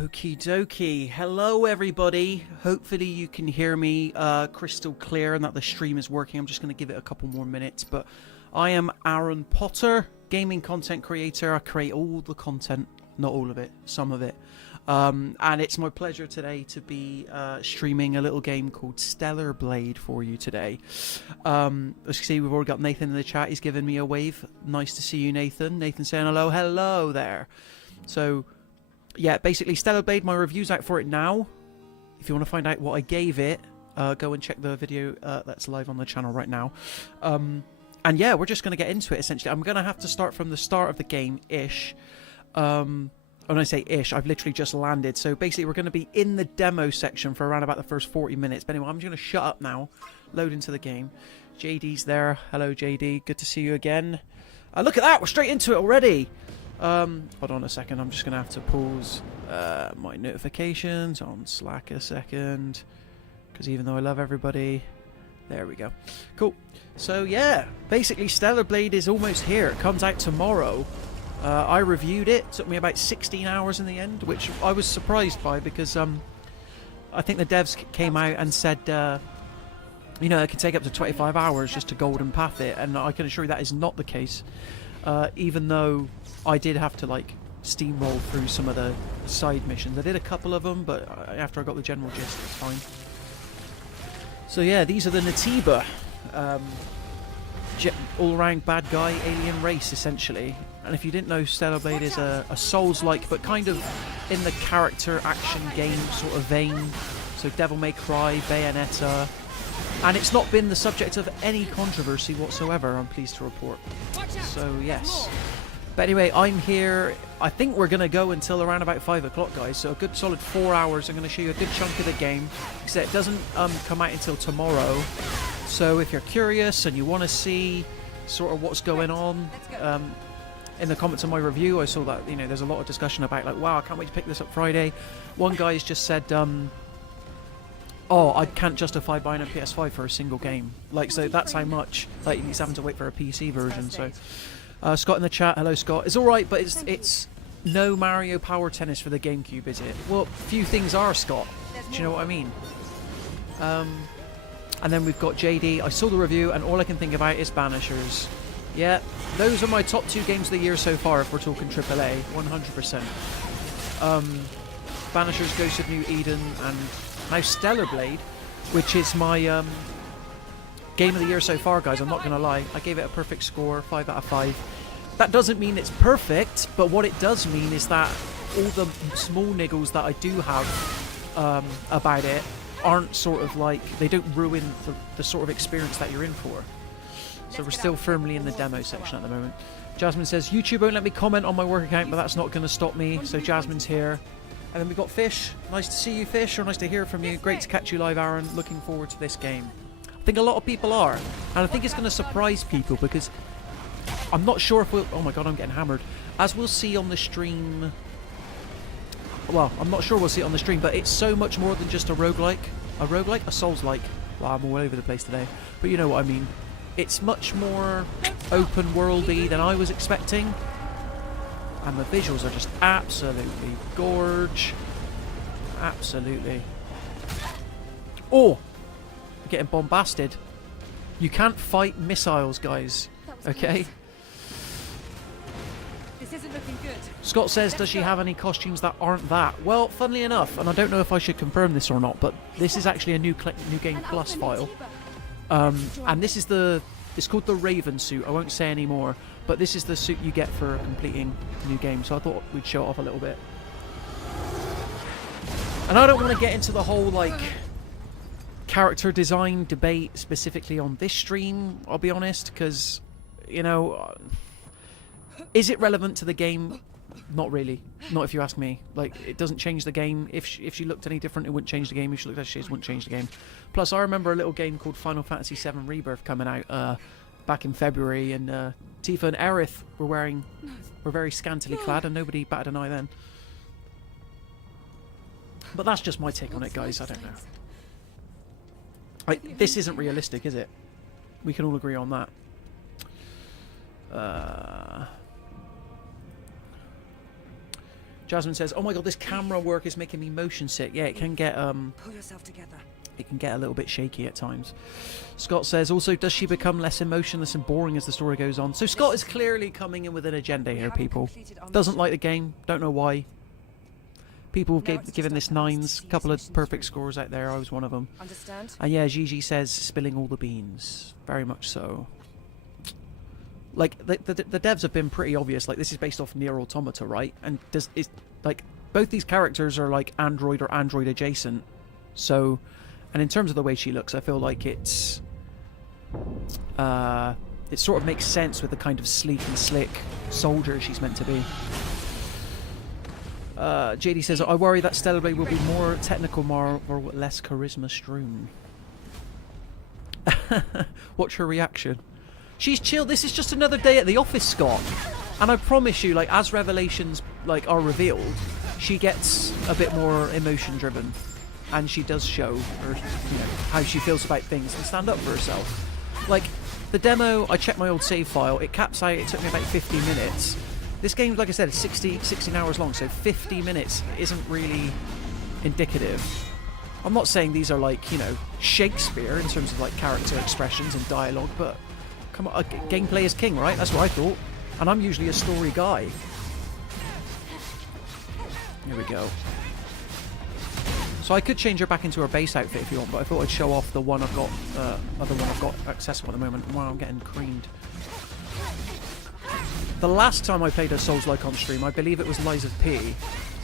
Okie dokie. Hello, everybody. Hopefully you can hear me crystal clear and that the stream is working. I'm just going to give it a couple more minutes. But I am Aaron Potter, gaming content creator. I create all the content, not all of it, some of it. And it's my pleasure today to be streaming a little game called Stellar Blade for you today. As you can see, we've already got Nathan in the chat. He's giving me a wave. Nice to see you, Nathan. Nathan saying hello. Hello there. So, yeah, basically, Stellar Blade, my review's out for it now. If you want to find out what I gave it, go and check the video that's live on the channel right now. And yeah, we're just going to get into it, essentially. I'm going to have to start from the start of the game-ish. When I say ish, I've literally just landed. So basically, we're going to be in the demo section for around about the first 40 minutes. But anyway, I'm just going to shut up now, load into the game. JD's there. Hello, JD. Good to see you again. Look at that. We're straight into it already. Hold on a second. I'm just going to have to pause my notifications on Slack a second. Because even though I love everybody... There we go. Cool. So, yeah. Basically, Stellar Blade is almost here. It comes out tomorrow. I reviewed it. It took me about 16 hours in the end, which I was surprised by because I think the devs came out and said, you know, it could take up to 25 hours just to golden path it, and I can assure you that is not the case. Even though I did have to like steamroll through some of the side missions. I did a couple of them, but after I got the general gist, it's fine. So yeah, these are the Natiba, all-round bad guy alien race, essentially. And if you didn't know, Stellar Blade is a Souls-like, but kind of in the character action game sort of vein. So Devil May Cry, Bayonetta. And it's not been the subject of any controversy whatsoever, I'm pleased to report. So, yes. But anyway, I'm here. I think we're going to go until around about 5 o'clock, guys. So a good solid 4 hours. I'm going to show you a good chunk of the game. Except it doesn't come out until tomorrow. So if you're curious and you want to see sort of what's going on... in the comments on my review, I saw that, you know, there's a lot of discussion about, like, wow, I can't wait to pick this up Friday. One guy's just said, oh, I can't justify buying a PS5 for a single game. Like, so that's how much, like, he's having to wait for a PC version, so. Scott in the chat, hello, Scott. It's alright, but it's no Mario Power Tennis for the GameCube, is it? Well, few things are, Scott. Do you know what I mean? And then we've got JD. I saw the review, and all I can think about is Banishers. Yeah, those are my top 2 games of the year so far, if we're talking AAA, 100%. Banishers, Ghost of New Eden, and now Stellar Blade, which is my game of the year so far, guys. I'm not going to lie. I gave it a perfect score, 5 out of 5. That doesn't mean it's perfect, but what it does mean is that all the small niggles that I do have about it aren't sort of like, they don't ruin the sort of experience that you're in for. So we're still firmly in the demo section at the moment. Jasmine says, YouTube won't let me comment on my work account, but that's not going to stop me. So Jasmine's here. And then we've got Fish. Nice to see you, Fish, or nice to hear from you. Great to catch you live, Aaron. Looking forward to this game. I think a lot of people are. And I think it's going to surprise people because I'm not sure if we'll... Oh my god, I'm getting hammered. As we'll see on the stream... Well, I'm not sure we'll see it on the stream, but it's so much more than just a roguelike. A roguelike? A Souls-like. Wow, I'm all over the place today. But you know what I mean. It's much more open worldy than I was expecting. And the visuals are just absolutely gorge. Absolutely. Oh! I'm getting bombasted. You can't fight missiles, guys. Okay? This isn't looking good. Scott says, does she have any costumes that aren't that? Well, funnily enough, and I don't know if I should confirm this or not, but this is actually a new Game Plus file. And this is it's called the Raven suit. I won't say any more, but this is the suit you get for completing the new game. So I thought we'd show it off a little bit. And I don't want to get into the whole like character design debate specifically on this stream. I'll be honest, because you know, is it relevant to the game? Not really. Not if you ask me. Like, it doesn't change the game. If she looked any different, it wouldn't change the game. If she looked as she is, it wouldn't change the game. Plus, I remember a little game called Final Fantasy VII Rebirth coming out back in February, and Tifa and Aerith were very scantily clad, and nobody batted an eye then. But that's just my take on it, guys. I don't know. Like, this isn't realistic, is it? We can all agree on that. Jasmine says, "Oh my god, this camera work is making me motion sick." Yeah, it can get Pull yourself together. it can get a little bit shaky at times. Scott says, "Also, does she become less emotionless and boring as the story goes on?" So Scott is clearly coming in with an agenda here, people. Doesn't like the game. Don't know why. People have given this 9s. A couple of perfect scores out there. I was one of them. Understand? And yeah, Gigi says, spilling all the beans. Very much so. Like, the devs have been pretty obvious. Like, this is based off Nier Automata, right? And like, both these characters are, like, Android or Android adjacent. So, and in terms of the way she looks, I feel like it sort of makes sense with the kind of sleek and slick soldier she's meant to be. JD says, "I worry that Stellar Blade will be more technical, more or less charisma strewn." Watch her reaction. She's chill. This is just another day at the office, Scott. And I promise you, like, as revelations like are revealed, she gets a bit more emotion driven, and she does show her, you know, how she feels about things and stand up for herself. Like the demo, I checked my old save file. It caps out. It took me about 50 minutes. This game, like I said, is 16 hours long, so 50 minutes isn't really indicative. I'm not saying these are like, you know, Shakespeare in terms of like character expressions and dialogue, but come on, gameplay is king, right? That's what I thought. And I'm usually a story guy. Here we go. So I could change her back into her base outfit if you want, but I thought I'd show off the one I've got, other one I've got accessible at the moment. Wow, I'm getting creamed. The last time I played a Souls-like on stream, I believe it was Lies of P,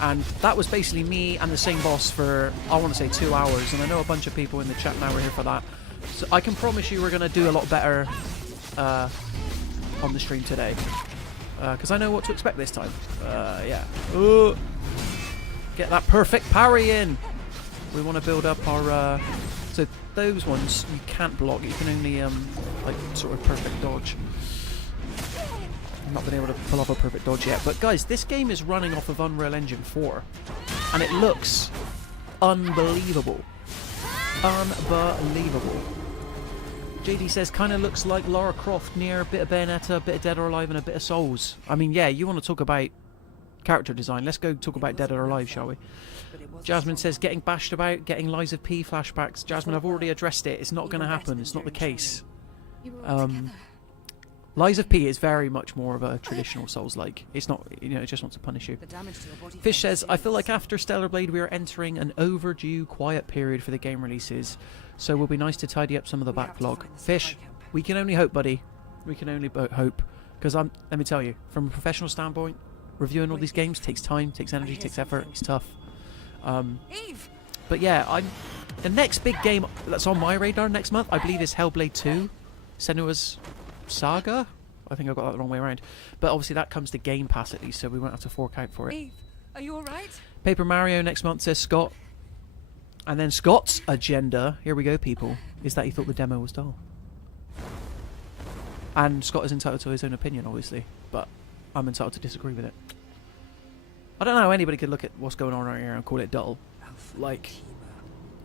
and that was basically me and the same boss for, I want to say, 2 hours, and I know a bunch of people in the chat now are here for that. So I can promise you we're going to do a lot better on the stream today, because I know what to expect this time. Yeah. Get that perfect parry in! We want to build up our... so those ones you can't block, you can only, like, sort of perfect dodge. Not been able to pull off a perfect dodge yet, but guys, this game is running off of Unreal Engine 4 and it looks unbelievable. Unbelievable. JD says kind of looks like Lara Croft, near a bit of Bayonetta, a bit of Dead or Alive and a bit of Souls. I mean, yeah, you want to talk about character design, let's go talk about Dead or Alive, shall we? Jasmine says getting bashed about, getting Lies of P flashbacks. Jasmine, I've already addressed it. It's not going to happen. It's not the case. Lies of P is very much more of a traditional Souls-like. It's not, you know, it just wants to punish you. Fish says, I feel like after Stellar Blade we are entering an overdue quiet period for the game releases, so it will be nice to tidy up some of the backlog. Fish, we can only hope, buddy. We can only hope. Because let me tell you, from a professional standpoint, reviewing all these games takes time, takes energy, takes effort, it's tough. But yeah, the next big game that's on my radar next month, I believe, is Hellblade 2. Senua's Saga? I think I got that the wrong way around. But obviously that comes to Game Pass at least, so we won't have to fork out for it. Eve, are you alright? Paper Mario next month, says Scott. And then Scott's agenda, here we go people, is that he thought the demo was dull. And Scott is entitled to his own opinion, obviously, but I'm entitled to disagree with it. I don't know how anybody could look at what's going on right here and call it dull. Like,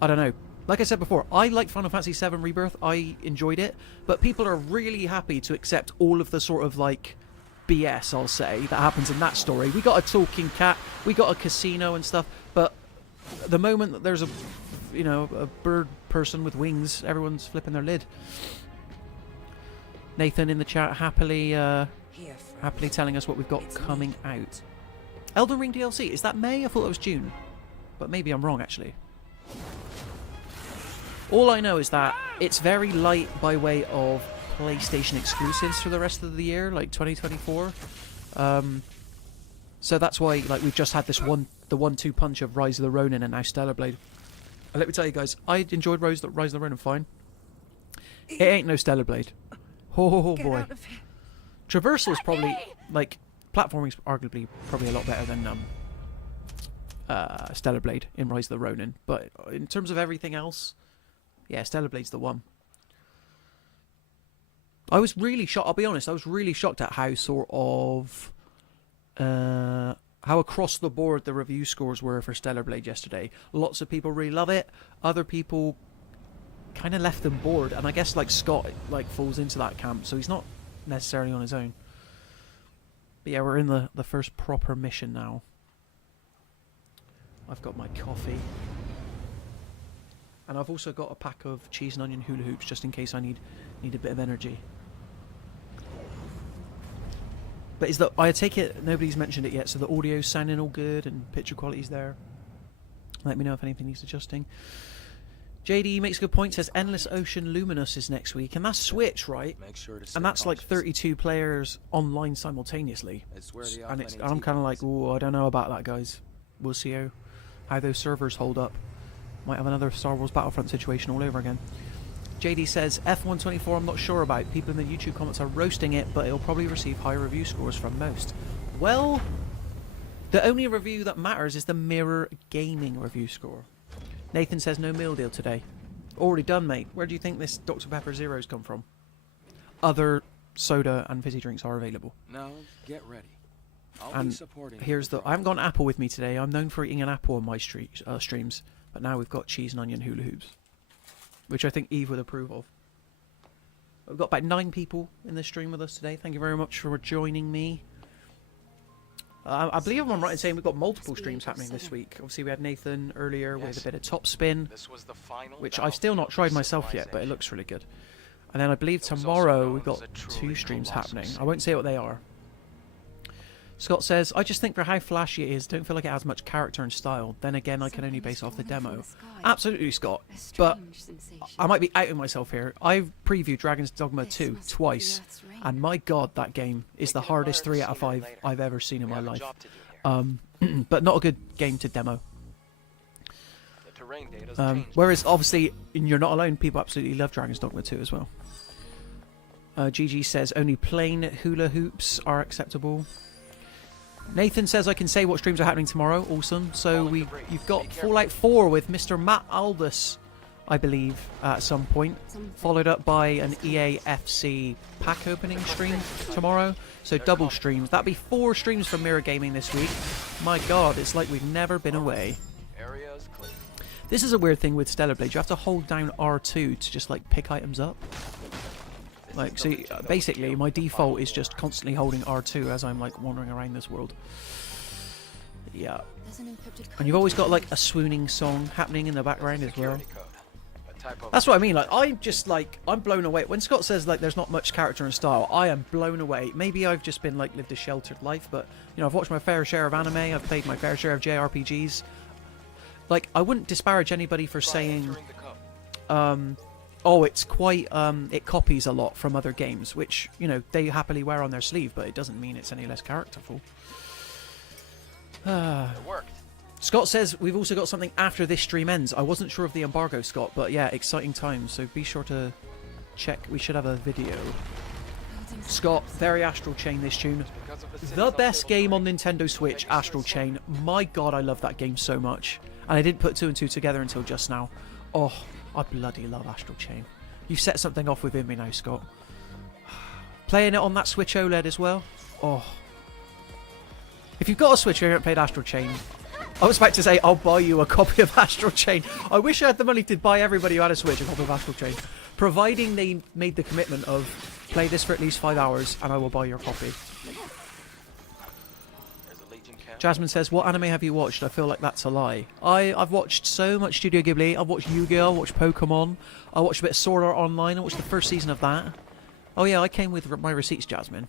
I don't know. Like I said before, I like Final Fantasy VII Rebirth, I enjoyed it, but people are really happy to accept all of the sort of, like, BS, I'll say, that happens in that story. We got a talking cat, we got a casino and stuff, but the moment that there's a, you know, a bird person with wings, everyone's flipping their lid. Nathan in the chat happily telling us what we've got coming out. Elden Ring DLC, is that May? I thought it was June, but maybe I'm wrong actually. All I know is that it's very light by way of PlayStation exclusives for the rest of the year, like 2024. So that's why, like, we've just had this the 1-2 punch of Rise of the Ronin and now Stellar Blade. And let me tell you guys, I enjoyed Rise of the Ronin fine. It ain't no Stellar Blade. Oh boy. Traversal is probably, like, platforming's arguably probably a lot better than Stellar Blade in Rise of the Ronin. But in terms of everything else, yeah, Stellar Blade's the one. I was really shocked, I'll be honest, I was really shocked at how sort of... how across the board the review scores were for Stellar Blade yesterday. Lots of people really love it. Other people kind of left them bored. And I guess, like, Scott, like, falls into that camp, so he's not necessarily on his own. But yeah, we're in the first proper mission now. I've got my coffee. And I've also got a pack of cheese and onion hula hoops just in case I need a bit of energy. But is that, I take it nobody's mentioned it yet, so the audio's sounding all good and picture quality's there. Let me know if anything needs adjusting. JD makes a good point, says Endless Ocean Luminous is next week, and that's Switch, right? Make sure to And that's like 32 players online simultaneously. And I'm kind of like, oh, I don't know about that, guys. We'll see how those servers hold up. Might have another Star Wars Battlefront situation all over again. JD says, F124 I'm not sure about. People in the YouTube comments are roasting it, but it'll probably receive higher review scores from most. Well, the only review that matters is the Mirror Gaming review score. Nathan says, no meal deal today. Already done, mate. Where do you think this Dr. Pepper Zero's come from? Other soda and fizzy drinks are available. Now, get ready. I'll And be supporting here's the... I haven't got an apple with me today. I'm known for eating an apple on my streams. But now we've got cheese and onion hula hoops, which I think Eve would approve of. We've got about 9 people in the stream with us today. Thank you very much for joining me. I believe I'm right in saying we've got multiple streams happening this week. Obviously, we had Nathan earlier with a bit of top spin, which I've still not tried myself yet, but it looks really good. And then I believe tomorrow we've got 2 streams happening. I won't say what they are. Scott says, I just think for how flashy it is, don't feel like it has much character and style. Then again, I can only base off the demo. Absolutely, Scott. But I might be outing myself here. I've previewed Dragon's Dogma 2 twice. And my god, that game is the hardest 3 out of 5 I've ever seen in my life. But not a good game to demo. Whereas, obviously, you're not alone. People absolutely love Dragon's Dogma 2 as well. GG says, only plain hula hoops are acceptable. Nathan says I can say what streams are happening tomorrow. Awesome. So you've got Fallout 4 with Mr. Matt Aldous, I believe, at some point. Followed up by an EA FC pack opening stream tomorrow. So double streams. That'd be 4 streams from Mirror Gaming this week. My god, it's like we've never been away. This is a weird thing with Stellar Blade. You have to hold down R2 to just like pick items up. Like, see, basically, my default is just constantly holding R2 as I'm, like, wandering around this world. Yeah. And you've always got, like, a swooning song happening in the background as well. That's what I mean. Like, I'm blown away. When Scott says, like, there's not much character and style, I am blown away. Maybe I've just been, like, lived a sheltered life, but, you know, I've watched my fair share of anime. I've played my fair share of JRPGs. Like, I wouldn't disparage anybody for saying, oh, it's quite, it copies a lot from other games, which, you know, they happily wear on their sleeve, but it doesn't mean it's any less characterful. It worked. Scott says, we've also got something after this stream ends. I wasn't sure of the embargo, Scott, but yeah, exciting times, so be sure to check. We should have a video. Scott, very Astral Chain this tune. The best game on Nintendo Switch, Astral Chain. My god, I love that game so much. And I didn't put 2 and 2 together until just now. Oh, I bloody love Astral Chain. You've set something off within me now, Scott. Playing it on that Switch OLED as well. Oh. If you've got a Switch and you haven't played Astral Chain, I was about to say I'll buy you a copy of Astral Chain. I wish I had the money to buy everybody who had a Switch a copy of Astral Chain. Providing they made the commitment of play this for at least 5 hours and I will buy your copy. Jasmine says, what anime have you watched? I feel like that's a lie. I've watched so much Studio Ghibli. I've watched Yu-Gi-Oh! I've watched Pokemon. I watched a bit of Sword Art Online. I watched the first season of that. Oh yeah, I came with my receipts, Jasmine.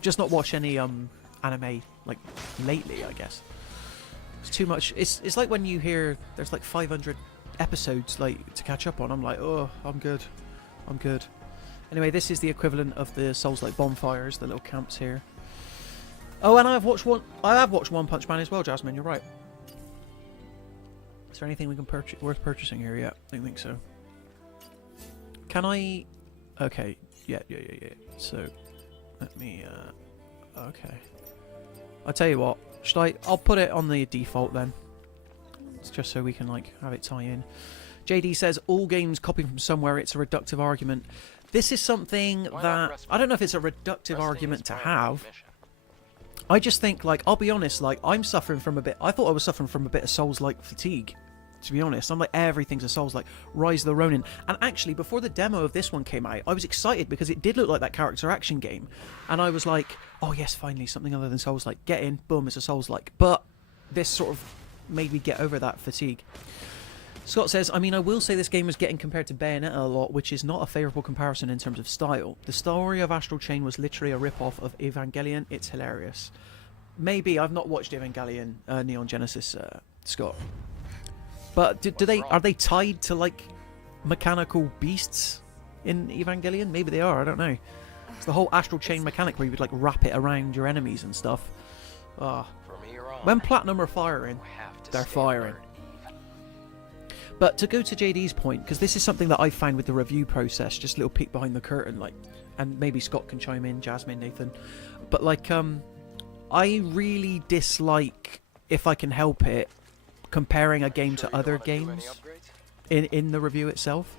Just not watched any anime, like, lately, I guess. It's too much. It's like when you hear there's like 500 episodes like to catch up on. I'm like, oh, I'm good. I'm good. Anyway, this is the equivalent of the Souls-like bonfires, the little camps here. Oh, and I have watched One Punch Man as well, Jasmine. You're right. Is there anything we can worth purchasing here yet? I don't think so. Can I? Okay. Yeah. So, let me. Okay. I'll tell you what. I'll put it on the default then. It's just so we can like have it tie in. JD says all games copy from somewhere. It's a reductive argument. This is something that I don't know if it's a reductive argument to have. I just think, like, I'll be honest, like, I'm suffering from a bit... I thought I was suffering from a bit of Souls-like fatigue, to be honest. I'm like, everything's a Souls-like. Rise of the Ronin. And actually, before the demo of this one came out, I was excited because it did look like that character action game. And I was like, oh, yes, finally, something other than Souls-like. Get in, boom, it's a Souls-like. But this sort of made me get over that fatigue. Scott says, I mean, I will say this game is getting compared to Bayonetta a lot, which is not a favourable comparison in terms of style. The story of Astral Chain was literally a rip-off of Evangelion. It's hilarious. Maybe. I've not watched Evangelion Neon Genesis, Scott. But are they tied to, like, mechanical beasts in Evangelion? Maybe they are, I don't know. It's the whole Astral Chain mechanic where you would, like, wrap it around your enemies and stuff. When Platinum are firing, they're firing. But to go to JD's point, because this is something that I found with the review process, just a little peek behind the curtain, like, and maybe Scott can chime in, Jasmine, Nathan, but like, I really dislike, if I can help it, comparing a game to other games in the review itself.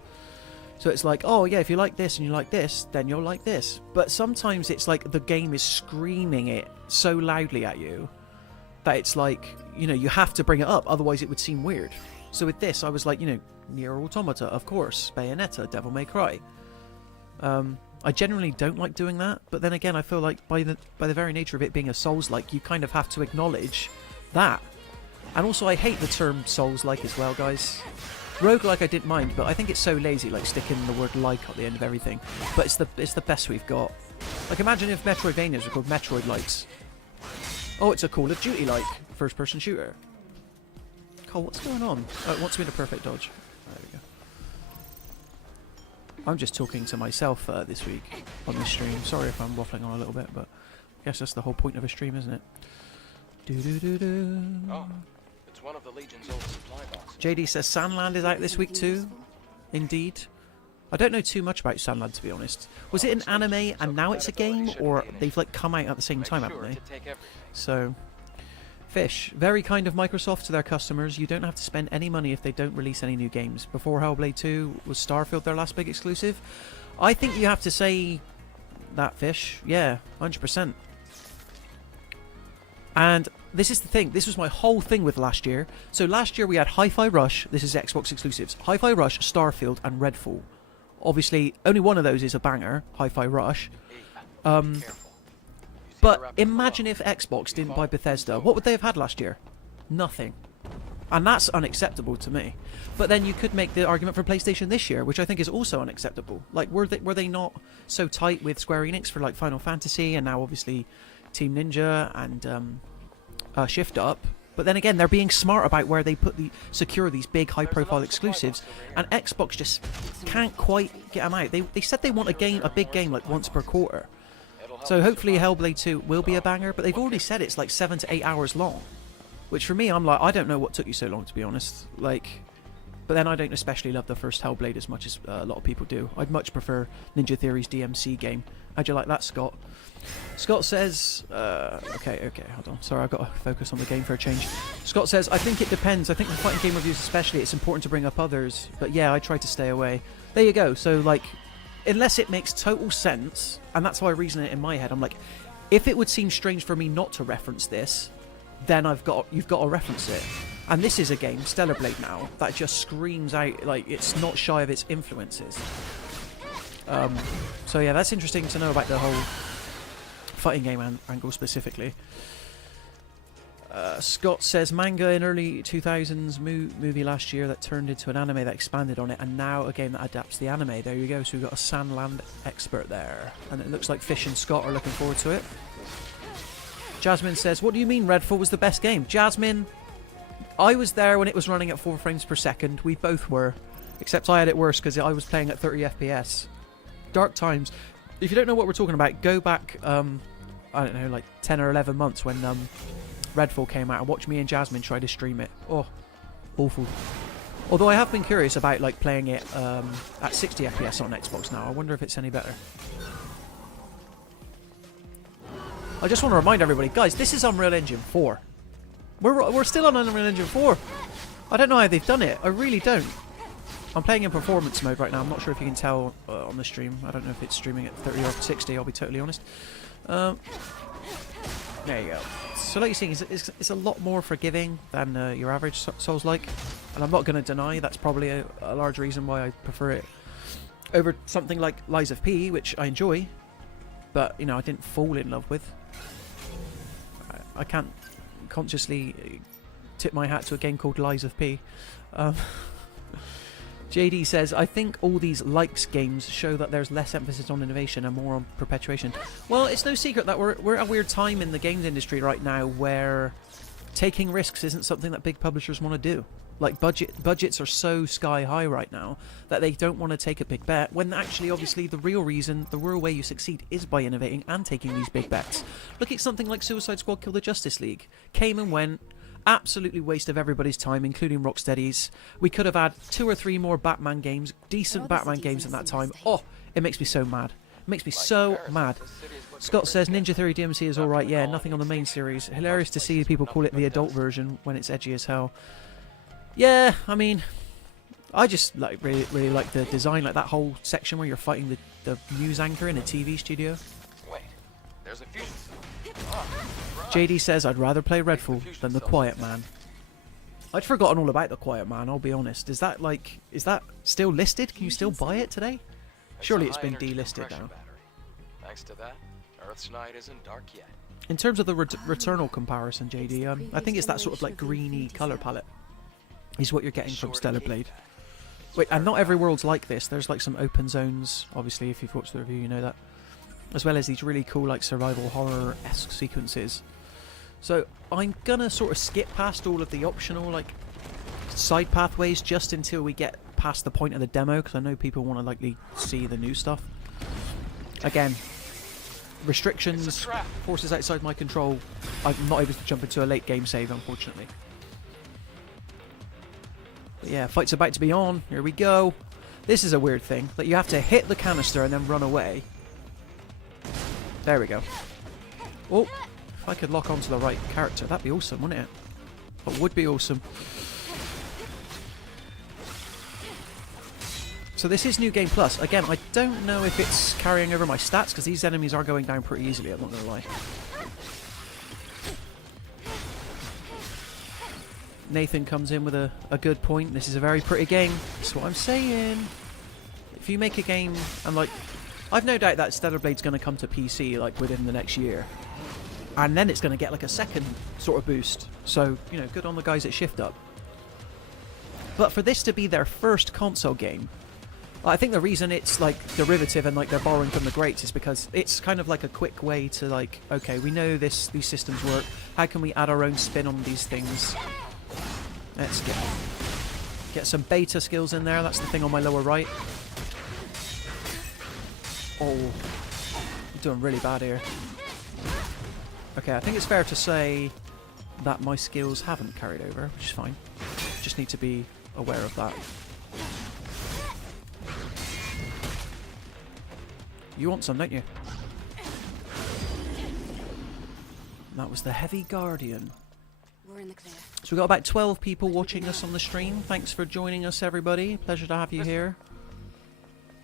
So it's like, oh yeah, if you like this and you like this, then you'll like this. But sometimes it's like the game is screaming it so loudly at you that it's like, you know, you have to bring it up, otherwise it would seem weird. So with this, I was like, you know, Nier Automata, of course, Bayonetta, Devil May Cry. I generally don't like doing that, but then again, I feel like by the very nature of it being a Souls-like, you kind of have to acknowledge that. And also, I hate the term Souls-like as well, guys. Roguelike I didn't mind, but I think it's so lazy, like sticking the word like at the end of everything. But it's the best we've got. Like, imagine if Metroidvanias were called Metroid-likes. Oh, it's a Call of Duty-like first-person shooter. Cole, what's going on? Oh, it wants me to perfect dodge. There we go. I'm just talking to myself this week on this stream. Sorry if I'm waffling on a little bit, but I guess that's the whole point of a stream, isn't it? Do-do-do-do. Oh, it's one of the Legion's old supply boxes. JD says Sandland is out this week too. Indeed. I don't know too much about Sandland, to be honest. Was it an anime and now it's a game, or they've like come out at the same time, haven't they? So... Fish, very kind of Microsoft to their customers. You don't have to spend any money if they don't release any new games. Before Hellblade 2, was Starfield their last big exclusive? I think you have to say that, Fish. Yeah, 100%. And this is the thing. This was my whole thing with last year. So last year we had Hi-Fi Rush. This is Xbox exclusives. Hi-Fi Rush, Starfield, and Redfall. Obviously, only one of those is a banger, Hi-Fi Rush. But imagine if Xbox didn't buy Bethesda. What would they have had last year? Nothing. And that's unacceptable to me. But then you could make the argument for PlayStation this year, which I think is also unacceptable. Like, were they not so tight with Square Enix for like Final Fantasy, and now obviously Team Ninja and Shift Up? But then again, they're being smart about where they secure these big high-profile exclusives, and Xbox just can't quite get them out. They said they want a big game like once per quarter. So hopefully Hellblade 2 will be a banger, but they've already said it's like 7 to 8 hours long. Which for me, I'm like, I don't know what took you so long, to be honest. Like, but then I don't especially love the first Hellblade as much as a lot of people do. I'd much prefer Ninja Theory's DMC game. How'd you like that, Scott? Scott says... okay, hold on. Sorry, I've got to focus on the game for a change. Scott says, I think it depends. I think with fighting game reviews especially, it's important to bring up others. But yeah, I try to stay away. There you go. So, like... Unless it makes total sense, and that's how I reason it in my head. I'm like, if it would seem strange for me not to reference this, then you've got to reference it. And this is a game, Stellar Blade now, that just screams out, like, it's not shy of its influences. So yeah, that's interesting to know about the whole fighting game angle specifically. Scott says, manga in early 2000s, movie last year that turned into an anime that expanded on it, and now a game that adapts the anime. There you go, so we've got a Sandland expert there. And it looks like Fish and Scott are looking forward to it. Jasmine says, what do you mean Redfall was the best game? Jasmine, I was there when it was running at 4 frames per second. We both were. Except I had it worse because I was playing at 30 FPS. Dark times. If you don't know what we're talking about, go back, I don't know, like 10 or 11 months when... Redfall came out, and watch me and Jasmine try to stream it. Oh, awful. Although I have been curious about like playing it at 60 FPS on Xbox now. I wonder if it's any better. I just want to remind everybody, guys, this is Unreal Engine 4. We're still on Unreal Engine 4. I don't know how they've done it. I really don't. I'm playing in performance mode right now. I'm not sure if you can tell on the stream. I don't know if it's streaming at 30 or 60, I'll be totally honest. There you go. So like you're saying, it's a lot more forgiving than your average Souls-like. And I'm not going to deny that's probably a large reason why I prefer it over something like Lies of P, which I enjoy. But, you know, I didn't fall in love with. I can't consciously tip my hat to a game called Lies of P. Um, JD says, I think all these likes games show that there's less emphasis on innovation and more on perpetuation. Well, it's no secret that we're at a weird time in the games industry right now where taking risks isn't something that big publishers want to do. Like, budgets are so sky high right now that they don't want to take a big bet, when actually, obviously, the real way you succeed is by innovating and taking these big bets. Look at something like Suicide Squad Kill the Justice League. Came and went. Absolutely waste of everybody's time, including Rocksteady's. We could have had 2 or 3 more Batman games, decent Batman games in that time. Oh, it makes me so mad. It makes me so mad. Scott says Ninja Theory DMC is alright, yeah, nothing on the main series. Hilarious to see people call it the adult version when it's edgy as hell. Yeah, I mean, I just really like the design, like that whole section where you're fighting the news anchor in a TV studio. Wait, there's a fusion cell. JD says I'd rather play Redfall than The Quiet Man. I'd forgotten all about The Quiet Man, I'll be honest. Is that still listed? Can you still buy it today? Surely it's been delisted now. Thanks to that, Earth's night isn't dark yet. In terms of the Returnal comparison, JD, I think it's that sort of like greeny colour palette is what you're getting from Stellar Blade. Wait, and not every world's like this. There's like some open zones, obviously, if you've watched the review you know that. As well as these really cool like survival horror-esque sequences. So I'm gonna sort of skip past all of the optional like side pathways just until we get past the point of the demo, because I know people want to likely see the new stuff. Again, restrictions, forces outside my control. I'm not able to jump into a late game save, unfortunately. But yeah, fight's about to be on. Here we go. This is a weird thing, that you have to hit the canister and then run away. There we go. Oh, if I could lock onto the right character, that'd be awesome, wouldn't it? That would be awesome. So this is New Game Plus. Again, I don't know if it's carrying over my stats, because these enemies are going down pretty easily, I'm not going to lie. Nathan comes in with a good point. This is a very pretty game. That's what I'm saying. If you make a game, and like, I've no doubt that Stellar Blade's going to come to PC like within the next year. And then it's going to get like a second sort of boost. So, you know, good on the guys at Shift Up. But for this to be their first console game, I think the reason it's like derivative and like they're borrowing from the greats is because it's kind of like a quick way to like, okay, we know these systems work. How can we add our own spin on these things? Let's get some beta skills in there. That's the thing on my lower right. Oh, you're doing really bad here. Okay, I think it's fair to say that my skills haven't carried over, which is fine. Just need to be aware of that. You want some, don't you? That was the Heavy Guardian. We're in the clear. So we've got about 12 people watching us on the stream. Thanks for joining us, everybody. Pleasure to have you here.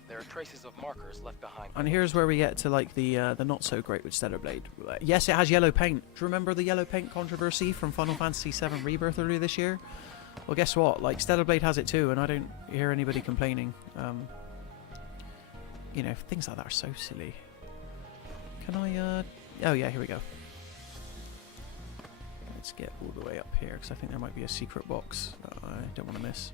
There are traces of markers left behind. And here's where we get to like the not so great with Stellar Blade. Yes, it has yellow paint. Do you remember the yellow paint controversy from Final Fantasy VII Rebirth earlier this year? Well, guess what? Like, Stellar Blade has it too, and I don't hear anybody complaining. You know, things like that are so silly. Can I, oh yeah, here we go. Let's get all the way up here, because I think there might be a secret box that I don't want to miss.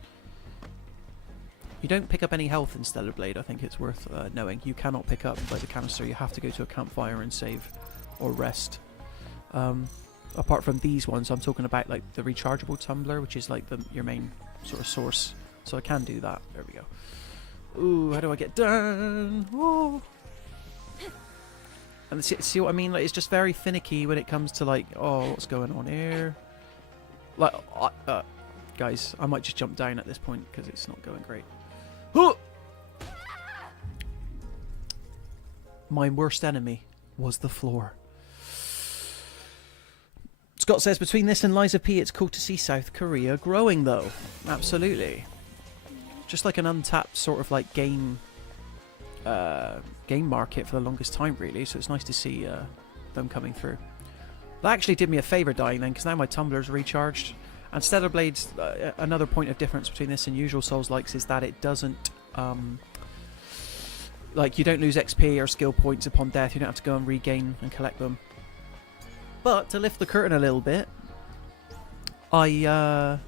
You don't pick up any health in Stellar Blade, I think it's worth knowing. You cannot pick up like the canister, you have to go to a campfire and save or rest. Apart from these ones, I'm talking about like the rechargeable tumbler, which is like your main sort of source. So I can do that. There we go. Ooh, how do I get down? Whoa. And see what I mean? Like, it's just very finicky when it comes to like, oh, what's going on here? Like, guys, I might just jump down at this point because it's not going great. My worst enemy was the floor. Scott says, between this and Lies of P, it's cool to see South Korea growing, though. Absolutely. Just like an untapped sort of like game market for the longest time, really. So it's nice to see them coming through. That actually did me a favour dying then, because now my tumbler's recharged. And Stellar Blade's another point of difference between this and usual Souls-likes is that it doesn't like, you don't lose XP or skill points upon death. You don't have to go and regain and collect them. But to lift the curtain a little bit, I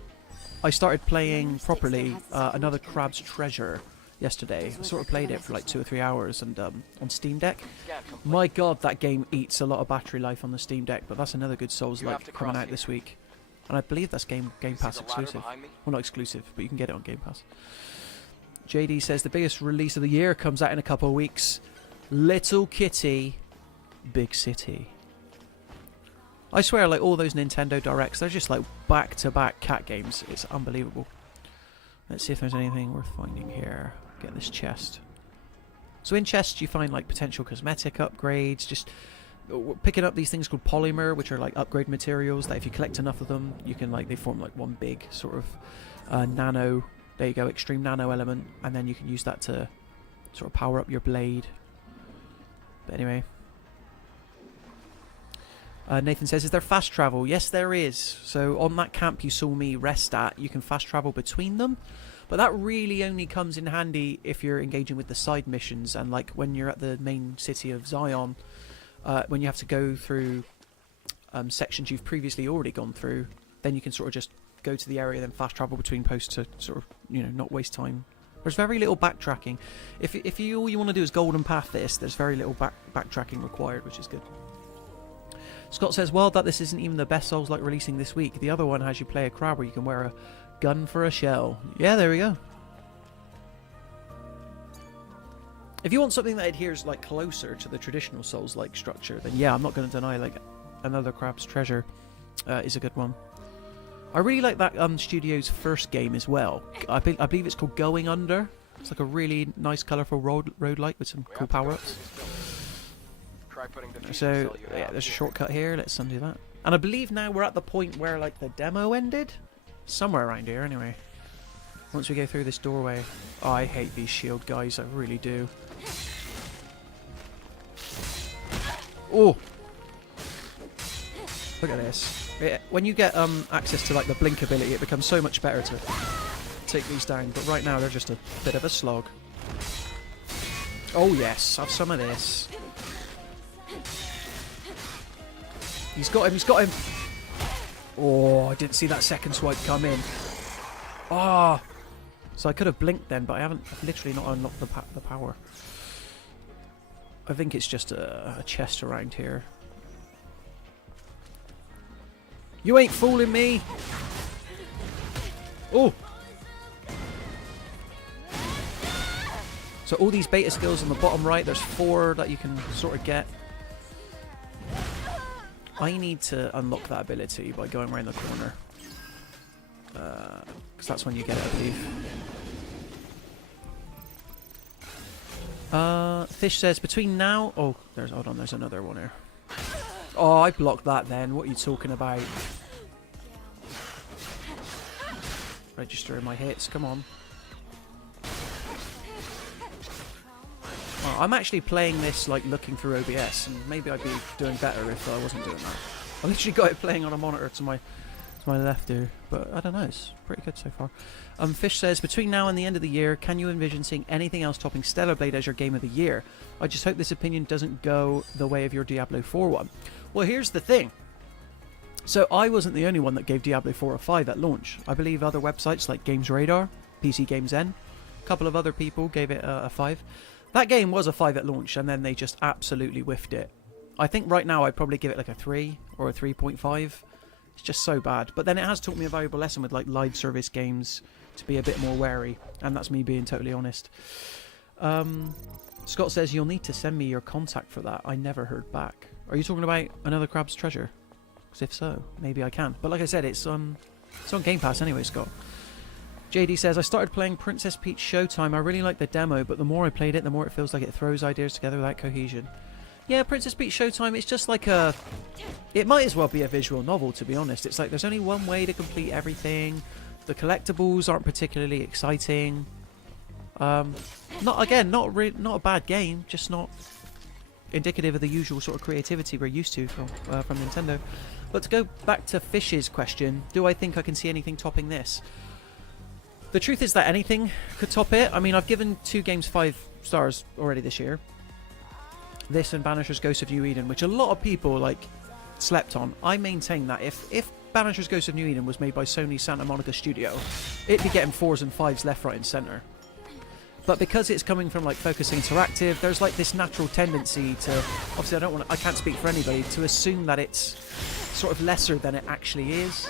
started playing properly another Crab's Treasure yesterday. I sort of played it for like 2 or 3 hours and on Steam Deck. Scan complete. My god, that game eats a lot of battery life on the Steam Deck, but that's another good You have Souls-like to coming cross out here. this week. And I believe that's Game See Pass the ladder exclusive. behind me? Well, not exclusive, but you can get it on Game Pass. JD says the biggest release of the year comes out in a couple of weeks. Little Kitty, Big City. I swear, like, all those Nintendo Directs, they're just like back-to-back cat games. It's unbelievable. Let's see if there's anything worth finding here. Get this chest. So in chests you find like potential cosmetic upgrades, just picking up these things called polymer, which are like upgrade materials that if you collect enough of them, you can like, they form like one big sort of nano, there you go, extreme nano element, and then you can use that to sort of power up your blade. But anyway. Nathan says, is there fast travel? Yes, there is. So on that camp you saw me rest at, you can fast travel between them. But that really only comes in handy if you're engaging with the side missions, and like when you're at the main city of Zion, when you have to go through sections you've previously already gone through, then you can sort of just go to the area, then fast travel between posts to sort of, you know, not waste time. There's very little backtracking. If you all you want to do is golden path this, there's very little backtracking required, which is good. Scott says, well, that this isn't even the best Souls-like releasing this week. The other one has you play a crab where you can wear a gun for a shell. Yeah, there we go. If you want something that adheres like closer to the traditional Souls-like structure, then yeah, I'm not going to deny like another Crab's Treasure is a good one. I really like that studio's first game as well. I believe it's called Going Under. It's like a really nice, colourful road light with some cool power-ups. Try putting the fusion So cell you yeah, have there's a here. shortcut here. Let's undo that. And I believe now we're at the point where like the demo ended, somewhere around here. Anyway, once we go through this doorway, oh, I hate these shield guys. I really do. Oh, look at this. When you get access to like the blink ability, it becomes so much better to take these down. But right now they're just a bit of a slog. Oh yes, have some of this. He's got him, he's got him. Oh, I didn't see that second swipe come in. Ah, oh. So I could have blinked then, but I've literally not unlocked the power. I think it's just a chest around here. You ain't fooling me. Oh. So all these beta skills on the bottom right, there's 4 that you can sort of get. I need to unlock that ability by going around the corner. Because that's when you get it, I believe. Fish says, between now... Oh, hold on, there's another one here. Oh, I blocked that then. What are you talking about? Registering my hits, come on. Oh, I'm actually playing this like looking through OBS, and maybe I'd be doing better if I wasn't doing that. I literally got it playing on a monitor to my left here, but I don't know, it's pretty good so far. Fish says, between now and the end of the year, can you envision seeing anything else topping Stellar Blade as your game of the year? I just hope this opinion doesn't go the way of your Diablo 4 one. Well, here's the thing. So I wasn't the only one that gave Diablo 4 a 5 at launch. I believe other websites like Games Radar, PC Games N, a couple of other people gave it a 5. That game was a 5 at launch, and then they just absolutely whiffed it. I think right now I'd probably give it like a 3 or a 3.5. It's just so bad. But then it has taught me a valuable lesson with like live service games to be a bit more wary, and that's me being totally honest. Scott says, you'll need to send me your contact for that. I never heard back. Are you talking about another Crab's Treasure? Because if so, maybe I can. But like I said, it's on Game Pass anyway, Scott. JD says, I started playing Princess Peach Showtime. I really like the demo, but the more I played it, the more it feels like it throws ideas together without cohesion. Yeah, Princess Peach Showtime, it's just like a... It might as well be a visual novel, to be honest. It's like there's only one way to complete everything. The collectibles aren't particularly exciting. Not a bad game, just not indicative of the usual sort of creativity we're used to from Nintendo. But to go back to Fish's question, do I think I can see anything topping this? The truth is that anything could top it. I mean, I've given 2 games 5 stars already this year. This and Banisher's Ghost of New Eden, which a lot of people like slept on. I maintain that if Banisher's Ghost of New Eden was made by Sony Santa Monica Studio, it'd be getting 4s and 5s left, right, and centre. But because it's coming from like Focus Interactive, there's like this natural tendency to, obviously I can't speak for anybody, to assume that it's sort of lesser than it actually is.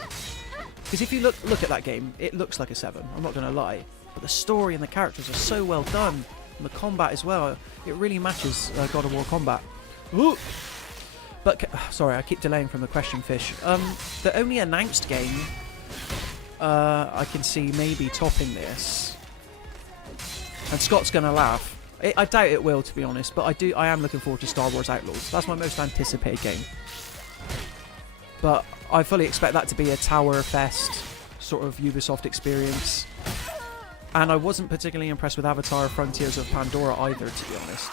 Because if you look at that game, it looks like a 7, I'm not going to lie. But the story and the characters are so well done, and the combat as well, it really matches God of War combat. Ooh. But, sorry, I keep delaying from the question, Fish. The only announced game I can see maybe topping this, and Scott's gonna laugh. I doubt it will, to be honest, but I am looking forward to Star Wars Outlaws. That's my most anticipated game. But I fully expect that to be a Tower Fest sort of Ubisoft experience. And I wasn't particularly impressed with Avatar Frontiers of Pandora either, to be honest.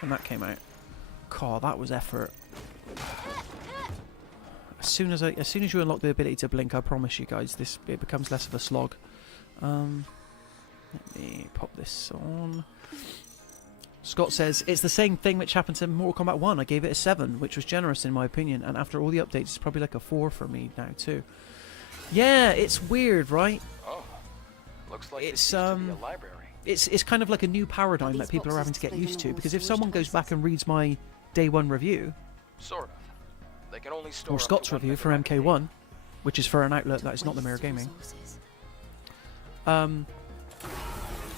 When that came out. God, that was effort. As soon as you unlock the ability to blink, I promise you guys, it becomes less of a slog. Let me pop this on. Scott says, it's the same thing which happened to Mortal Kombat 1. I gave it a 7, which was generous in my opinion, and after all the updates, it's probably like a 4 for me now too. Yeah, it's weird, right? Oh, looks like It's this used to be a library. It's kind of like a new paradigm that people are having to get used to, because if someone goes back and reads my day 1 review, Sort of. They can only store or up to Scott's 1 review for megabyte. MK1, which is for an outlet that is not the Mirror Gaming,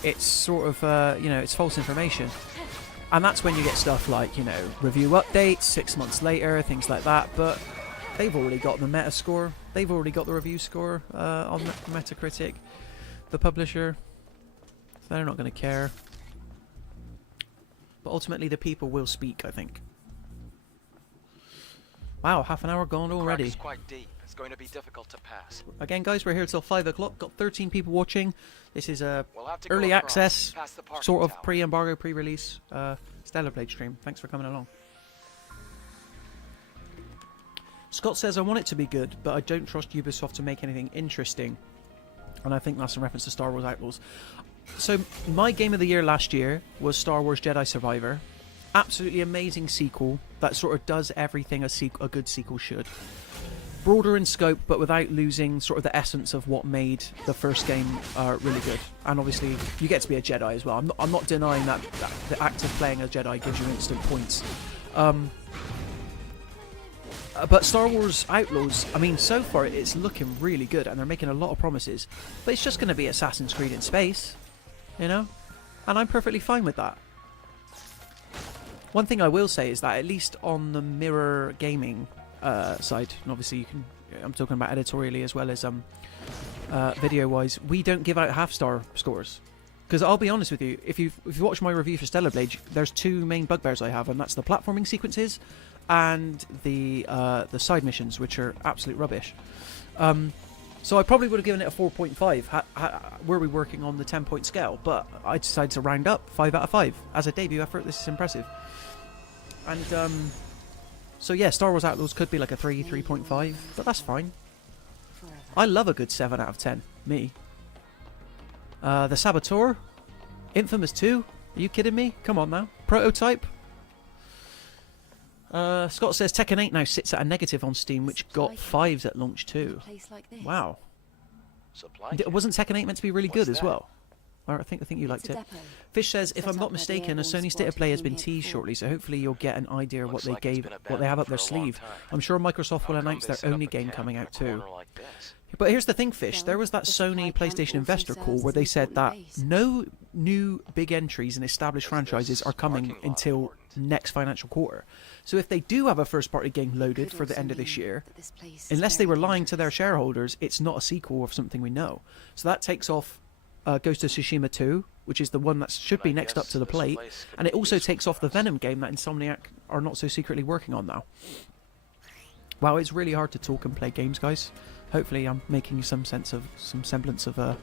it's sort of, you know, it's false information. And that's when you get stuff like, you know, review updates 6 months later, things like that. But they've already got the meta score. They've already got the review score on Metacritic, the publisher. So they're not going to care. But ultimately the people will speak, I think. Wow, half an hour gone The crack already. is quite deep. It's going to be difficult to pass. Again, guys, we're here till 5 o'clock. Got 13 people watching. This is a We'll have to go early across, access, past the parking sort of tower. pre-embargo, pre-release Stellar Blade stream. Thanks for coming along. Scott says, I want it to be good, but I don't trust Ubisoft to make anything interesting. And I think that's in reference to Star Wars Outlaws. So, my game of the year last year was Star Wars Jedi Survivor. Absolutely amazing sequel that sort of does everything a good sequel should. Broader in scope, but without losing sort of the essence of what made the first game really good. And obviously, you get to be a Jedi as well. I'm not denying that the act of playing a Jedi gives you instant points. But Star Wars Outlaws, I mean, so far it's looking really good, and they're making a lot of promises. But it's just going to be Assassin's Creed in space, you know? And I'm perfectly fine with that. One thing I will say is that at least on the Mirror Gaming side, and obviously you can, I'm talking about editorially as well as video-wise, we don't give out half-star scores. Because I'll be honest with you, if you watch my review for Stellar Blade, there's 2 main bugbears I have, and that's the platforming sequences and the side missions, which are absolute rubbish. So I probably would have given it a 4.5 were we working on the 10-point scale, but I decided to round up 5 out of 5. As a debut effort, this is impressive. And so yeah, Star Wars Outlaws could be like a 3.5, but that's fine. I love a good 7 out of 10. Me. The Saboteur? Infamous 2? Are you kidding me? Come on now. Prototype? Scott says Tekken 8 now sits at a negative on Steam, which got 5s at launch too. Wow. Supply Wasn't Tekken 8 meant to be really good What's as that? well? I think you liked it. Fish says, if I'm not mistaken, a Sony State of Play has been teased shortly, so hopefully you'll get an idea of what Looks they like it's gave, been what they have up abandoned their for a long sleeve. time. I'm sure Microsoft will How come announce they their set up only a game camp coming in a out too. corner like this? But here's the thing, Fish. There was that Sony PlayStation investor call where they said that no new big entries in established franchises are coming until next financial quarter. So if they do have a first-party game loaded for the end of this year, unless they were lying to their shareholders, it's not a sequel of something we know. So that takes off Ghost of Tsushima 2, which is the one that should be next up to the plate, and it also takes off the Venom game that Insomniac are not so secretly working on now. Wow, it's really hard to talk and play games, guys. Hopefully I'm making some semblance of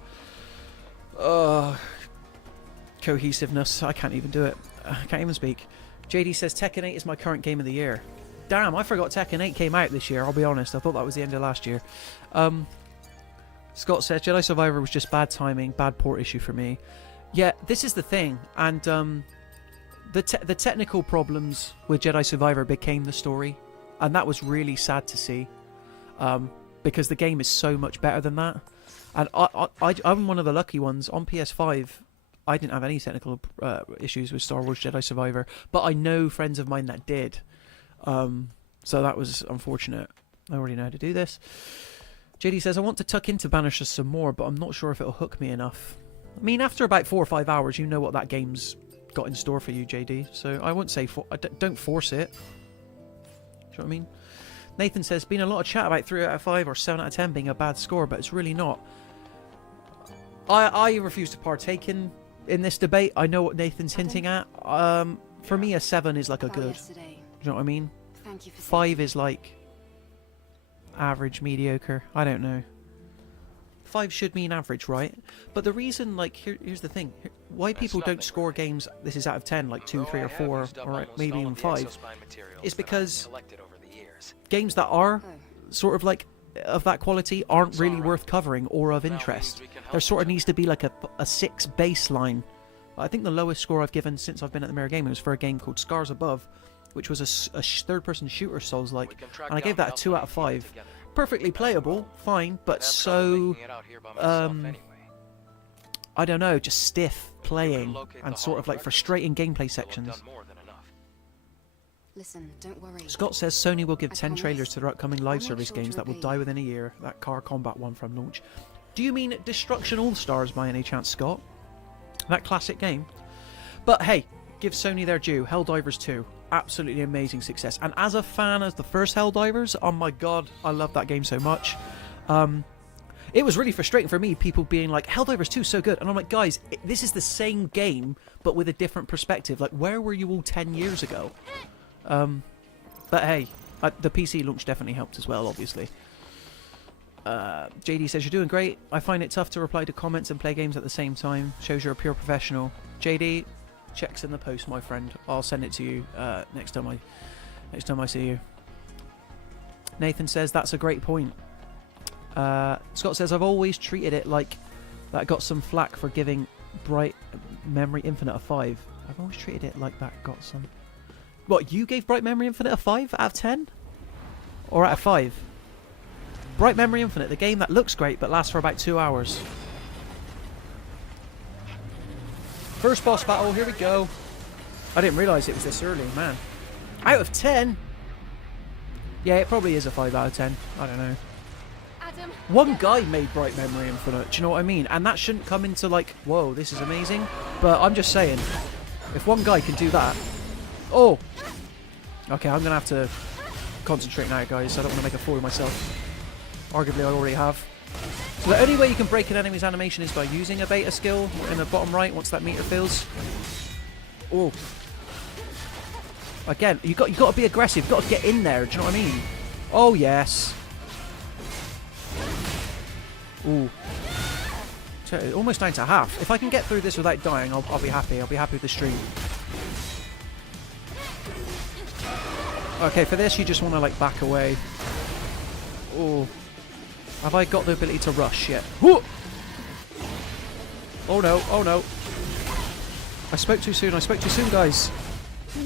cohesiveness. I can't even do it. I can't even speak. JD says Tekken 8 is my current game of the year. Damn, I forgot Tekken 8 came out this year, I'll be honest. I thought that was the end of last year. Scott says Jedi Survivor was just bad timing, bad port issue for me. Yeah, this is the thing, and the technical problems with Jedi Survivor became the story, and that was really sad to see. because the game is so much better than that. And I'm one of the lucky ones. On PS5, I didn't have any technical issues with Star Wars Jedi Survivor, but I know friends of mine that did. So that was unfortunate. I already know how to do this. JD says, I want to tuck into Banishers some more, but I'm not sure if it'll hook me enough. I mean, after about 4 or 5 hours, you know what that game's got in store for you, JD. So I won't say... don't force it. Do you know what I mean? Nathan says, been a lot of chat about 3 out of 5 or 7 out of 10 being a bad score, but it's really not. I refuse to partake in this debate. I know what Nathan's hinting at. For me, a 7 is like a good. Do you know what I mean? Thank you for 5 is like average, mediocre. I don't know. 5 should mean average, right? But the reason, like, here's the thing. Why people don't score games, this is out of 10, like 2, 3, or 4, or maybe even 5, is because games that are sort of like of that quality aren't really worth covering or of interest. There sort of needs to be like a 6 baseline. I think the lowest score I've given since I've been at the Mirror Gaming was for a game called Scars Above, which was a third-person shooter Souls-like, and I gave that a 2 out of 5. Perfectly playable, fine, but so I don't know, just stiff playing and sort of like frustrating gameplay sections. Listen, don't worry. Scott says Sony will give 10 trailers to their upcoming live service games that will die within a year. That car combat one from launch. Do you mean Destruction All-Stars by any chance, Scott? That classic game? But hey, give Sony their due. Helldivers 2. Absolutely amazing success. And as a fan of the first Helldivers, oh my god, I love that game so much. It was really frustrating for me, people being like, Helldivers 2 is so good. And I'm like, guys, this is the same game, but with a different perspective. Like, where were you all 10 years ago? But hey, the PC launch definitely helped as well, obviously. JD says, you're doing great. I find it tough to reply to comments and play games at the same time. Shows you're a pure professional. JD, checks in the post, my friend. I'll send it to you next time I see you. Nathan says, that's a great point. Scott says, I've always treated it like that got some flack for giving Bright Memory Infinite a 5. I've always treated it like that got some... What, you gave Bright Memory Infinite a 5 out of 10? Or out of 5? Bright Memory Infinite, the game that looks great but lasts for about 2 hours. First boss battle, here we go. I didn't realise it was this early, man. Out of 10? Yeah, it probably is a 5 out of 10. I don't know. Adam, One guy made Bright Memory Infinite, do you know what I mean? And that shouldn't come into like, whoa, this is amazing. But I'm just saying, if one guy can do that... Oh! Okay, I'm going to have to concentrate now, guys. I don't want to make a fool of myself. Arguably, I already have. So the only way you can break an enemy's animation is by using a beta skill in the bottom right once that meter fills. Oh. Again, you got to be aggressive. You've got to get in there, do you know what I mean? Oh, yes. Ooh. Almost down to half. If I can get through this without dying, I'll be happy. I'll be happy with the stream. Okay, for this you just want to like back away. Oh. Have I got the ability to rush yet? Whoa! Oh no, oh no. I spoke too soon, guys.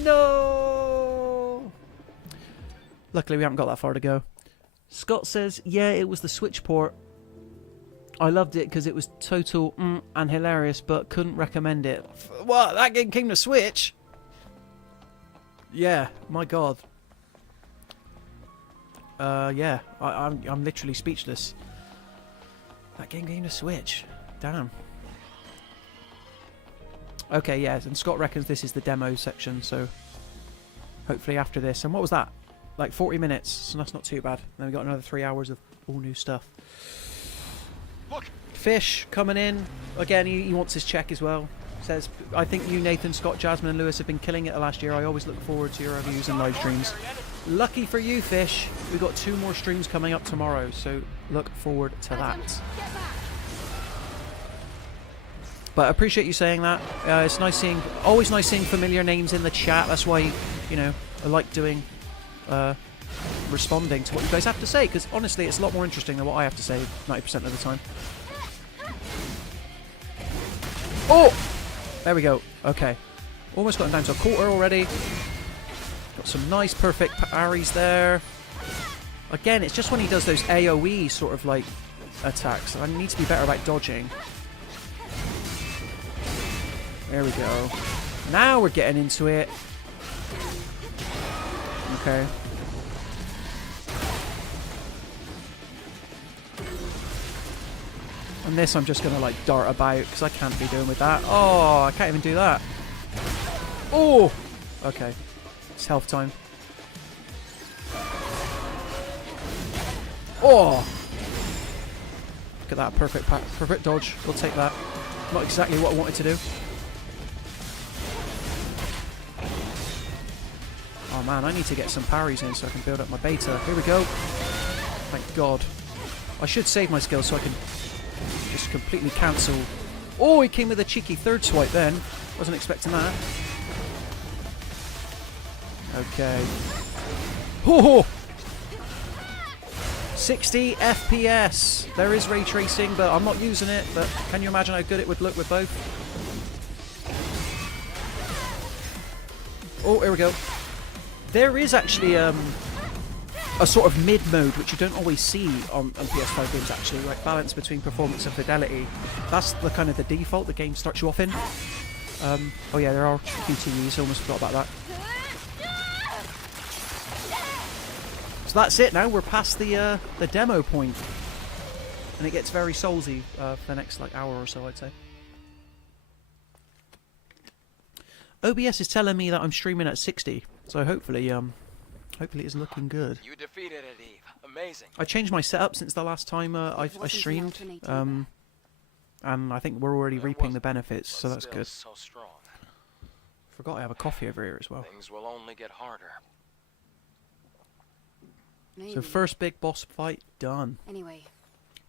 No! Luckily we haven't got that far to go. Scott says, yeah, it was the Switch port. I loved it because it was total and hilarious, but couldn't recommend it. What? That game came to Switch? Yeah, my god. Yeah, I'm literally speechless. That game came to Switch. Damn. Okay, yeah, and Scott reckons this is the demo section, so hopefully after this. And what was that? Like 40 minutes, so that's not too bad. Then we got another 3 hours of all new stuff. Look. Fish coming in. Again, he wants his check as well. Says, I think you, Nathan, Scott, Jasmine and Lewis have been killing it the last year. I always look forward to your reviews and live streams. Lucky for you, Fish, we've got 2 more streams coming up tomorrow, so look forward to that. But I appreciate you saying that. It's nice seeing, always nice seeing familiar names in the chat. That's why, you know, I like doing, responding to what you guys have to say, because honestly, it's a lot more interesting than what I have to say 90% of the time. Oh! There we go. Okay. Almost got him down to a quarter already. Got some nice, perfect parries there. Again, it's just when he does those AoE sort of like attacks. I need to be better about dodging. There we go. Now we're getting into it. Okay. And this I'm just going to like dart about because I can't be doing with that. Oh, I can't even do that. Oh! Okay. It's health time. Oh! Look at that. Perfect dodge. We'll take that. Not exactly what I wanted to do. Oh man, I need to get some parries in so I can build up my beta. Here we go. Thank God. I should save my skills so I can just completely cancel. Oh, he came with a cheeky third swipe then. Wasn't expecting that. Okay. Oh! 60 FPS. There is ray tracing, but I'm not using it. But can you imagine how good it would look with both? Oh, here we go. There is actually a sort of mid mode which you don't always see on PS5 games actually, like balance between performance and fidelity. That's the kind of the default the game starts you off in. Oh yeah, there are QTEs, almost forgot about that. So that's it now, we're past the demo point. And it gets very soulsy for the next like hour or so, I'd say. OBS is telling me that I'm streaming at 60, so hopefully it's looking good. You defeated it, Eve. Amazing. I changed my setup since the last time I streamed, and I think we're already reaping the benefits, so that's good. So strong. Forgot I have a coffee over here as well. Things will only get harder. So first big boss fight done. Anyway,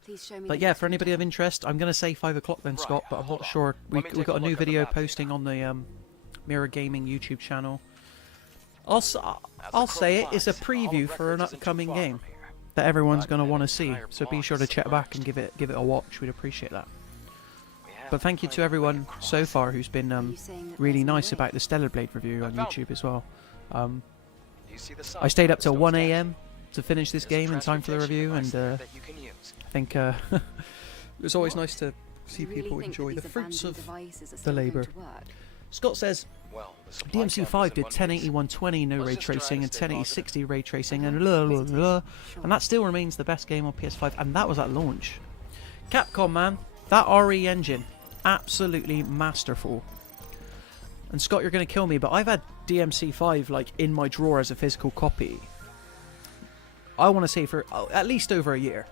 please show me. But yeah, for anybody of interest, I'm going to say 5 o'clock then, Scott, but I'm not sure. We've got a new video posting on the Mirror Gaming YouTube channel. I'll say it, it's a preview for an upcoming game that everyone's going to want to see, so be sure to check back and give it a watch. We'd appreciate that. But thank you to everyone so far who's been really nice about the Stellar Blade review on YouTube as well. I stayed up till 1 AM to finish this game in time for the review, and I think it was always nice to see people enjoy the fruits of the labour. Scott says, DMC5 did 1080-120 no ray tracing and 1080-60 ray tracing and blah blah blah, and that still remains the best game on PS5, and that was at launch. Capcom, man, that RE engine, absolutely masterful. And Scott, you're going to kill me, but I've had DMC5 like in my drawer as a physical copy, I want to say for at least over a year,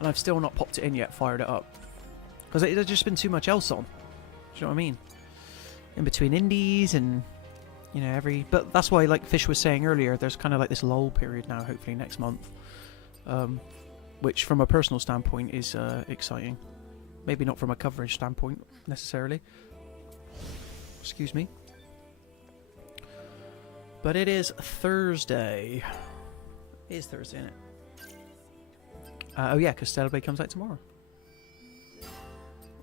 and I've still not popped it in yet, fired it up, because there's just been too much else on. Do you know what I mean? In between indies and, you know, but that's why, like Fish was saying earlier, there's kind of like this lull period now, hopefully next month, which from a personal standpoint is exciting. Maybe not from a coverage standpoint necessarily. Excuse me. But it is Thursday. It is Thursday, isn't it? Oh yeah, because Stellar Blade comes out tomorrow.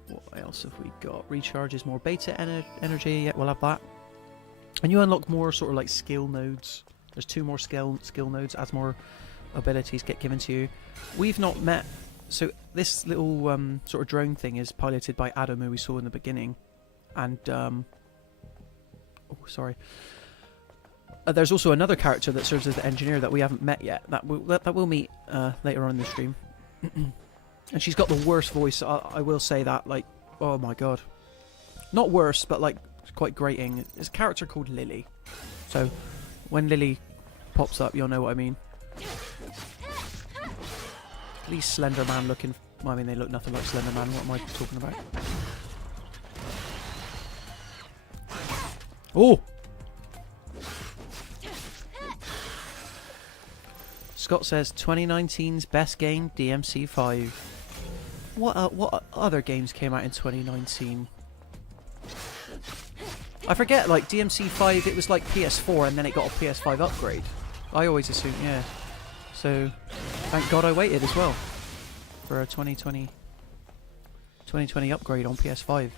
What else have we got? Recharges more beta energy. Yeah, we'll have that. And you unlock more sort of like skill nodes. There's 2 more skill nodes as more abilities get given to you. We've not met. So this little sort of drone thing is piloted by Adam, who we saw in the beginning. And oh, sorry. There's also another character that serves as the engineer that we haven't met yet. That we'll meet later on in the stream. And she's got the worst voice, I will say that, like, oh my god. Not worse, but like, quite grating. It's a character called Lily. So, when Lily pops up, you'll know what I mean. These Slender Man looking, well, I mean, they look nothing like Slender Man, what am I talking about? Oh! Scott says 2019's best game, DMC5. What other games came out in 2019? I forget, like DMC5, it was like PS4 and then it got a PS5 upgrade. I always assume, yeah. So, thank God I waited as well for a 2020 upgrade on PS5.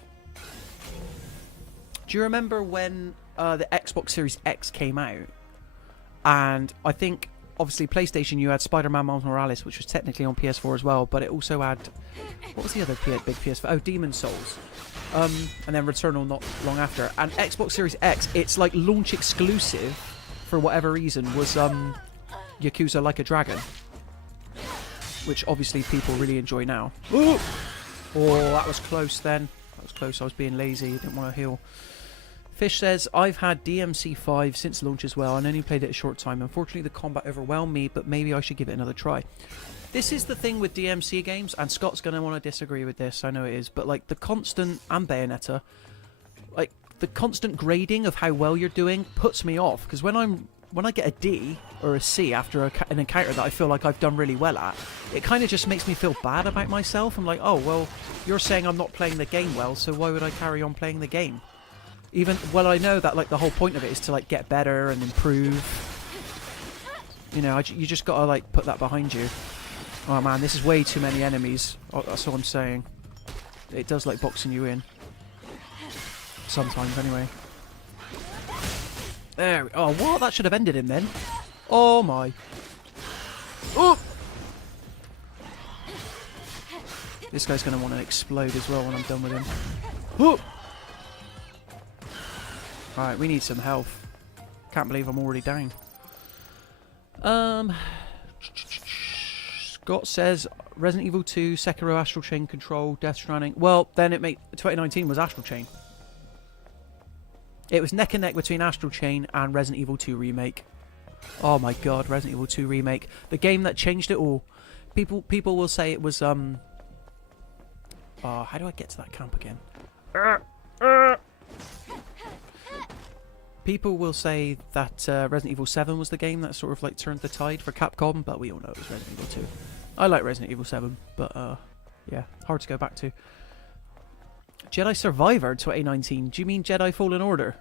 Do you remember when the Xbox Series X came out? And I think obviously PlayStation, you had Spider-Man Miles Morales, which was technically on PS4 as well, but it also had, what was the other big PS4? Oh, Demon's Souls. And then Returnal not long after. And Xbox Series X, its like launch exclusive, for whatever reason, was Yakuza Like a Dragon, which obviously people really enjoy now. Ooh! Oh, that was close then. That was close. I was being lazy. Didn't want to heal. Fish says, I've had DMC5 since launch as well and only played it a short time. Unfortunately, the combat overwhelmed me, but maybe I should give it another try. This is the thing with DMC games, and Scott's going to want to disagree with this, I know it is, but like the constant, and Bayonetta, like the constant grading of how well you're doing puts me off, because when I get a D or a C after an encounter that I feel like I've done really well at, it kind of just makes me feel bad about myself. I'm like, oh, well, you're saying I'm not playing the game well, so why would I carry on playing the game? Well, I know that like the whole point of it is to like get better and improve. You know, you just gotta like put that behind you. Oh man, this is way too many enemies. Oh, that's all I'm saying. It does like boxing you in. Sometimes, anyway. There. Oh, what? That should have ended him then. Oh my. Oh! This guy's gonna want to explode as well when I'm done with him. Oh! Alright, we need some health. Can't believe I'm already down. Scott says Resident Evil 2, Sekiro, Astral Chain, Control, Death Stranding. Well, then 2019 was Astral Chain. It was neck and neck between Astral Chain and Resident Evil 2 Remake. Oh my god, Resident Evil 2 Remake. The game that changed it all. People will say it was oh, how do I get to that camp again? People will say that Resident Evil 7 was the game that sort of like turned the tide for Capcom, but we all know it was Resident Evil 2. I like Resident Evil 7, but yeah, hard to go back to. Jedi Survivor 2019. Do you mean Jedi Fallen Order?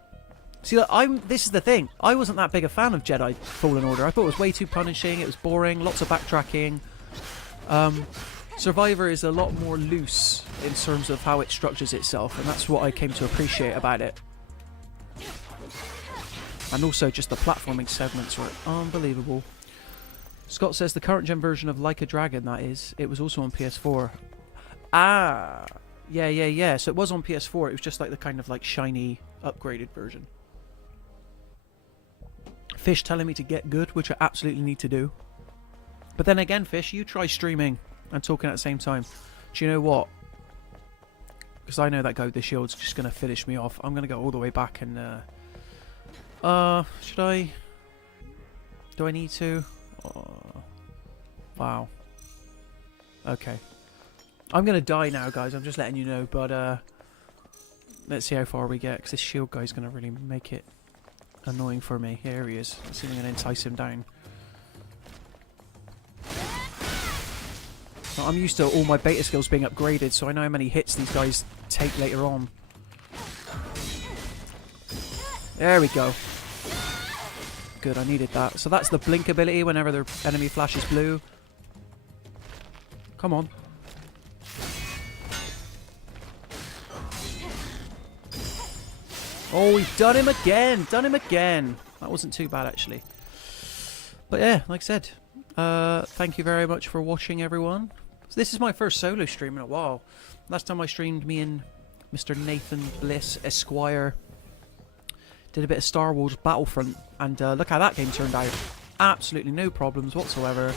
See, this is the thing. I wasn't that big a fan of Jedi Fallen Order. I thought it was way too punishing. It was boring. Lots of backtracking. Survivor is a lot more loose in terms of how it structures itself, and that's what I came to appreciate about it. And also just the platforming segments were unbelievable. Scott says the current gen version of Like a Dragon, that is, it was also on PS4. Ah, yeah. So it was on PS4. It was just like the kind of like shiny, upgraded version. Fish telling me to get good, which I absolutely need to do. But then again, Fish, you try streaming and talking at the same time. Do you know what? Because I know that guy with the shield's just going to finish me off. I'm going to go all the way back and... should I? Do I need to? Wow. Okay. I'm gonna die now, guys. I'm just letting you know, but let's see how far we get, because this shield guy's gonna really make it annoying for me. Here he is. Let's see if I can entice him down. So I'm used to all my beta skills being upgraded, so I know how many hits these guys take later on. There we go. Good, I needed that. So that's the blink ability whenever the enemy flashes blue. Come on. Oh, we've done him again! Done him again! That wasn't too bad, actually. But yeah, like I said, thank you very much for watching, everyone. So this is my first solo stream in a while. Last time I streamed, me and Mr. Nathan Bliss, Esquire, did a bit of Star Wars Battlefront, and look how that game turned out. Absolutely no problems whatsoever.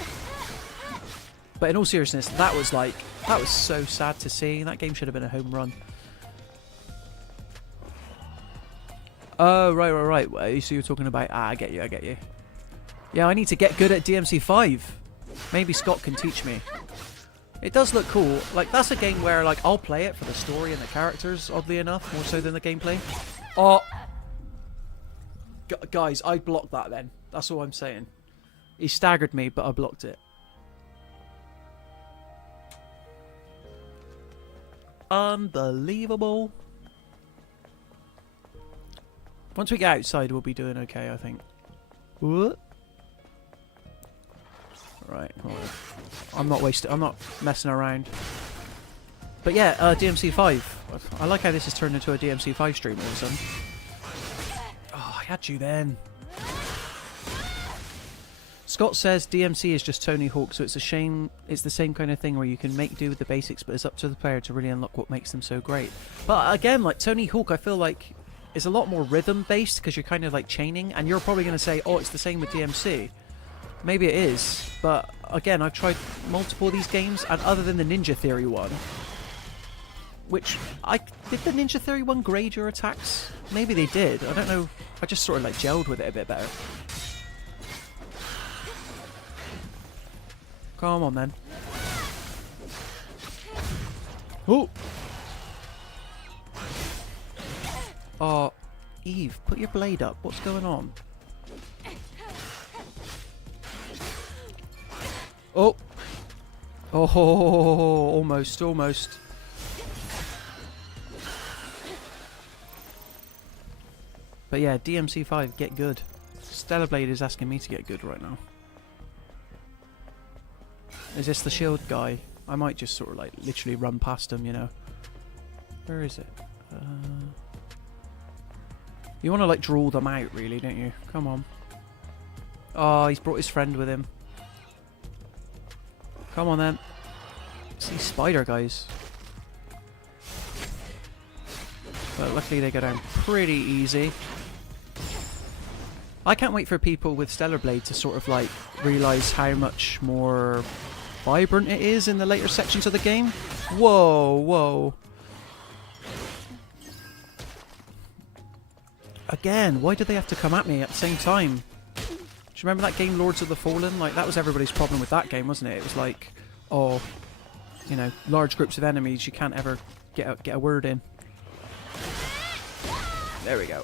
But in all seriousness, that was so sad to see. That game should have been a home run. Oh, right. So you're talking about... I get you. Yeah, I need to get good at DMC5. Maybe Scott can teach me. It does look cool. Like, that's a game where, like, I'll play it for the story and the characters, oddly enough, more so than the gameplay. Oh... Guys, I blocked that then. That's all I'm saying. He staggered me, but I blocked it. Unbelievable. Once we get outside, we'll be doing okay, I think. What? Right. I'm not messing around. But yeah, DMC5. I like how this has turned into a DMC5 stream all of a sudden. Oh, I had you then. Scott says DMC is just Tony Hawk, so it's a shame it's the same kind of thing where you can make do with the basics, but it's up to the player to really unlock what makes them so great. But again, like Tony Hawk, I feel like is a lot more rhythm based because you're kind of like chaining, and you're probably going to say, oh, it's the same with DMC. Maybe it is, but again, I've tried multiple of these games, and other than the Ninja Theory one, which did the Ninja Theory one grade your attacks? Maybe they did. I don't know. I just sort of like gelled with it a bit better. Come on, then. Oh! Oh, Eve, put your blade up. What's going on? Oh! Oh, almost, almost. But yeah, DMC5, get good. Stellar Blade is asking me to get good right now. Is this the shield guy? I might just sort of like literally run past him, you know. Where is it? You want to like draw them out, really, don't you? Come on. Oh, he's brought his friend with him. Come on then. It's these spider guys. But luckily they go down pretty easy. I can't wait for people with Stellar Blade to sort of like realise how much more vibrant it is in the later sections of the game. Whoa, whoa. Again, why do they have to come at me at the same time? Do you remember that game, Lords of the Fallen? Like, that was everybody's problem with that game, wasn't it? It was like, oh, you know, large groups of enemies, you can't ever get a word in. There we go.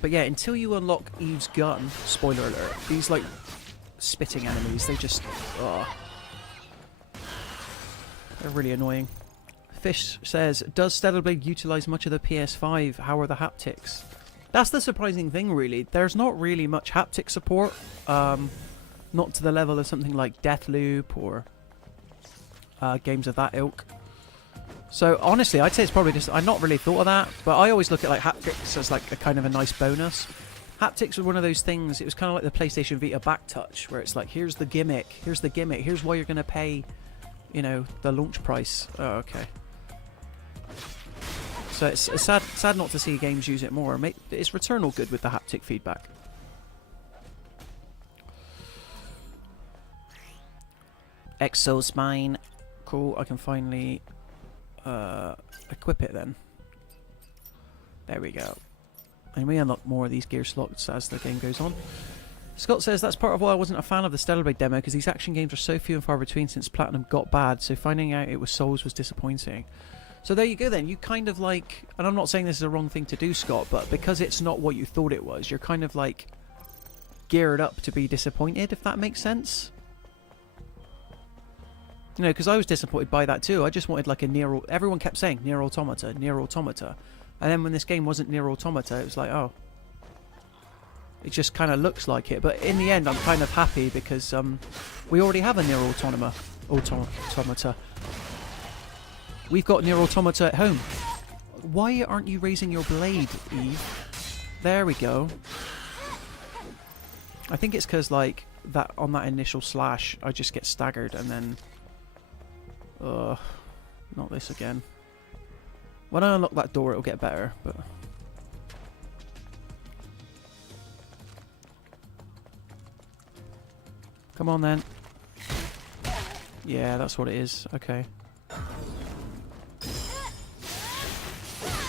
But yeah, until you unlock Eve's gun, spoiler alert, these like spitting enemies, they just, they're really annoying. Fish says, does Stellar Blade utilise much of the PS5? How are the haptics? That's the surprising thing, really. There's not really much haptic support. Not to the level of something like Deathloop or games of that ilk. So honestly, I'd say it's probably just, I've not really thought of that, but I always look at like haptics as like a kind of a nice bonus. Haptics were one of those things, it was kind of like the PlayStation Vita back touch, where it's like, here's the gimmick, here's why you're going to pay, you know, the launch price. Oh, okay. So it's sad not to see games use it more. Is Returnal good with the haptic feedback? Exospine. Cool, I can finally equip it then. There we go. And we unlock more of these gear slots as the game goes on. Scott says, that's part of why I wasn't a fan of the Stellar Blade demo, because these action games are so few and far between since Platinum got bad, so finding out it was Souls was disappointing. So there you go then, you kind of like, and I'm not saying this is a wrong thing to do, Scott, but because it's not what you thought it was, you're kind of like geared up to be disappointed, if that makes sense. You know, because I was disappointed by that too. I just wanted like a Nier, everyone kept saying Nier Automata, Nier Automata. And then when this game wasn't Nier Automata, it was like, oh. It just kind of looks like it. But in the end, I'm kind of happy because we already have a Nier Automata. We've got Nier Automata at home. Why aren't you raising your blade, Eve? There we go. I think it's because, like, that on that initial slash, I just get staggered and then... not this again. When I unlock that door, it'll get better, but... Come on, then. Yeah, that's what it is. Okay.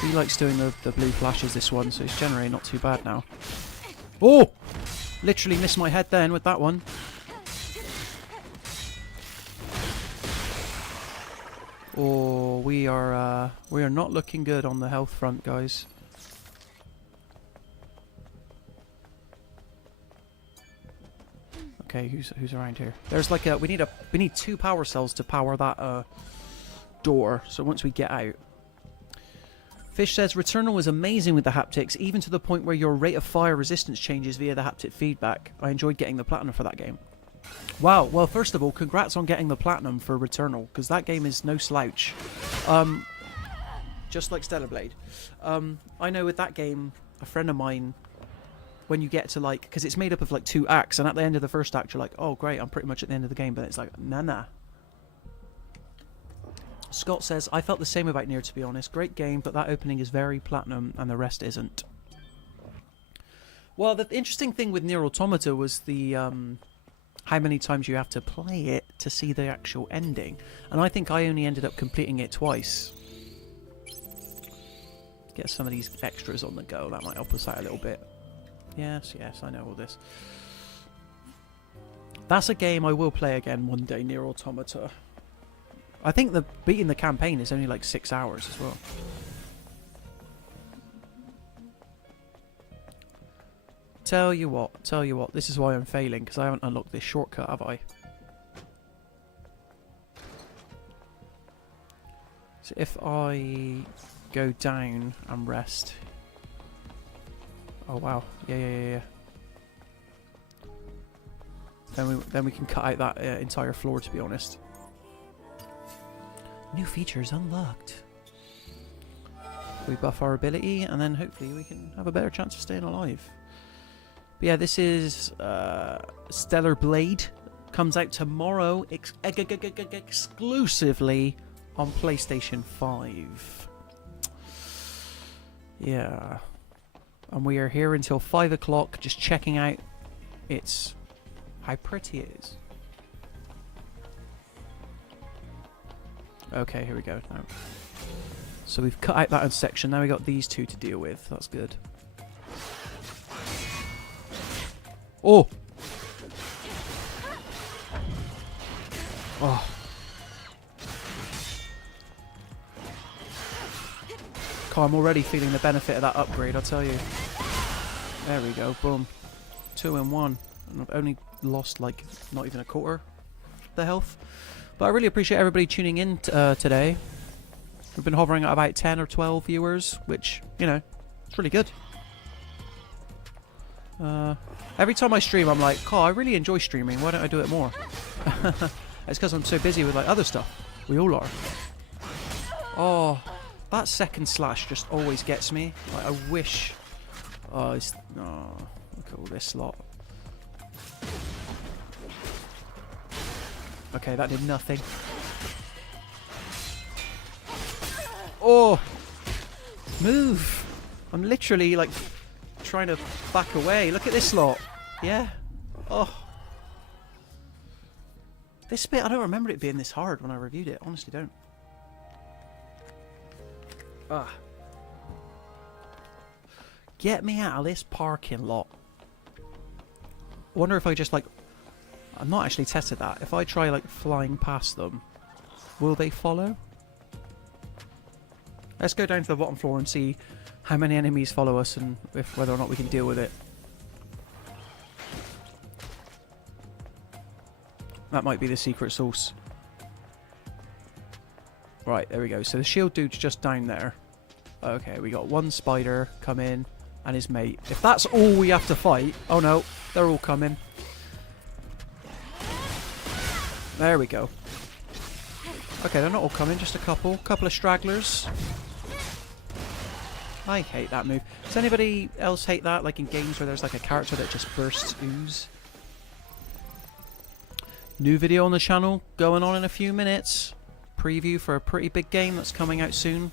He likes doing the blue flashes, this one, so it's generally not too bad now. Oh! Literally missed my head then with that one. Oh, we are not looking good on the health front, guys. Okay, who's around here? There's like a we need 2 power cells to power that door. So once we get out. Fish says Returnal was amazing with the haptics, even to the point where your rate of fire resistance changes via the haptic feedback. I enjoyed getting the platinum for that game. Wow, well, first of all, congrats on getting the platinum for Returnal, because that game is no slouch. Just like Stellar Blade. I know with that game, a friend of mine when you get to like, because it's made up of like 2 acts, and at the end of the first act, you're like, oh great, I'm pretty much at the end of the game, but it's like, nah. Scott says, I felt the same about Nier, to be honest. Great game, but that opening is very platinum, and the rest isn't. Well, the interesting thing with Nier Automata was the how many times you have to play it to see the actual ending, and I think I only ended up completing it twice. Get some of these extras on the go, that might help us out a little bit. Yes, I know all this. That's a game I will play again one day, Nier Automata. I think beating the campaign is only like 6 hours as well. Tell you what, this is why I'm failing, because I haven't unlocked this shortcut, have I? So if I go down and rest... Oh wow, yeah. Then we can cut out that entire floor, to be honest. New features unlocked. We buff our ability, and then hopefully we can have a better chance of staying alive. But yeah, this is Stellar Blade. Comes out tomorrow exclusively on PlayStation 5. Yeah. And we are here until 5 o'clock just checking out how pretty it is. Okay, here we go now. So we've cut out that section, now we got these 2 to deal with. That's good. Oh! Oh. God, I'm already feeling the benefit of that upgrade, I'll tell you. There we go, boom. 2 in 1. And I've only lost like not even a quarter the health. But I really appreciate everybody tuning in today. We've been hovering at about 10 or 12 viewers, which, you know, it's really good. Every time I stream, I'm like, oh, I really enjoy streaming. Why don't I do it more? It's because I'm so busy with like other stuff. We all are. Oh, that second slash just always gets me. Like, I wish... Oh, look at all this lot. Okay, that did nothing. Oh! Move! I'm literally, like, trying to back away. Look at this lot. Yeah. Oh. This bit, I don't remember it being this hard when I reviewed it. Honestly, don't. Ah. Get me out of this parking lot. I wonder if I just, like... I've not actually tested that. If I try, like, flying past them, will they follow? Let's go down to the bottom floor and see how many enemies follow us and whether or not we can deal with it. That might be the secret sauce. Right, there we go. So the shield dude's just down there. Okay, we got one spider come in and his mate. If that's all we have to fight... Oh no, they're all coming. There we go. Okay, they're not all coming, just a couple. Couple of stragglers. I hate that move. Does anybody else hate that? Like in games where there's like a character that just bursts ooze? New video on the channel going on in a few minutes. Preview for a pretty big game that's coming out soon.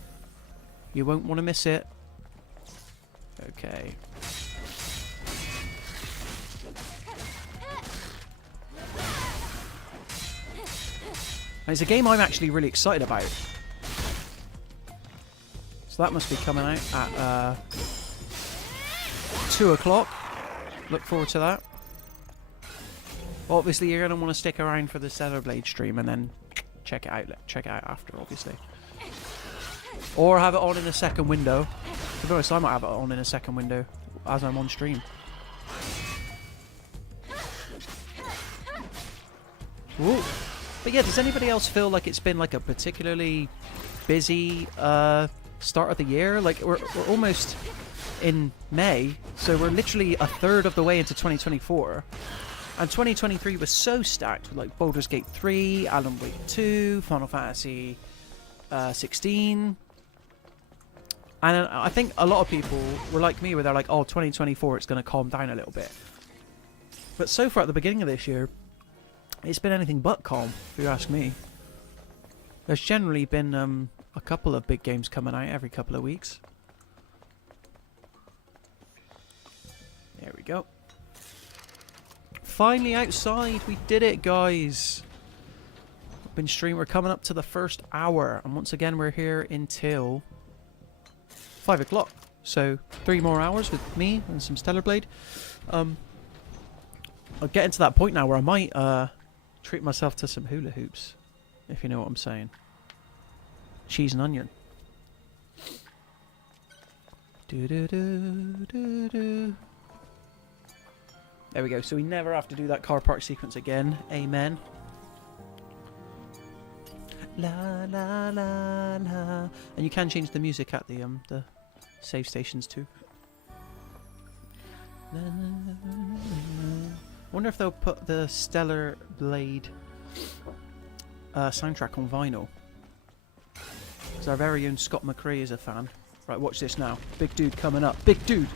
You won't want to miss it. Okay. And it's a game I'm actually really excited about. So that must be coming out at 2 o'clock. Look forward to that. Obviously, you're going to want to stick around for the Stellar Blade stream and then check it out. Check it out after, obviously. Or have it on in a second window. To be honest, I might have it on in a second window as I'm on stream. Whoa. But yeah, does anybody else feel like it's been like a particularly busy start of the year? Like we're almost in May, so we're literally a third of the way into 2024. And 2023 was so stacked with like Baldur's Gate 3, Alan Wake 2, Final Fantasy 16. And I think a lot of people were like me, where they're like, oh, 2024, it's going to calm down a little bit. But so far at the beginning of this year, it's been anything but calm, if you ask me. There's generally been a couple of big games coming out every couple of weeks. There we go. Finally outside, we did it, guys. We've been streaming. We're coming up to the first hour, and once again, we're here until 5 o'clock. So 3 more hours with me and some Stellar Blade. I'm getting to that point now where I might treat myself to some hula hoops, if you know what I'm saying. Cheese and onion. Do do do do do. There we go. So we never have to do that car park sequence again. Amen. La la la la. And you can change the music at the save stations too. La, la, la, la. Wonder if they'll put the Stellar Blade soundtrack on vinyl. Because our very own Scott McCrae is a fan. Right, watch this now. Big dude coming up. Big dude!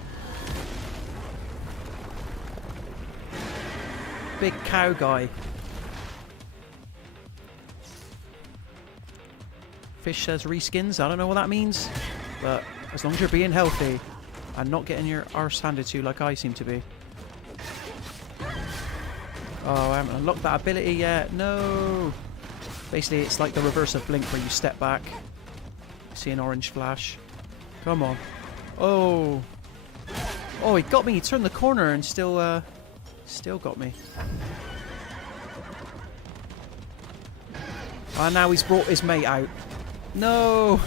Big cow guy. Fish says reskins. I don't know what that means. But as long as you're being healthy and not getting your arse handed to you like I seem to be. Oh, I haven't unlocked that ability yet. No! Basically, it's like the reverse of Blink where you step back. See an orange flash. Come on. Oh! Oh, he got me. He turned the corner and still got me. And now he's brought his mate out. No!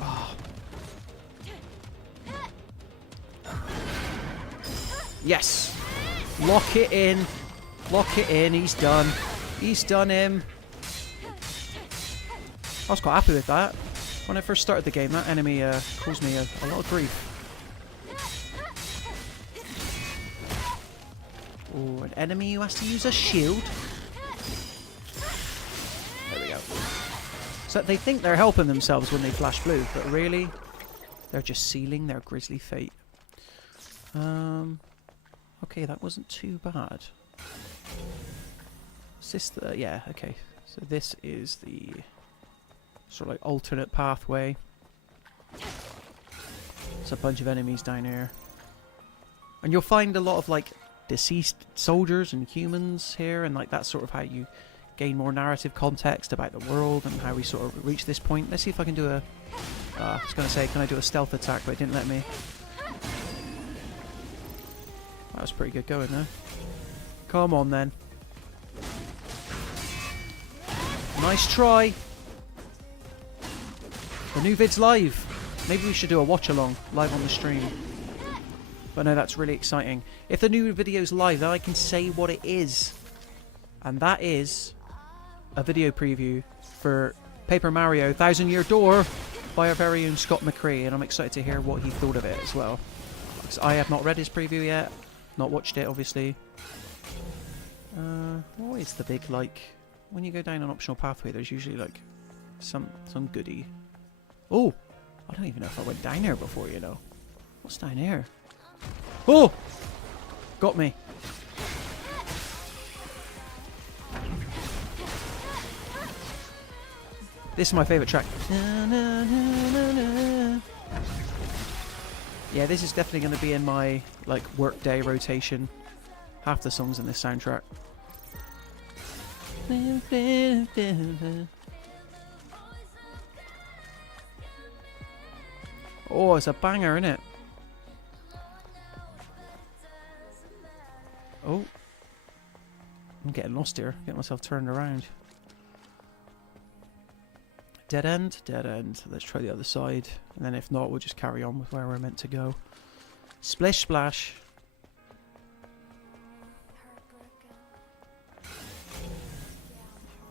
Oh. Yes! Lock it in. Lock it in. He's done. He's done him. I was quite happy with that. When I first started the game, that enemy caused me a lot of grief. Oh, an enemy who has to use a shield. There we go. So they think they're helping themselves when they flash blue, but really, they're just sealing their grisly fate. Okay, that wasn't too bad. Is this the... yeah, okay. So this is the sort of like alternate pathway. There's a bunch of enemies down here. And you'll find a lot of like deceased soldiers and humans here, and like that's sort of how you gain more narrative context about the world and how we sort of reach this point. Let's see if I can do a... I was going to say, can I do a stealth attack, but it didn't let me. That was pretty good going there. Come on then. Nice try. The new vid's live. Maybe we should do a watch along live on the stream. But no, that's really exciting. If the new video's live, then I can say what it is. And that is a video preview for Paper Mario 1000 Year Door by our very own Scott McCrae, and I'm excited to hear what he thought of it as well. Because I have not read his preview yet, not watched it obviously. What is the big, like, when you go down an optional pathway, there's usually like some goodie. Oh, I don't even know if I went down there before, you know. What's down here? Oh! Got me. This is my favourite track. Na, na, na, na, na. Yeah, this is definitely going to be in my like workday rotation. Half the songs in this soundtrack. Oh, it's a banger, isn't it? Oh. I'm getting lost here. Get myself turned around. Dead end, dead end. Let's try the other side. And then if not, we'll just carry on with where we're meant to go. Splish splash.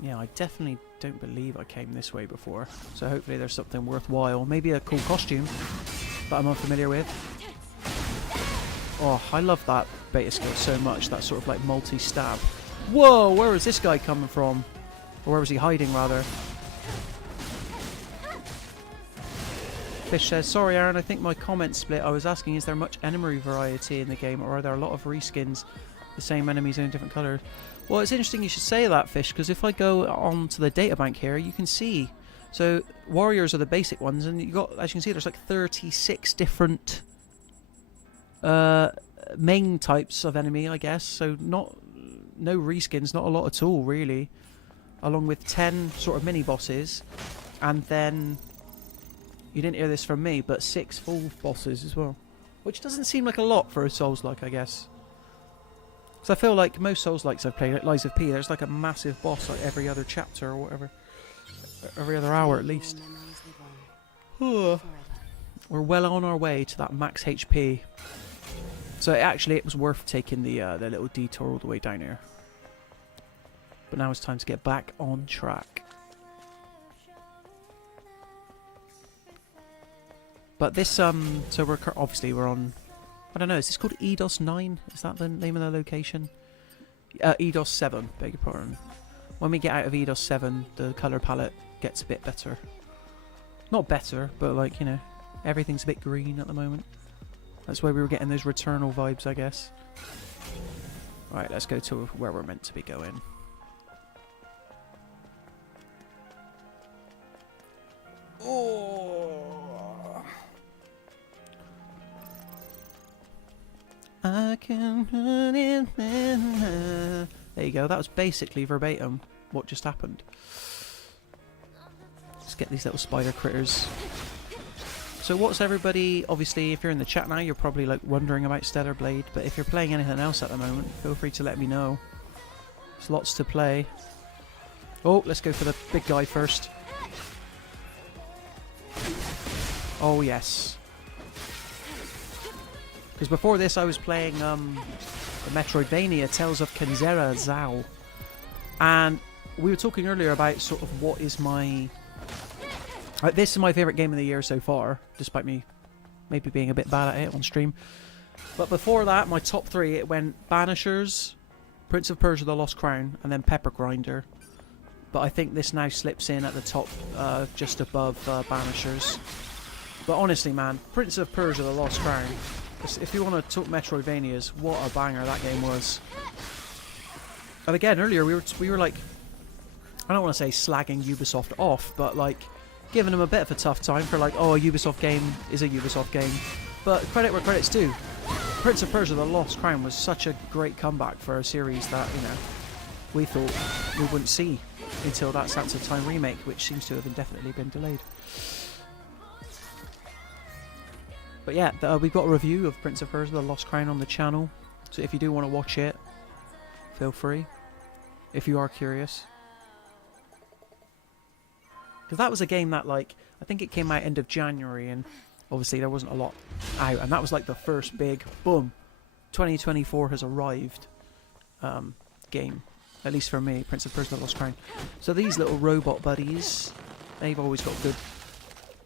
Yeah, I definitely don't believe I came this way before. So hopefully there's something worthwhile. Maybe a cool costume that I'm unfamiliar with. Oh, I love that beta skill so much. That sort of like multi-stab. Whoa, where is this guy coming from? Or where was he hiding, rather? Fish says, sorry Aaron, I think my comment split. I was asking, is there much enemy variety in the game, or are there a lot of reskins, the same enemies in different colours? Well, it's interesting you should say that, Fish, because if I go on to the databank here, you can see. So, warriors are the basic ones, and you got, as you can see, there's like 36 different main types of enemy, I guess. So, no reskins, not a lot at all, really. Along with 10 sort of mini-bosses, and then... You didn't hear this from me, but 6 full bosses as well. Which doesn't seem like a lot for a Souls-like, I guess. Because I feel like most Souls-likes I've played, like Lies of P, there's like a massive boss like every other chapter or whatever. Every other hour at least. We're well on our way to that max HP. So it was worth taking the little detour all the way down here. But now it's time to get back on track. But this, so obviously we're on, I don't know, is this called EDOS 9? Is that the name of the location? EDOS 7, beg your pardon. When we get out of EDOS 7, the colour palette gets a bit better. Not better, but like, you know, everything's a bit green at the moment. That's why we were getting those Returnal vibes, I guess. Right, let's go to where we're meant to be going. Oh! I can run it. There you go. That was basically verbatim what just happened. Let's get these little spider critters. So what's everybody... Obviously, if you're in the chat now, you're probably like wondering about Stellar Blade. But if you're playing anything else at the moment, feel free to let me know. There's lots to play. Oh, let's go for the big guy first. Oh, yes. Because before this I was playing the Metroidvania Tales of Kenzera Zao. And we were talking earlier about sort of what is my... this is my favourite game of the year so far, despite me maybe being a bit bad at it on stream. But before that, my top 3, it went Banishers, Prince of Persia The Lost Crown, and then Pepper Grinder. But I think this now slips in at the top, just above Banishers. But honestly, man, Prince of Persia The Lost Crown... If you want to talk Metroidvanias, what a banger that game was. And again, earlier we were like, I don't want to say slagging Ubisoft off, but like giving them a bit of a tough time for like, oh, a Ubisoft game is a Ubisoft game. But credit where credit's due. Prince of Persia: The Lost Crown was such a great comeback for a series that, you know, we thought we wouldn't see until that Sands of Time remake, which seems to have indefinitely been delayed. But yeah, we've got a review of Prince of Persia: The Lost Crown on the channel, so if you do want to watch it, feel free, if you are curious. Because that was a game that, like, I think it came out end of January, and obviously there wasn't a lot out, and that was like the first big, boom, 2024 has arrived game, at least for me, Prince of Persia: The Lost Crown. So these little robot buddies, they've always got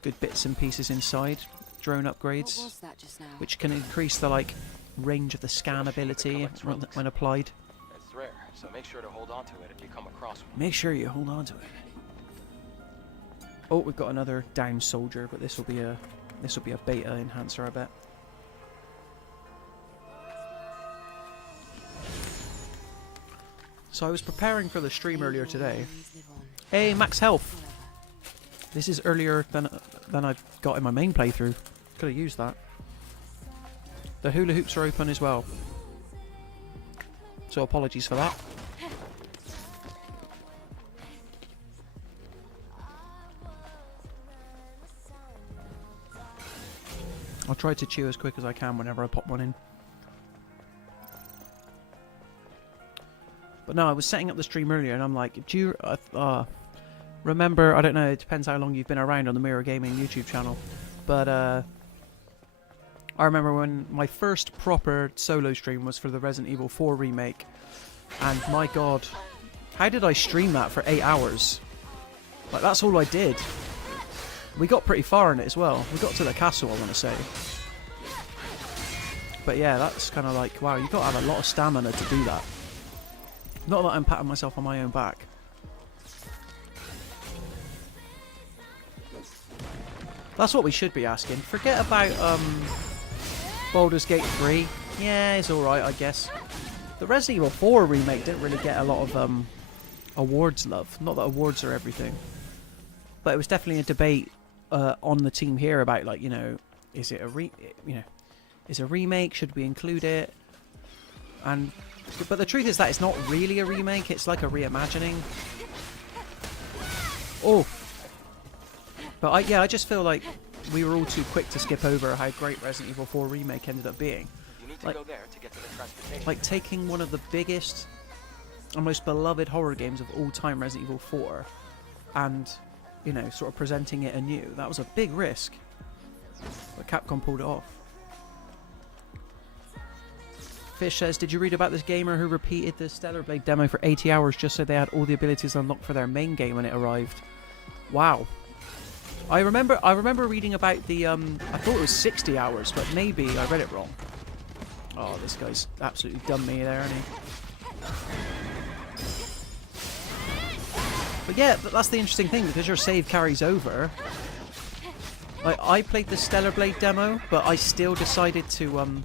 good bits and pieces inside. Drone upgrades, What was that just now? which can increase the like range of the scan ability when applied. It's rare, so make sure to hold on to it if you come across one. Make sure you hold on to it. Oh, we've got another down soldier, but this will be a beta enhancer, I bet. So I was preparing for the stream earlier today. Hey, max health. This is earlier than I've got in my main playthrough. Could have used that. The hula hoops are open as well, so apologies for that. I'll try to chew as quick as I can whenever I pop one in. But no, I was setting up the stream earlier and I'm like, do you remember, I don't know, it depends how long you've been around on the Mirror Gaming YouTube channel, but I remember when my first proper solo stream was for the Resident Evil 4 remake, and my god, how did I stream that for 8 hours? Like, that's all I did. We got pretty far in it as well. We got to the castle, I want to say. But yeah, that's kind of like, wow, you've got to have a lot of stamina to do that. Not that I'm patting myself on my own back. That's what we should be asking. Forget about Baldur's Gate 3. Yeah, it's alright, I guess. The Resident Evil 4 remake didn't really get a lot of awards love. Not that awards are everything. But it was definitely a debate on the team here about, like, you know, is it a is a remake? Should we include it? And but the truth is that it's not really a remake. It's like a reimagining. Oh, but I just feel like we were all too quick to skip over how great Resident Evil 4 remake ended up being. You need to go there to get to the transportation. Like taking one of the biggest and most beloved horror games of all time, Resident Evil 4, and, you know, sort of presenting it anew. That was a big risk, but Capcom pulled it off. Fish says, did you read about this gamer who repeated the Stellar Blade demo for 80 hours just so they had all the abilities unlocked for their main game when it arrived? Wow. I remember reading about the I thought it was 60 hours, but maybe I read it wrong. Oh, this guy's absolutely done me there, hasn't he? But yeah, that's the interesting thing, because your save carries over. Like, I played the Stellar Blade demo, but I still decided to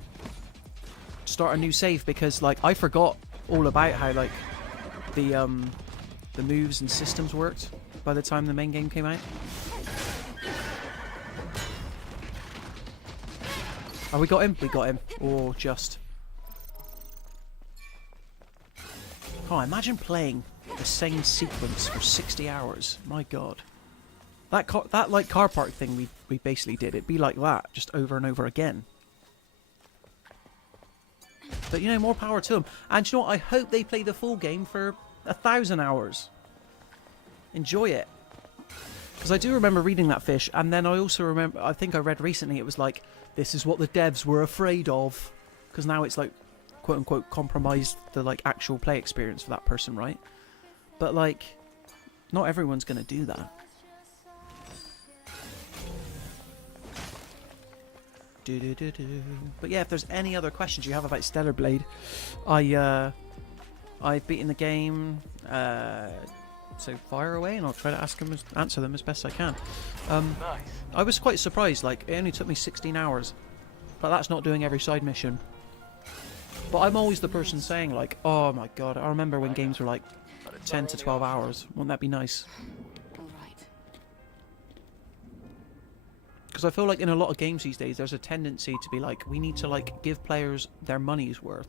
start a new save because, like, I forgot all about how, like, the moves and systems worked by the time the main game came out. Oh, we got him? We got him. Oh, just. Oh, imagine playing the same sequence for 60 hours. My god. That like car park thing we basically did, it'd be like that, just over and over again. But, you know, more power to them. And you know what? I hope they play the full game for 1,000 hours. Enjoy it. Because I do remember reading that, Fish, and then I also remember, I think I read recently, it was like, this is what the devs were afraid of. Because now it's like, quote unquote, compromised the like actual play experience for that person, right? But like, not everyone's going to do that. But yeah, if there's any other questions you have about Stellar Blade, I've beaten the game, so fire away and I'll try to answer them as best I can. Nice. I was quite surprised, like, it only took me 16 hours, but that's not doing every side mission. But I'm always the person saying, like, oh my god, I remember when games were like 10 to 12 hours. Wouldn't that be nice? All right. Because I feel like in a lot of games these days, there's a tendency to be like, we need to like give players their money's worth.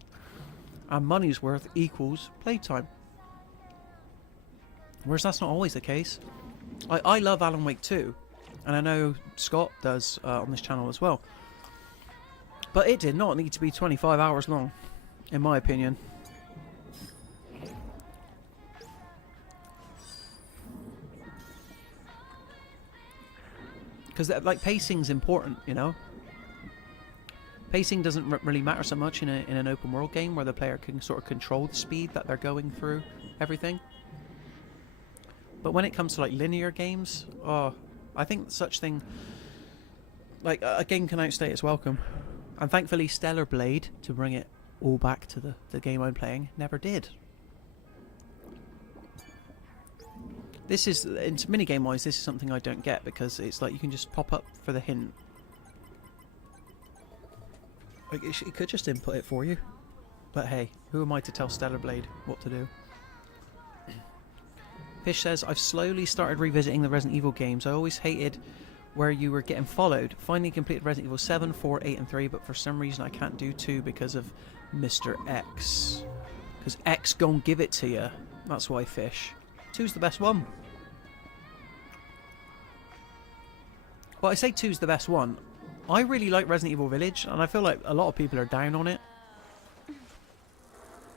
And money's worth equals playtime. Whereas that's not always the case. I love Alan Wake 2. And I know Scott does on this channel as well. But it did not need to be 25 hours long, in my opinion. Because like pacing's important, you know. Pacing doesn't really matter so much in an open world game where the player can sort of control the speed that they're going through everything. But when it comes to like linear games, oh, I think such thing, like a game can outstay its welcome. And thankfully Stellar Blade, to bring it all back to the game I'm playing, never did. This is, minigame wise, this is something I don't get because it's like you can just pop up for the hint. Like it could just input it for you. But hey, who am I to tell Stellar Blade what to do? Fish says, I've slowly started revisiting the Resident Evil games. I always hated where you were getting followed. Finally completed Resident Evil 7, 4, 8 and 3, but for some reason I can't do 2 because of Mr. X. Because X gon' give it to you. That's why, Fish. 2's the best one. Well, I say 2's the best one. I really like Resident Evil Village, and I feel like a lot of people are down on it.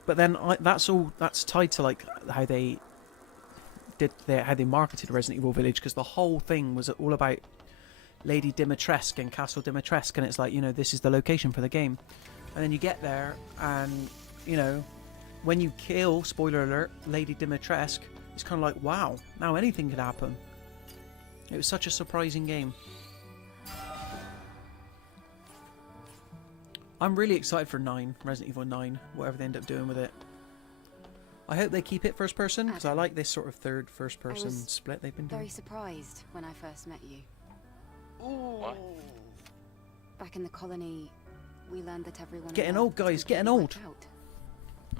But then that's tied to like how they marketed Resident Evil Village, because the whole thing was all about Lady Dimitrescu and Castle Dimitrescu, and it's like, you know, this is the location for the game. And then you get there, and, you know, when you kill, spoiler alert, Lady Dimitrescu, it's kind of like, wow, now anything could happen. It was such a surprising game. I'm really excited for 9, Resident Evil 9, whatever they end up doing with it. I hope they keep it first person, because I like this sort of third first person split they've been doing. Very surprised when I first met you. What? Back in the colony, we learned that everyone... Getting old, guys, getting old.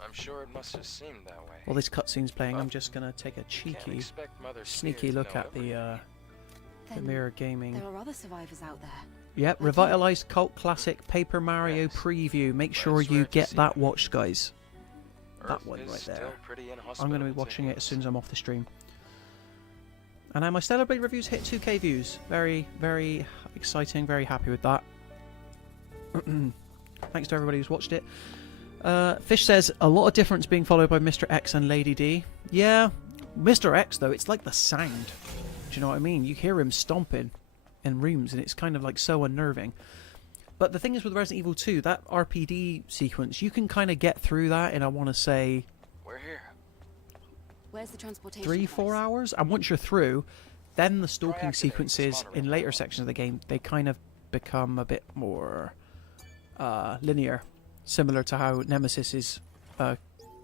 I'm sure it must have seemed that way. While this cutscene's playing, I'm just gonna take a Can't cheeky, expect Mother sneaky Sphere to look know at the Then Mirror Gaming. There are other survivors out there. Yep, revitalized cult classic Paper Mario Yes. preview. Make But sure it's you rare to get see that them. watched, guys. Earth That one is right still there. pretty I'm going to be inhospitable watching it as humans. soon as I'm off the stream. And now my Stellar Blade reviews hit 2k views. Very, very exciting. Very happy with that. Thanks to everybody who's watched it. Fish says, a lot of difference being followed by Mr. X and Lady D. Yeah, Mr. X, though, it's like the sound. Do you know what I mean? You hear him stomping in rooms, and it's kind of like so unnerving. But the thing is with Resident Evil 2, that RPD sequence, you can kind of get through that in, I want to say, We're here. Where's the transportation 3-4 device? hours. And once you're through, then the stalking activating the sequences spawner in right later now. sections of the game, they kind of become a bit more linear, similar to how Nemesis is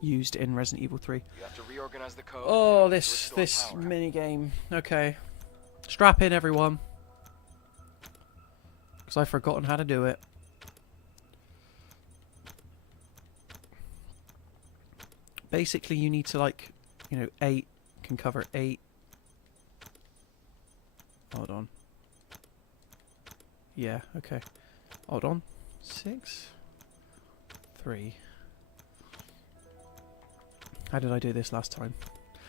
used in Resident Evil 3. You have to reorganize the code. Oh, to this restore power. mini game. Okay, strap in, everyone, because I've forgotten how to do it. Basically, you need to, like, 8 can cover 8. Hold on. Yeah, okay. Hold on. 6. 3. How did I do this last time?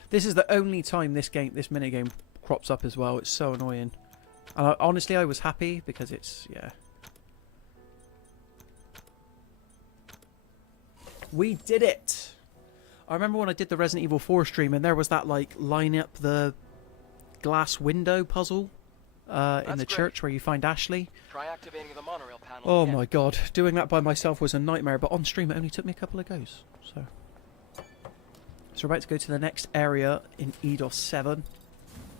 This is the only time this minigame crops up as well. It's so annoying. And honestly, I was happy because it's, yeah. We did it! I remember when I did the Resident Evil 4 stream and there was that, like, line up the glass window puzzle in the great. church where you find Ashley. Try activating the monorail panel. Oh again. my god, doing that by myself was a nightmare, but on stream it only took me a couple of goes. So we're about to go to the next area in EDOS 7.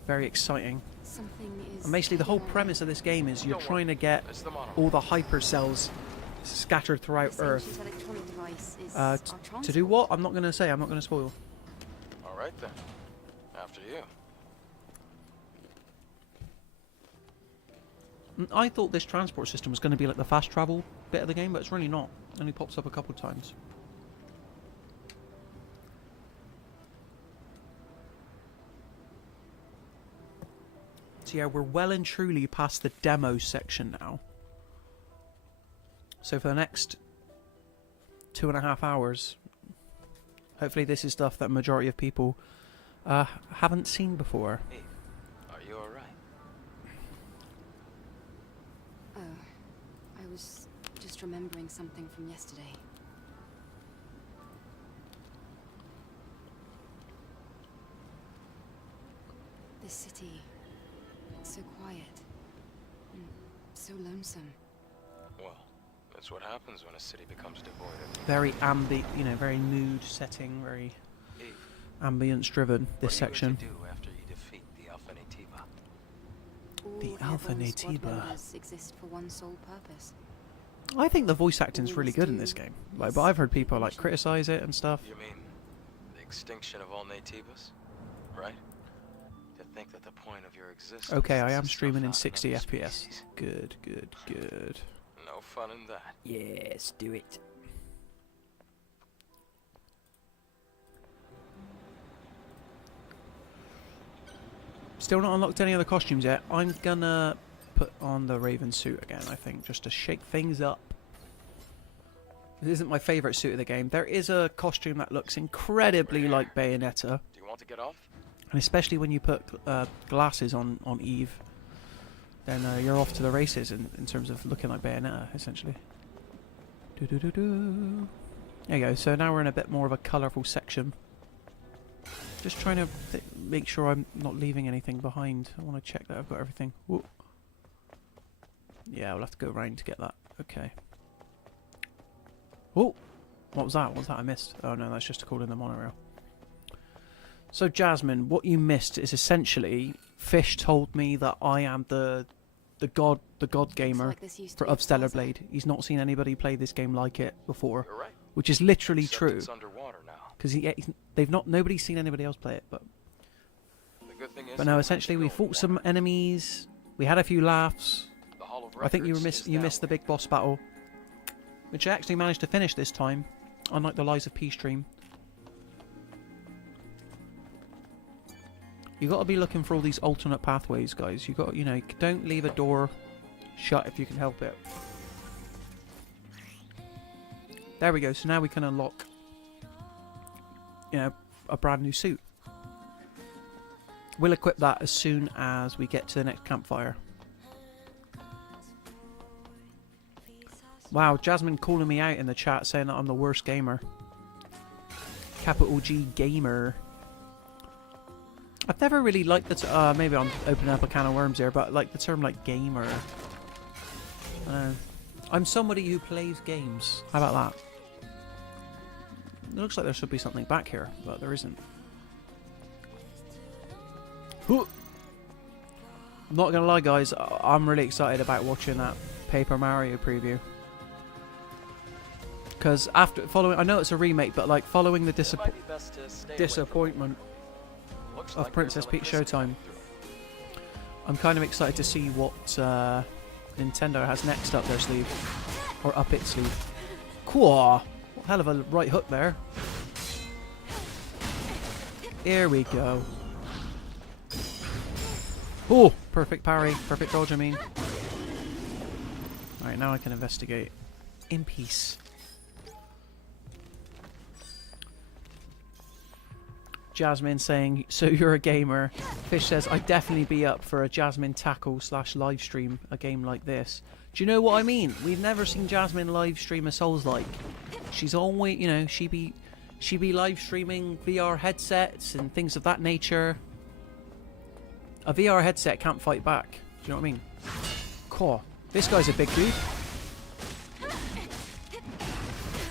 Very exciting. Something is... And basically the whole heading our premise way. of this game is you're Don't trying to get It's the monorail. all the hypercells scattered throughout This Earth. ancient electronic device is Uh, our To do what? transport. I'm not going to say, I'm not going to spoil. All right then. After you. I thought this transport system was going to be like the fast travel bit of the game, but it's really not. It only pops up a couple of times. So yeah, we're well and truly past the demo section now. So for the next 2.5 hours, hopefully this is stuff that majority of people haven't seen before. Hey, are you all right? Oh, I was just remembering something from yesterday. This city, it's so quiet and so lonesome. Well, that's what happens when a city becomes devoid of. Very very mood setting, very Hey, ambience driven, this what are you section. going to do after you defeat the Alpha Nativa? The All Alpha airborne squad Nativa. members exist for one sole purpose. I think the voice acting's really Always good in do this game. Like, but I've heard people like criticize it and stuff. You mean the extinction of all Nativas, right? To think that the point of your existence. Okay, I is am to streaming in snuff out 60 another FPS. species. Good, good, good. No fun in that. Yes, do it. Still not unlocked any other costumes yet. I'm gonna put on the Raven suit again, I think, just to shake things up. This isn't my favourite suit of the game. There is a costume that looks incredibly like Bayonetta, Do you want to get off? and especially when you put glasses on Eve, then you're off to the races in terms of looking like Bayonetta, essentially. Do-do-do-do. There you go. So now we're in a bit more of a colourful section. Just trying to make sure I'm not leaving anything behind. I want to check that I've got everything. Whoa. Yeah, we'll have to go around to get that. Okay. Oh! What was that? What was that I missed? Oh no, that's just to call in the monorail. So Jasmine, what you missed is essentially Fish told me that I am the god gamer like this used to be of Stellar Plaza. Blade. He's not seen anybody play this game like it before, You're right. which is literally Except true. It's underwater now. Because nobody's seen anybody else play it, but The good thing is. no, essentially we fought some enemies. We had a few laughs. The Hall of I think you Records is missed the that big boss battle, which I actually managed to finish this time, unlike the Lies of P stream. You got to be looking for all these alternate pathways, guys. You got, you know, don't leave a door shut if you can help it. There we go. So now we can unlock, you know, a brand new suit. We'll equip that as soon as we get to the next campfire. Wow, Jasmine calling me out in the chat saying that I'm the worst gamer. Capital G gamer. I've never really liked the maybe I'm opening up a can of worms here, but like the term like gamer. I'm somebody who plays games. How about that? It looks like there should be something back here, but there isn't. I'm not gonna lie, guys. I'm really excited about watching that Paper Mario preview. Because after following, I know it's a remake, but like following the disappointment of Princess Peach Showtime, I'm kind of excited to see what Nintendo has next up their sleeve, or up its sleeve. Cool. Hell of a right hook there. Here we go. Oh, perfect parry, perfect dodge. I mean. All right, now I can investigate in peace. Jasmine saying, so you're a gamer. Fish says, I'd definitely be up for a Jasmine tackle / live stream a game like this. Do you know what I mean? We've never seen Jasmine live stream a Souls-like. She's always, you know, she be live streaming VR headsets and things of that nature. A VR headset can't fight back. Do you know what I mean? Cool. This guy's a big dude.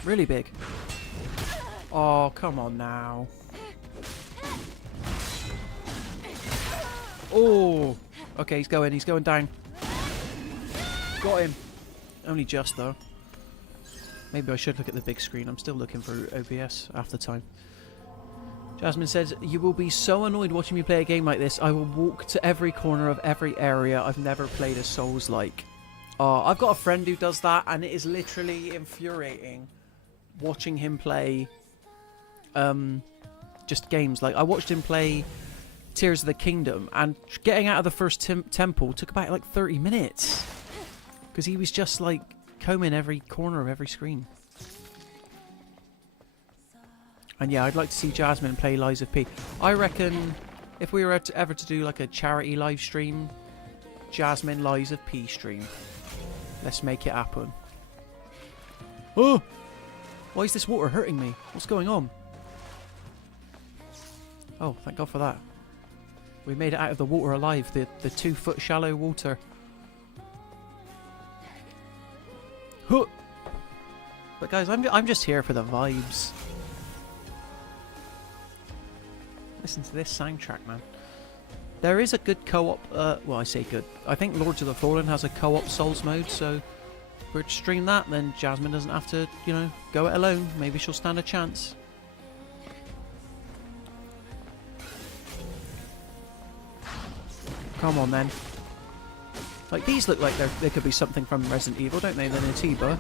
Really big. Oh, come on now. Oh, okay, he's going down. Got him. Only just, though. Maybe I should look at the big screen. I'm still looking for OBS half the time. Jasmine says, you will be so annoyed watching me play a game like this. I will walk to every corner of every area. I've never played a Souls-like. I've got a friend who does that, and it is literally infuriating watching him play just games. Like, I watched him play Tears of the Kingdom, and getting out of the first temple took about like 30 minutes because he was just like combing every corner of every screen. And yeah, I'd like to see Jasmine play Lies of P. I reckon if we were ever to do like a charity live stream, Jasmine Lies of P stream, let's make it happen. Oh, why is this water hurting me? What's going on? Oh, thank God for that. We made it out of the water alive, the 2-foot shallow water. Huh. But guys, I'm just here for the vibes. Listen to this soundtrack, man. There is a good co-op, well, I say good. I think Lords of the Fallen has a co-op Souls mode, so if we're to stream that, then Jasmine doesn't have to, you know, go it alone. Maybe she'll stand a chance. Come on, then. Like, these look like they could be something from Resident Evil, don't they? The Natiba.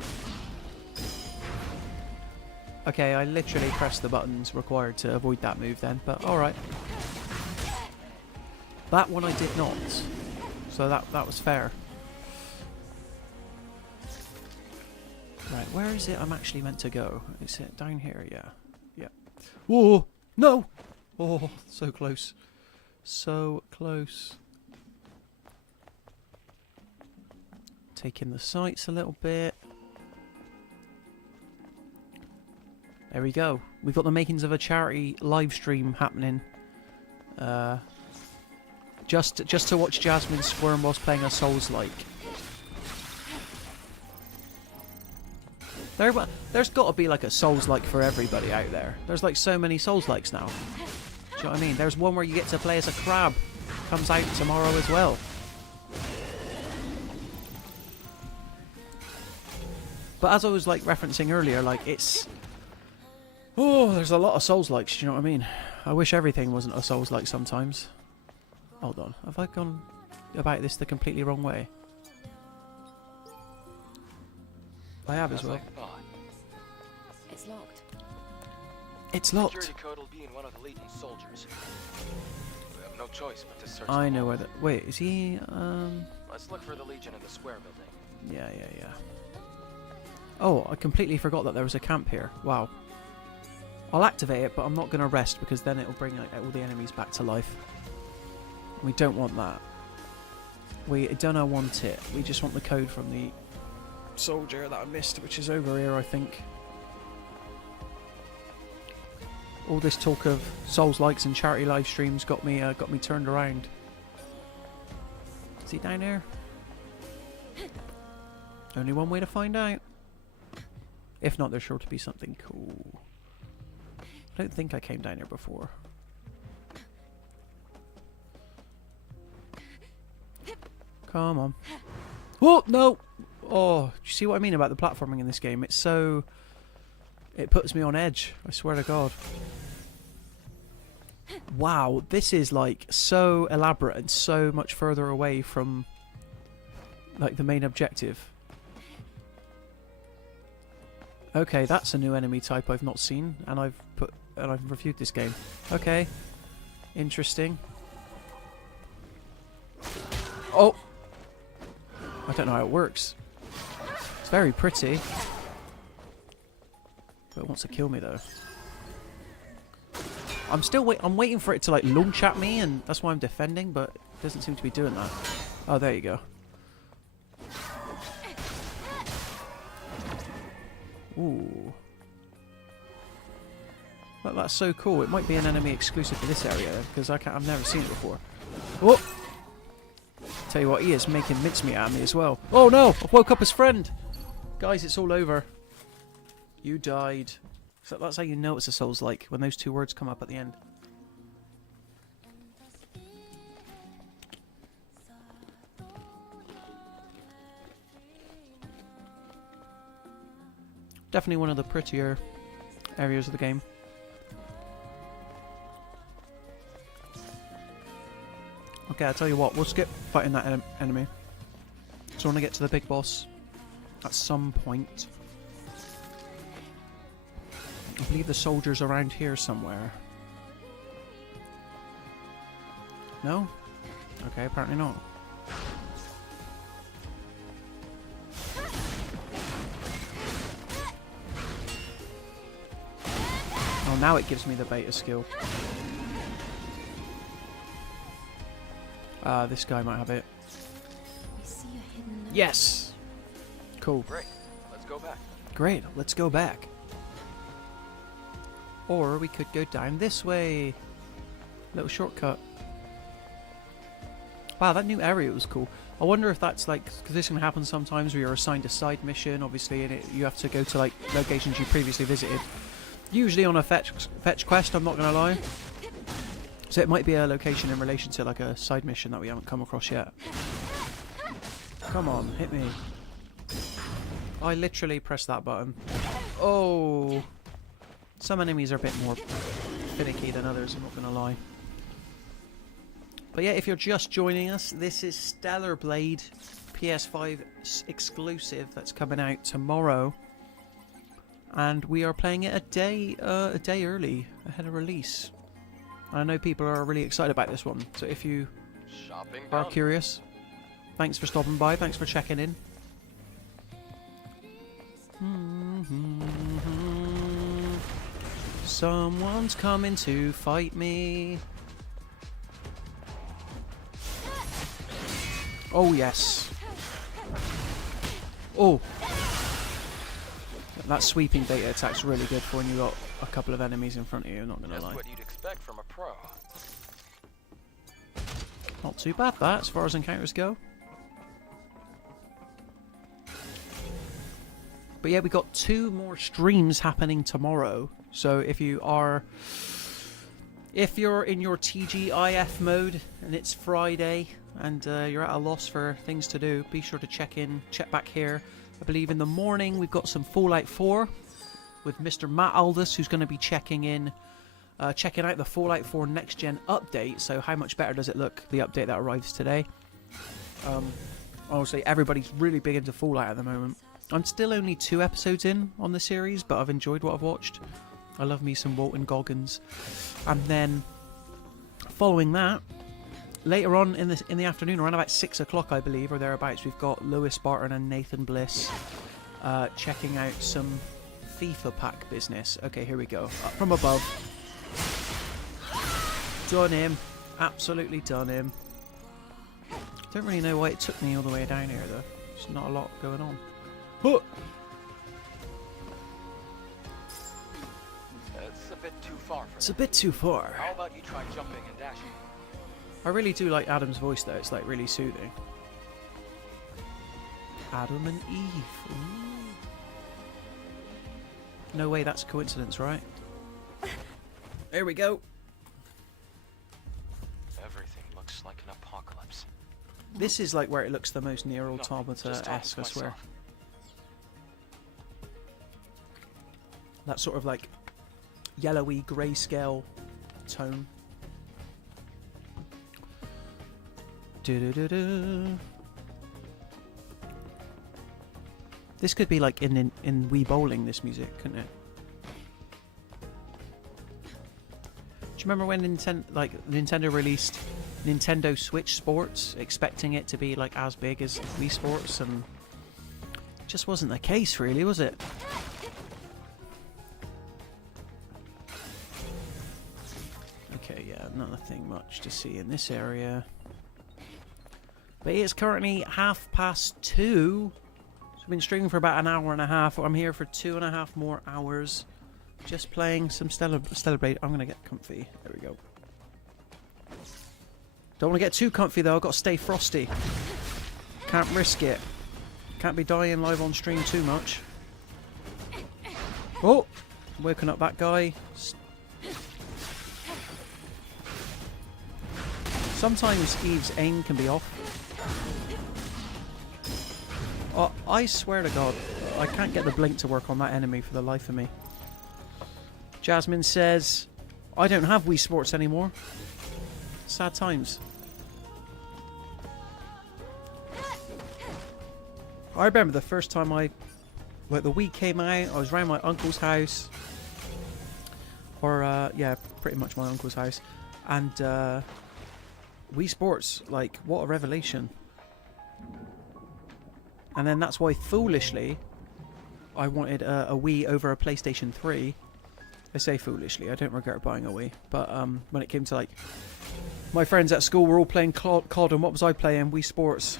Okay, I literally pressed the buttons required to avoid that move then, but alright. That one I did not. So that was fair. Right, where is it I'm actually meant to go? Is it down here? Yeah. Yeah. Whoa! No! Oh, so close. So close. Taking the sights a little bit. There we go. We've got the makings of a charity live stream happening. Just to watch Jasmine squirm whilst playing a Souls-like. There's got to be like a Souls-like for everybody out there. There's like so many Souls-likes now. Do you know what I mean? There's one where you get to play as a crab. Comes out tomorrow as well. But as I was like referencing earlier, like it's... Oh, there's a lot of Souls-likes, do you know what I mean? I wish everything wasn't a Souls-like sometimes. Hold on, have I gone... about this the completely wrong way? I have as As well. I thought. It's locked. It's locked. Security code will be in one of the Legion's soldiers. We have no choice but to search. I them know all. where the... Wait, is he... Let's look for the Legion in the square building. Yeah. Oh, I completely forgot that there was a camp here. Wow. I'll activate it, but I'm not going to rest because then it'll bring like, all the enemies back to life. We don't want that. We don't want it. We just want the code from the soldier that I missed, which is over here, I think. All this talk of Souls likes and charity live streams got me turned around. Is he down there? Only one way to find out. If not, there's sure to be something cool. I don't think I came down here before. Come on. Oh, no! Oh, do you see what I mean about the platforming in this game? It's so... It puts me on edge, I swear to God. Wow, this is like so elaborate and so much further away from like the main objective. Okay, that's a new enemy type I've not seen, and I've reviewed this game. Okay, interesting. Oh, I don't know how it works. It's very pretty, but it wants to kill me though. I'm waiting for it to like launch at me, and that's why I'm defending, but it doesn't seem to be doing that. Oh, there you go. Ooh. Well, that's so cool. It might be an enemy exclusive to this area, because I've never seen it before. Oh! Tell you what, he is making mincemeat out of me as well. Oh no! I've woke up his friend! Guys, it's all over. You died. So that's how you know it's a Souls-like, when those two words come up at the end. Definitely one of the prettier areas of the game. Okay, I'll tell you what, we'll skip fighting that enemy. So I want to get to the big boss at some point. I believe the soldier's around here somewhere. No? Okay, apparently not. Oh, now it gives me the beta skill. This guy might have it. We see a hidden note. Yes! Cool. Great. Let's go back. Great, let's go back. Or we could go down this way. Little shortcut. Wow, that new area was cool. I wonder if that's like, because this can happen sometimes where you're assigned a side mission, obviously, and you have to go to like locations you previously visited. Usually on a fetch quest, I'm not going to lie. So it might be a location in relation to like a side mission that we haven't come across yet. Come on, hit me. I literally pressed that button. Oh. Some enemies are a bit more finicky than others, I'm not going to lie. But yeah, if you're just joining us, this is Stellar Blade PS5 exclusive that's coming out tomorrow. And we are playing it a day early, ahead of release. And I know people are really excited about this one, so if you Shopping are down. curious, thanks for stopping by, thanks for checking in. Someone's coming to fight me. Oh yes. Oh. That sweeping beta attack's really good for when you've got a couple of enemies in front of you, I'm not gonna Just lie. what you'd expect from a pro. Not too bad that, as far as encounters go. But yeah, we got 2 more streams happening tomorrow. So if you're in your TGIF mode and it's Friday and you're at a loss for things to do, be sure to check back here. I believe in the morning we've got some Fallout 4 with Mr. Matt Aldous, who's going to be checking out the Fallout 4 next gen update. So how much better does it look, the update that arrives today? Honestly, everybody's really big into Fallout at the moment. I'm still only 2 episodes in on the series, but I've enjoyed what I've watched. I love me some Walton Goggins. And then, following that, later on in the afternoon, around about 6 o'clock, I believe, or thereabouts, we've got Lewis Barton and Nathan Bliss checking out some FIFA pack business. Okay, here we go. Up from above. Done him. Absolutely done him. Don't really know why it took me all the way down here, though. There's not a lot going on. Huh. It's a bit too far for It's a bit too far. How about you try jumping and dashing? I really do like Adam's voice, though. It's like really soothing. Adam and Eve. Ooh. No way that's a coincidence, right? Here we go. Everything looks like an apocalypse. This is like where it looks the most Nier Just Automata-esque, I talking to swear. myself. That sort of like yellowy grayscale tone. Do-do-do-do. This could be like in Wii Bowling, this music, couldn't it? Do you remember when Nintendo released Nintendo Switch Sports, expecting it to be like as big as Wii Sports, and it just wasn't the case, really, was it? Okay, yeah, nothing much to see in this area. But it's currently 2:30. So I've been streaming for about an hour and a half. I'm here for 2.5 more hours. Just playing some Stellar Blade. I'm going to get comfy. There we go. Don't want to get too comfy though. I've got to stay frosty. Can't risk it. Can't be dying live on stream too much. Oh! Waking up that guy. Sometimes Eve's aim can be off. Oh, I swear to God, I can't get the blink to work on that enemy for the life of me. Jasmine says, I don't have Wii Sports anymore. Sad times. I remember the first time the Wii came out, I was around my uncle's house. Or, yeah, pretty much my uncle's house. And, Wii Sports, like, what a revelation. And then that's why, foolishly, I wanted a Wii over a PlayStation 3. I say foolishly, I don't regret buying a Wii. But when it came to, like, my friends at school were all playing COD, and what was I playing? Wii Sports.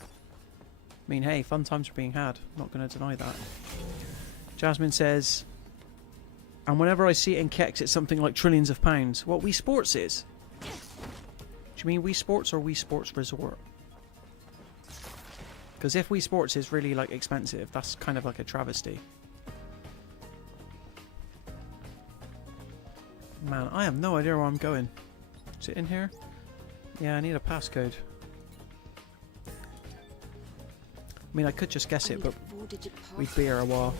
I mean, hey, fun times are being had. Not going to deny that. Jasmine says, and whenever I see it in Kex, it's something like trillions of pounds. What Wii Sports is? Do you mean Wii Sports or Wii Sports Resort? Because if Wii Sports is really, like, expensive, that's kind of like a travesty. Man, I have no idea where I'm going. Is it in here? Yeah, I need a passcode. I mean, I could just guess it, but we'd be here a while.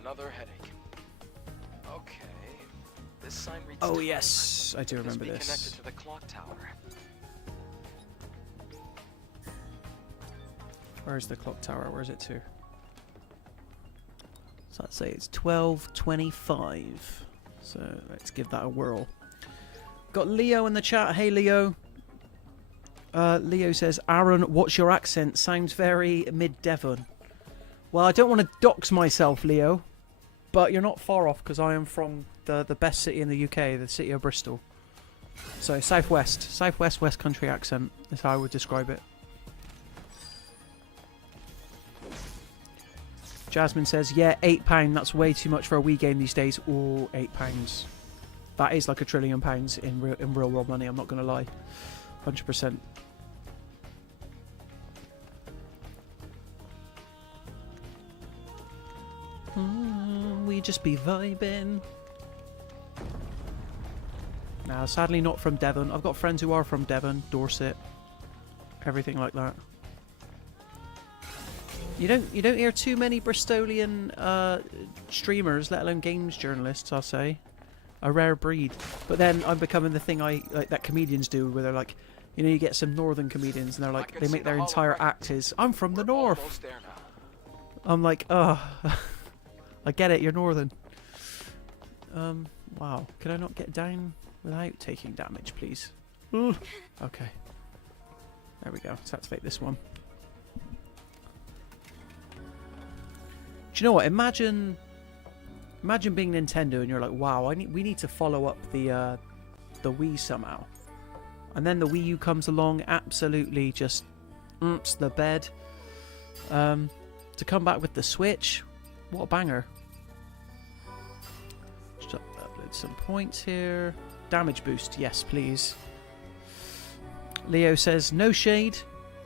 Another headache. Okay. This sign reads Oh time. yes, I do Could remember be this. connected to the clock tower. Where's the clock tower? Where's it to? So I'd say it's 12:25. So let's give that a whirl. Got Leo in the chat. Hey Leo. Leo says, Aaron, what's your accent? Sounds very mid-Devon. Well, I don't want to dox myself, Leo, but you're not far off because I am from the best city in the UK, the city of Bristol. So southwest, West Country accent is how I would describe it. Jasmine says, yeah, £8. That's way too much for a Wii game these days. Oh, £8. That is like £1 trillion in real world money. I'm not going to lie. 100%. We just be vibing. Nah, sadly not from Devon. I've got friends who are from Devon, Dorset, everything like that. You don't hear too many Bristolian streamers, let alone games journalists, I'll say. a rare breed. But then I'm becoming the thing that comedians do, where they're like, you know, you get some northern comedians and they're like, they make their entire act is, I'm from the north. Almost there now. I'm like, oh, I get it, you're northern. Wow. Can I not get down without taking damage, please? Ooh. Okay. There we go. Let's activate this one. Do you know what? Imagine being Nintendo and you're like, wow, we need to follow up the Wii somehow. And then the Wii U comes along, absolutely just the bed. To come back with the Switch, what a banger. Just upload some points here. Damage boost, yes please. Leo says, no shade.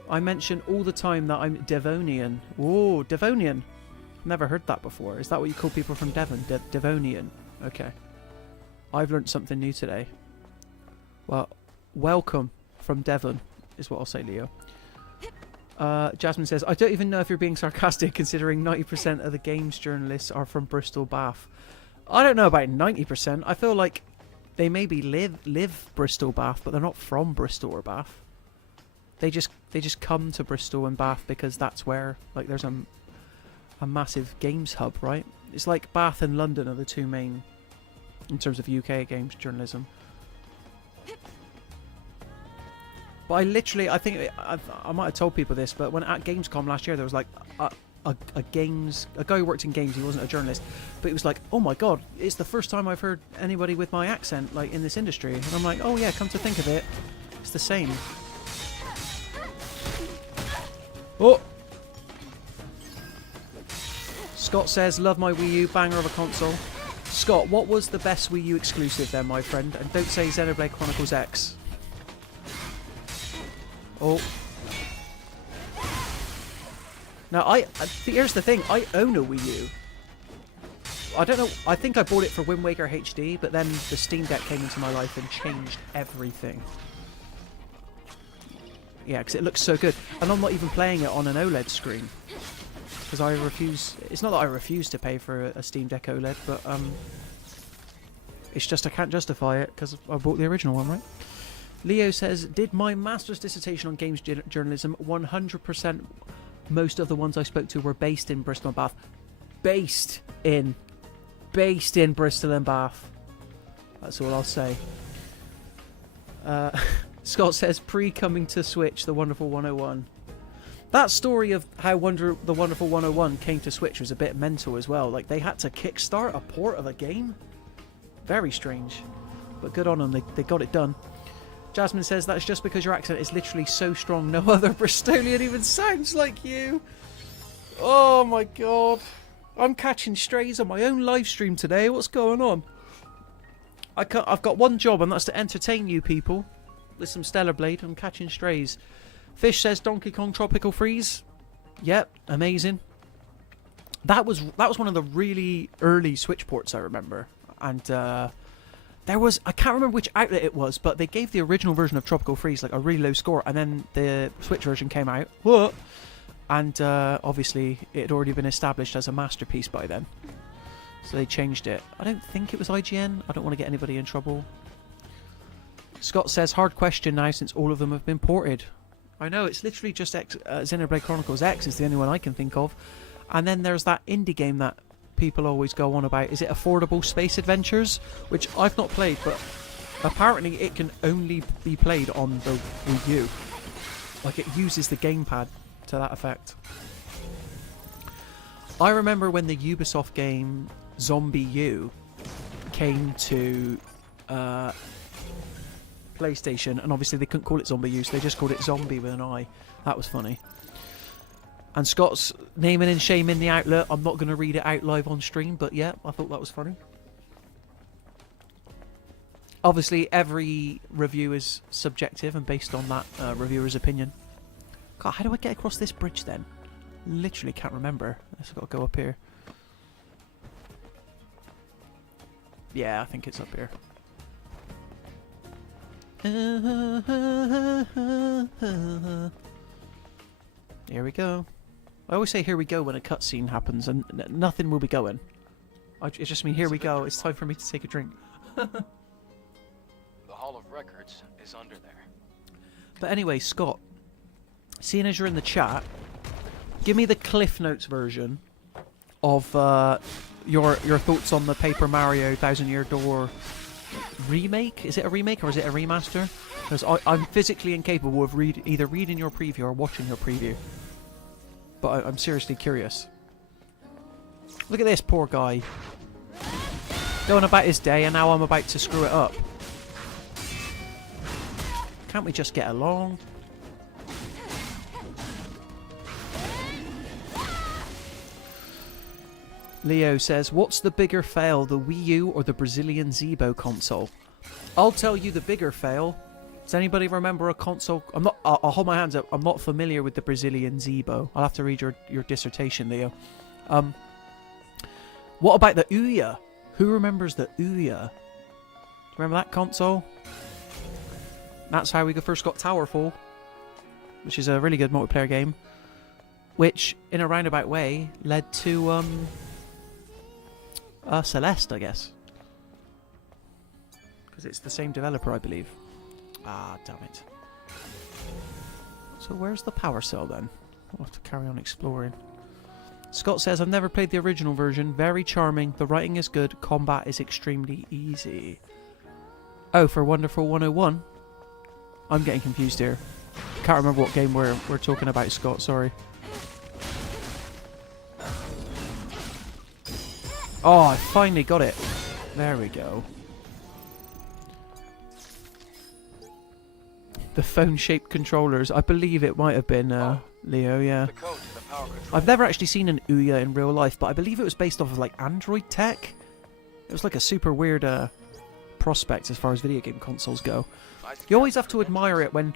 I mention all the time that I'm Devonian. Whoa, Devonian. Never heard that before. Is that what you call people from Devon? Devonian. Okay. I've learnt something new today. Well, welcome from Devon, is what I'll say, Leo. Jasmine says, I don't even know if you're being sarcastic considering 90% of the games journalists are from Bristol, Bath. I don't know about 90%. I feel like they maybe live Bristol, Bath, but they're not from Bristol or Bath. They just come to Bristol and Bath because that's where, like, there's a massive games hub, right? It's like Bath and London are the two main in terms of UK games journalism. But I think I might have told people this, but when at Gamescom last year there was like a guy who worked in games, he wasn't a journalist, but he was like, oh my god, it's the first time I've heard anybody with my accent like in this industry. And I'm like, oh yeah, come to think of it, it's the same. Oh! Scott says, love my Wii U, banger of a console. Scott, what was the best Wii U exclusive then, my friend? And don't say Xenoblade Chronicles X. Oh. Now, here's the thing. I own a Wii U. I don't know. I think I bought it for Wind Waker HD, but then the Steam Deck came into my life and changed everything. Yeah, because it looks so good. And I'm not even playing it on an OLED screen. Because I refuse... It's not that I refuse to pay for a Steam Deck OLED, but it's just I can't justify it because I bought the original one, right? Leo says, did my master's dissertation on games journalism 100%? Most of the ones I spoke to were based in Bristol and Bath. Based in Bristol and Bath. That's all I'll say. Scott says, pre-coming to Switch, The Wonderful 101. That story of how The Wonderful 101 came to Switch was a bit mental as well. Like, they had to kickstart a port of a game. Very strange. But good on them, they got it done. Jasmine says, that's just because your accent is literally so strong, no other Bristolian even sounds like you. Oh my god. I'm catching strays on my own live stream today. What's going on? I've got one job, and that's to entertain you people. With some Stellar Blade. I'm catching strays. Fish says, Donkey Kong Tropical Freeze. Yep, amazing. That was one of the really early Switch ports I remember. And there was, I can't remember which outlet it was, but they gave the original version of Tropical Freeze like a really low score, and then the Switch version came out. What? And obviously it had already been established as a masterpiece by then. So they changed it. I don't think it was IGN. I don't want to get anybody in trouble. Scott says, hard question now since all of them have been ported. I know, it's literally just Xenoblade Chronicles X is the only one I can think of. And then there's that indie game that people always go on about. Is it Affordable Space Adventures? Which I've not played, but apparently it can only be played on the Wii U. Like, it uses the gamepad to that effect. I remember when the Ubisoft game Zombie U came to PlayStation, and obviously they couldn't call it Zombie U, so they just called it Zombie with an I. That was funny. And Scott's naming and shaming the outlet. I'm not going to read it out live on stream, but yeah, I thought that was funny. Obviously, every review is subjective and based on that reviewer's opinion. God, how do I get across this bridge then? Literally can't remember. I've got to go up here. Yeah, I think it's up here. Here we go. I always say here we go when a cutscene happens, and nothing will be going. It's just me, here we go, it's time for me to take a drink. The Hall of Records is under there. But anyway, Scott, seeing as you're in the chat, give me the Cliff Notes version of your thoughts on the Paper Mario Thousand Year Door remake. Is it a remake or is it a remaster? Because I'm physically incapable of either reading your preview or watching your preview. But I'm seriously curious. Look at this poor guy. Going about his day and now I'm about to screw it up. Can't we just get along? Leo says, what's the bigger fail, the Wii U or the Brazilian Zeebo console? I'll tell you the bigger fail. Does anybody remember a console? I'll hold my hands up. I'm not familiar with the Brazilian Zeebo. I'll have to read your dissertation, Leo. What about the Ouya? Who remembers the Ouya? Remember that console? That's how we first got Towerfall, which is a really good multiplayer game, which, in a roundabout way, led to Celeste, I guess. Because it's the same developer, I believe. Ah, damn it. So where's the power cell then? We'll have to carry on exploring. Scott says, I've never played the original version. Very charming. The writing is good. Combat is extremely easy. Oh, for Wonderful 101? I'm getting confused here. Can't remember what game we're talking about, Scott. Sorry. Oh, I finally got it. There we go. The phone-shaped controllers. I believe it might have been Leo, yeah. I've never actually seen an Ouya in real life, but I believe it was based off of like Android tech. It was like a super weird prospect as far as video game consoles go. You always have to admire it when...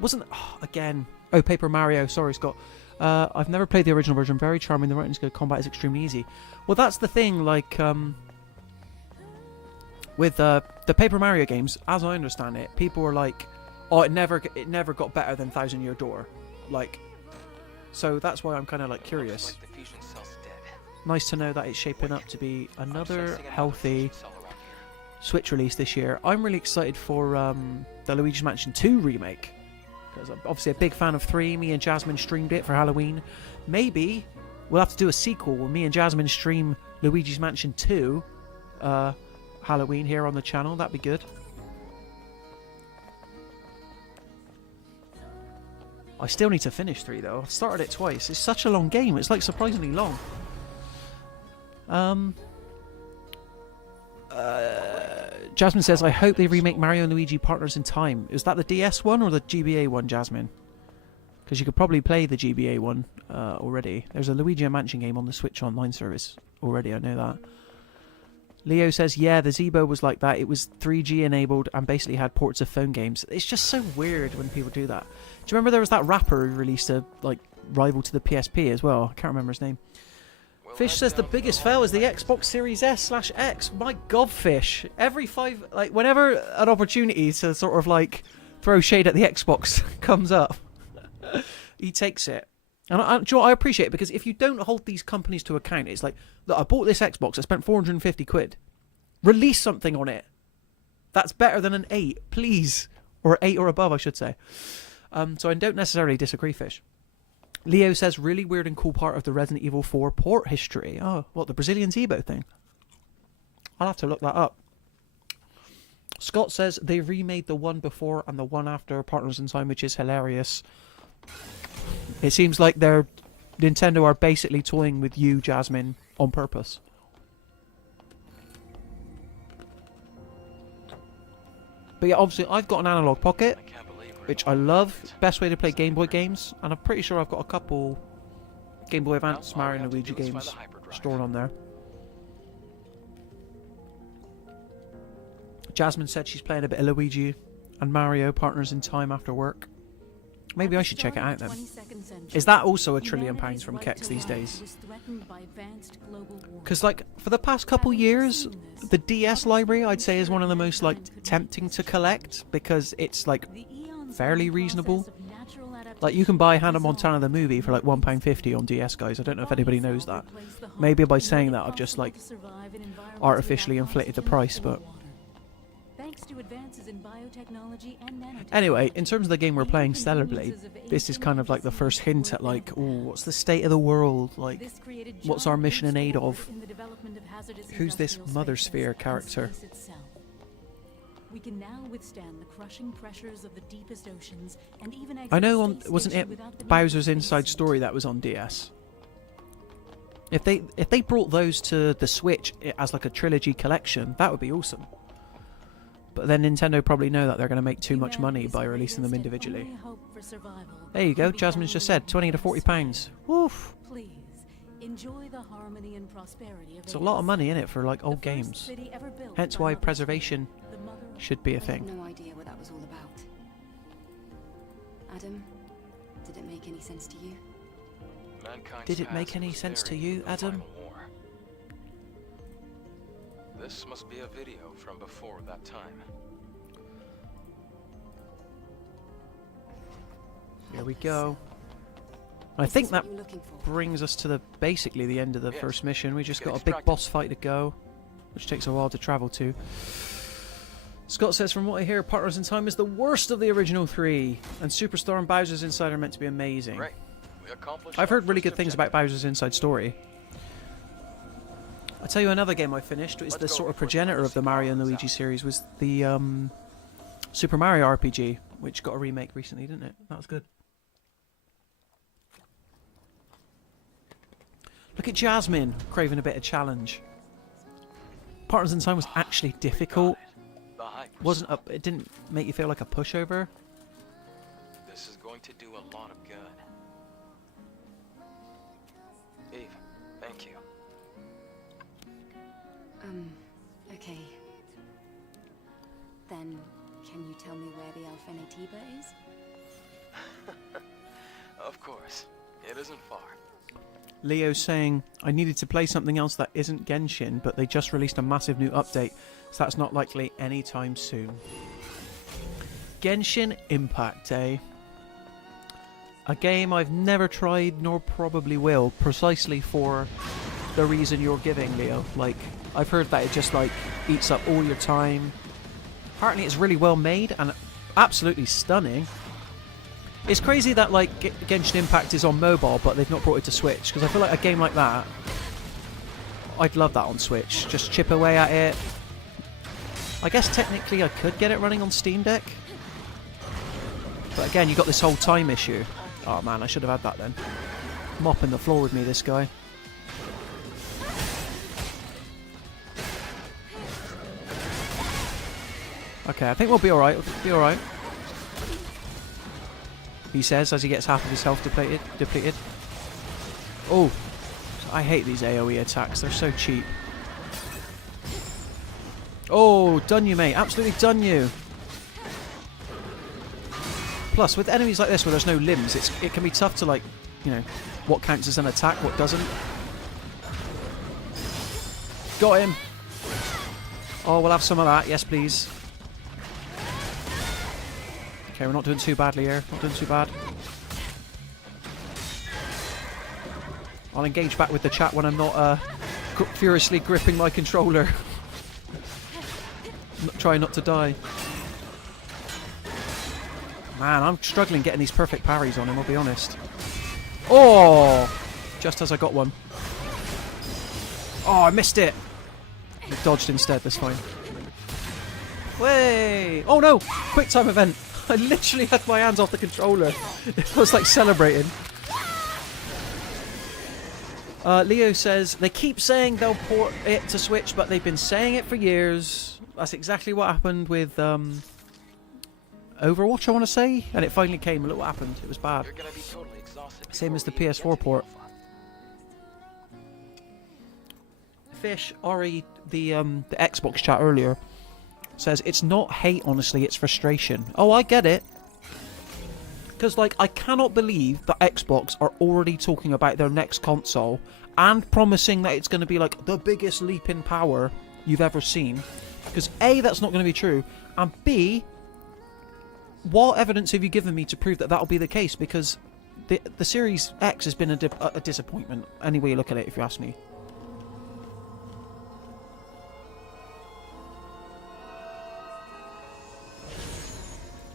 Wasn't... Oh, again... Oh, Paper Mario. Sorry, Scott. I've never played the original version. Very charming. The writing's good. Combat is extremely easy. Well, that's the thing, like... with the Paper Mario games, as I understand it, people were like... Oh, it never got better than Thousand Year Door. Like... So that's why I'm kind of like curious. Nice to know that it's shaping up to be another healthy Switch release this year. I'm really excited for the Luigi's Mansion 2 remake, because I'm obviously a big fan of 3. Me and Jasmine streamed it for Halloween. Maybe we'll have to do a sequel where me and Jasmine stream Luigi's Mansion 2 Halloween here on the channel. That'd be good. I still need to finish 3 though. I've started it twice. It's such a long game. It's like surprisingly long. Jasmine says, I hope they remake Mario and Luigi Partners in Time. Is that the DS one or the GBA one, Jasmine? Because you could probably play the GBA one already. There's a Luigi Mansion game on the Switch Online service already, I know that. Leo says, yeah, the Zeebo was like that. It was 3G enabled and basically had ports of phone games. It's just so weird when people do that. Do you remember there was that rapper who released a like rival to the PSP as well? I can't remember his name. Fish says the biggest fail is the Xbox Series S/X. My God, Fish. Whenever an opportunity to sort of like throw shade at the Xbox comes up, he takes it. And do you know what? I appreciate it, because if you don't hold these companies to account, it's like, look, I bought this Xbox, I spent 450 quid. Release something on it that's better than an 8, please. Or 8 or above, I should say. So I don't necessarily disagree, Fish. Leo says, really weird and cool part of the Resident Evil 4 port history. Oh, what, the Brazilian Zeebo thing? I'll have to look that up. Scott says, they remade the one before and the one after Partners in Time, which is hilarious. It seems like Nintendo are basically toying with you, Jasmine, on purpose. But yeah, obviously, I've got an analog pocket, which I love. Best way to play Game Boy games, and I'm pretty sure I've got a couple Game Boy Advance Mario and Luigi games stored on there. Jasmine said she's playing a bit of Luigi and Mario Partners in Time after work. Maybe I should check it out then. Is that also £1 trillion from Kex these days? Because like for the past couple years, the DS library I'd say is one of the most like tempting to collect, because it's like fairly reasonable. Like you can buy Hannah Montana the movie for like £1.50 on DS, guys. I don't know if anybody knows that. Maybe by saying that I've just like artificially inflated the price, but to advances in biotechnology and nanotechnology. Anyway, in terms of the game we're playing, Even Stellar conveniences Blade, of this is kind of like the ancient first hint at were like, oh, infinite. what's the state of the world? Like, This created what's our giant mission in leaps aid forward of? in the development of hazardous Who's this industrial Mother spaces Sphere and character? space itself. We can now withstand the crushing pressures of the deepest oceans and even exit I know, a space wasn't station it without the need of Bowser's space Inside suit. Story that was on DS? If they brought those to the Switch as like a trilogy collection, that would be awesome. But then Nintendo probably know that they're going to make too much money by releasing them individually. There you go, Jasmine's just said 20 to 40 pounds. Woof. Please enjoy the harmony and prosperity of It's a lot of money in it for like old the first games. city ever built Hence by why Mother preservation Sphere, the mother of should be a I have thing. no idea what that was all about. Adam, did it make any sense to you? Mankind's Did it make past any was sense to buried you, in the Adam? final war. This must be a video from before that time. Here we go. I Is think this that what you're looking for? brings us to basically the end of the Yes. first mission. We just Get got a big extracted. boss fight to go, which takes a while to travel to. Scott says, from what I hear, Partners in Time is the worst of the original three, and Superstar and Bowser's Inside are meant to be amazing. Right. We accomplished I've our heard really first good things about objective. Bowser's Inside Story. I'll tell you another game I finished, it's Let's the go sort of before the progenitor of the others Mario and follow us Luigi out. series, was the Super Mario RPG, which got a remake recently, didn't it? That was good. Look at Jasmine, craving a bit of challenge. Partners in Time was actually difficult. The hype was Wasn't up. it didn't make you feel like a pushover. This is going to do a lot of good. Eve, thank you. Okay. Then, can you tell me where the Alpha Natiba is? Of course. It isn't far. Leo's saying, I needed to play something else that isn't Genshin, but they just released a massive new update, so that's not likely anytime soon. Genshin Impact, eh? A game I've never tried, nor probably will, precisely for the reason you're giving, Leo. Like, I've heard that it just, like, eats up all your time. Apparently it's really well made, and absolutely stunning. It's crazy that like Genshin Impact is on mobile, but they've not brought it to Switch, because I feel like a game like that, I'd love that on Switch. Just chip away at it. I guess technically I could get it running on Steam Deck, but again, you got this whole time issue. Oh man, I should have had that then. Mopping the floor with me, this guy. Okay, I think we'll be alright. We'll be alright. He says as he gets half of his health depleted. Oh, I hate these AoE attacks. They're so cheap. Oh, done you, mate. Absolutely done you. Plus, with enemies like this where there's no limbs, it can be tough to, like, you know, what counts as an attack, what doesn't. Got him. Oh, we'll have some of that. Yes, please. Okay, we're not doing too badly here. Not doing too bad. I'll engage back with the chat when I'm not furiously gripping my controller. Trying not to die. Man, I'm struggling getting these perfect parries on him, I'll be honest. Oh! Just as I got one. Oh, I missed it! He dodged instead, that's fine. Way! Oh no! Quick time event! I literally had my hands off the controller. It was like celebrating. Leo says, they keep saying they'll port it to Switch, but they've been saying it for years. That's exactly what happened with Overwatch, I want to say. And it finally came, and look what happened. It was bad. You're gonna be totally exhausted Same as the before we even PS4 get to port. Alpha. Fish, Ori, the Xbox chat earlier, says, it's not hate, honestly, it's frustration. Oh, I get it. Because, like, I cannot believe that Xbox are already talking about their next console and promising that it's going to be, like, the biggest leap in power you've ever seen. Because, A, that's not going to be true, and B, what evidence have you given me to prove that that'll be the case? Because the Series X has been a disappointment, any way you look at it, if you ask me.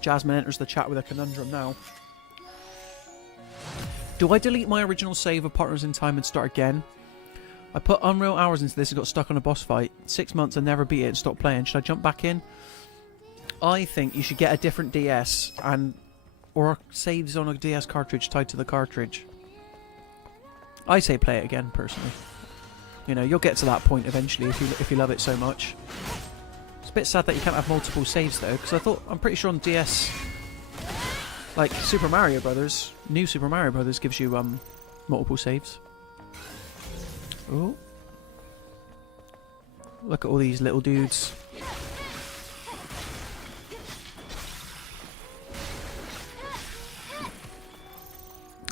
Jasmine enters the chat with a conundrum now. Do I delete my original save of Partners in Time and start again? I put unreal hours into this and got stuck on a boss fight. 6 months and never beat it and stopped playing. Should I jump back in? I think you should get a different DS or saves on a DS cartridge tied to the cartridge. I say play it again, personally. You know, you'll get to that point eventually if you love it so much. It's a bit sad that you can't have multiple saves though, because I'm pretty sure on DS, like Super Mario Brothers, new Super Mario Brothers gives you multiple saves. Ooh. Look at all these little dudes.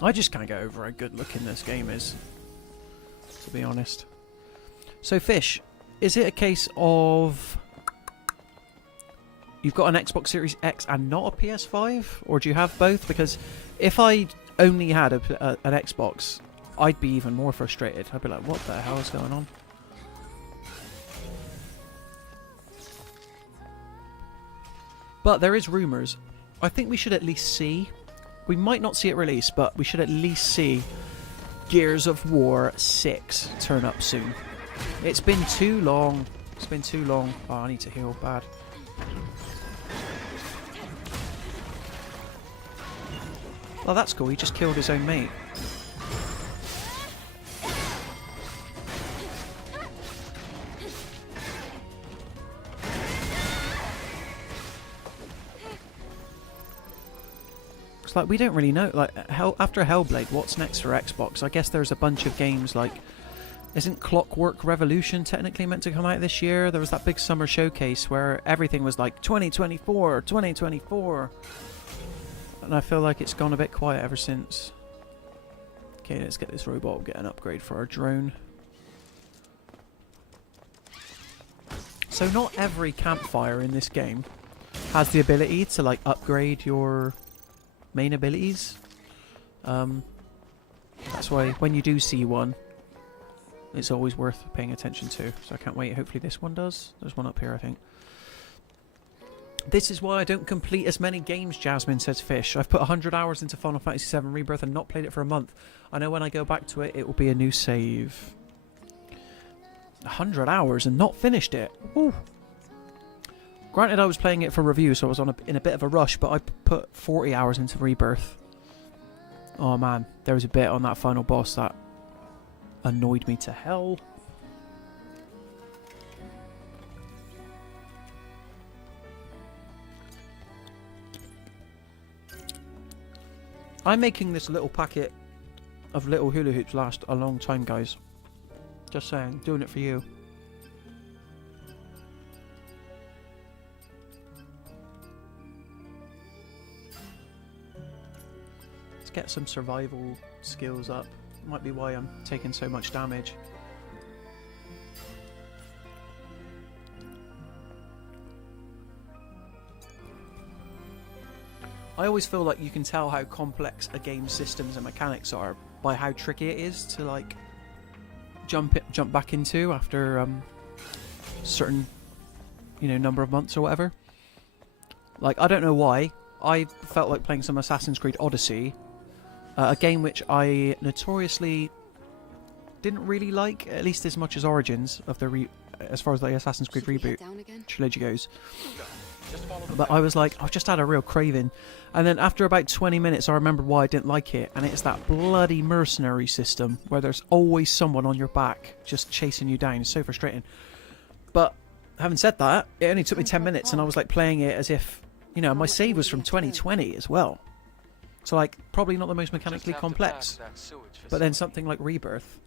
I just can't get over how good looking this game is, to be honest. So Fish, is it a case of you've got an Xbox Series X and not a PS5? Or do you have both? Because if I only had an Xbox, I'd be even more frustrated. I'd be like, what the hell is going on? But there is rumours. I think we should at least see. We might not see it release, but we should at least see Gears of War 6 turn up soon. It's been too long. It's been too long. Oh, I need to heal bad. Oh, that's cool. He just killed his own mate. It's like we don't really know. Like after Hellblade, what's next for Xbox? I guess there's a bunch of games like. Isn't Clockwork Revolution technically meant to come out this year? There was that big summer showcase where everything was like 2024, 2024. And I feel like it's gone a bit quiet ever since. Okay, let's get this robot. We'll get an upgrade for our drone. So not every campfire in this game has the ability to like upgrade your main abilities. That's why when you do see one, it's always worth paying attention to. So I can't wait. Hopefully this one does. There's one up here, I think. This is why I don't complete as many games, Jasmine, says Fish. I've put 100 hours into Final Fantasy VII Rebirth and not played it for a month. I know when I go back to it, it will be a new save. 100 hours and not finished it. Ooh. Granted, I was playing it for review, so I was in a bit of a rush, but I put 40 hours into Rebirth. Oh man, there was a bit on that final boss that annoyed me to hell. I'm making this little packet of little hula hoops last a long time, guys. Just saying, doing it for you. Let's get some survival skills up. Might be why I'm taking so much damage. I always feel like you can tell how complex a game's systems and mechanics are by how tricky it is to like jump back into after certain number of months or whatever. Like I don't know why I felt like playing some Assassin's Creed Odyssey, a game which I notoriously didn't really like, at least as much as Origins of the as far as the Assassin's Creed reboot trilogy goes. But I was like, I've just had a real craving. And then after about 20 minutes, I remember why I didn't like it. And it's that bloody mercenary system where there's always someone on your back just chasing you down. It's so frustrating. But having said that, it only took me 10 minutes and I was like playing it as if, my save was from 2020 as well. So like, probably not the most mechanically complex. But then something like Rebirth.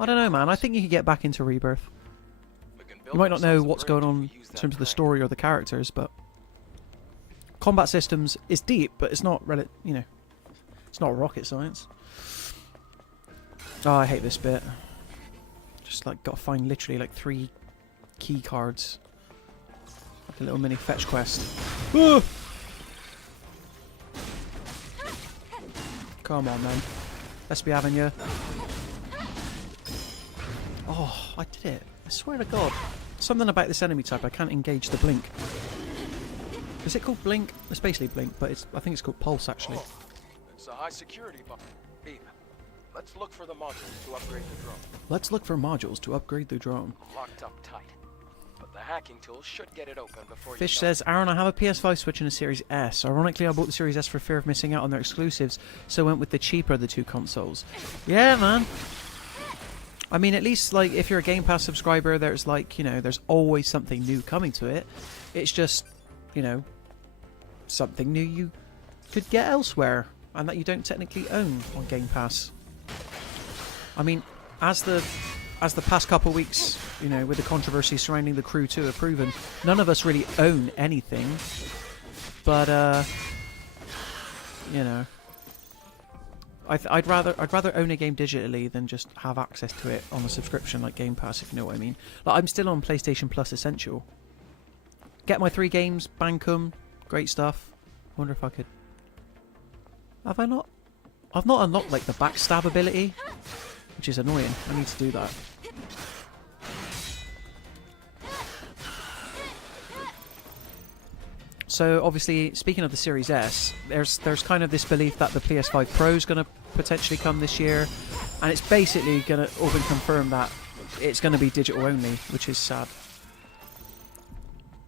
I don't know, man. I think you could get back into Rebirth. You might not know what's going on in terms of the story or the characters, but combat systems is deep, but it's not it's not rocket science. Oh, I hate this bit. Just like got to find literally like 3 key cards. Like a little mini fetch quest. Ah! Come on, man. Let's be having you. Oh, I did it. I swear to God. Something about this enemy type, I can't engage the blink. Is it called Blink? It's basically Blink, but I think it's called Pulse actually. Oh, it's a high security beam. Let's look for the modules to upgrade the drone. Let's look for modules to upgrade the drone. Locked up tight. But the hacking tool should get it open before Fish you know says, Aaron, I have a PS5 Switch and a Series S. Ironically, I bought the Series S for fear of missing out on their exclusives, so I went with the cheaper of the two consoles. Yeah, man. I mean, at least, like, if you're a Game Pass subscriber, there's, like, you know, there's always something new coming to it. It's just, you know, something new you could get elsewhere, and that you don't technically own on Game Pass. I mean, as the past couple of weeks, you know, with the controversy surrounding The Crew 2 have proven, none of us really own anything. But, you know, I'd rather own a game digitally than just have access to it on a subscription like Game Pass, if you know what I mean. Like, I'm still on PlayStation Plus Essential. Get my 3 games, bank 'em, great stuff. Wonder if I could. Have I not? I've not unlocked like the backstab ability, which is annoying. I need to do that. So obviously, speaking of the Series S, there's kind of this belief that the PS5 Pro is going to potentially come this year, and it's basically going to all been confirmed that it's going to be digital only, which is sad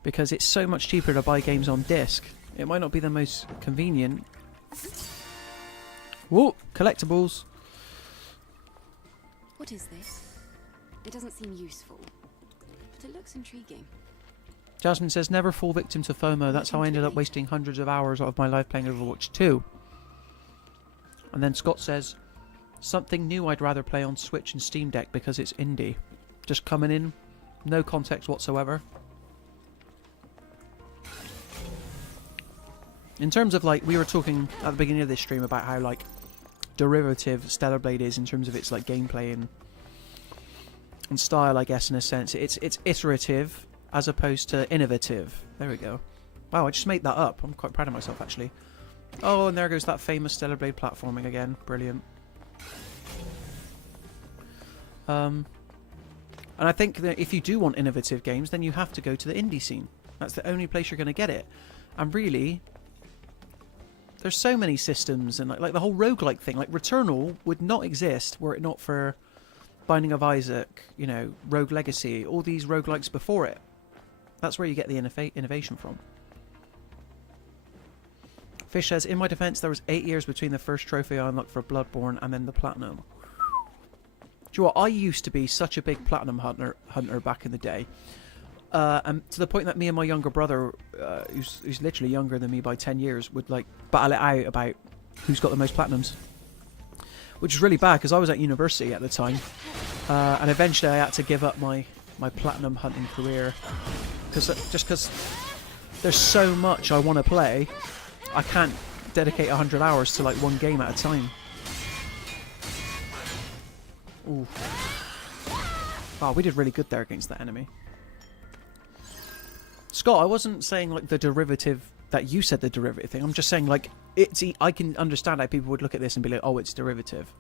because it's so much cheaper to buy games on disc. It might not be the most convenient. Whoa, collectibles. What is this? It doesn't seem useful, but it looks intriguing. Jasmine says, never fall victim to FOMO. That's how I ended up wasting hundreds of hours of my life playing Overwatch 2. And then Scott says, something new I'd rather play on Switch and Steam Deck because it's indie. Just coming in, no context whatsoever. In terms of, like, we were talking at the beginning of this stream about how, like, derivative Stellar Blade is in terms of its, like, gameplay and style, I guess, in a sense. It's iterative as opposed to innovative. There we go. Wow, I just made that up. I'm quite proud of myself, actually. Oh, and there goes that famous Stellar Blade platforming again. Brilliant. And I think that if you do want innovative games, then you have to go to the indie scene. That's the only place you're going to get it. And really, there's so many systems, and like the whole roguelike thing. Like Returnal would not exist were it not for Binding of Isaac, you know, Rogue Legacy, all these roguelikes before it. That's where you get the innovation from. Fish says, in my defense, there was 8 years between the first trophy I unlocked for Bloodborne and then the Platinum. Do you know what? I used to be such a big Platinum hunter back in the day. And to the point that me and my younger brother, who's literally younger than me by 10 years, would like battle it out about who's got the most Platinums. Which is really bad because I was at university at the time. And eventually I had to give up my Platinum hunting career. Just because there's so much I want to play, I can't dedicate 100 hours to like one game at a time. Ooh. Wow, we did really good there against that enemy. Scott, I wasn't saying like the derivative that you said the derivative thing. I'm just saying like I can understand how people would look at this and be like, oh, it's derivative.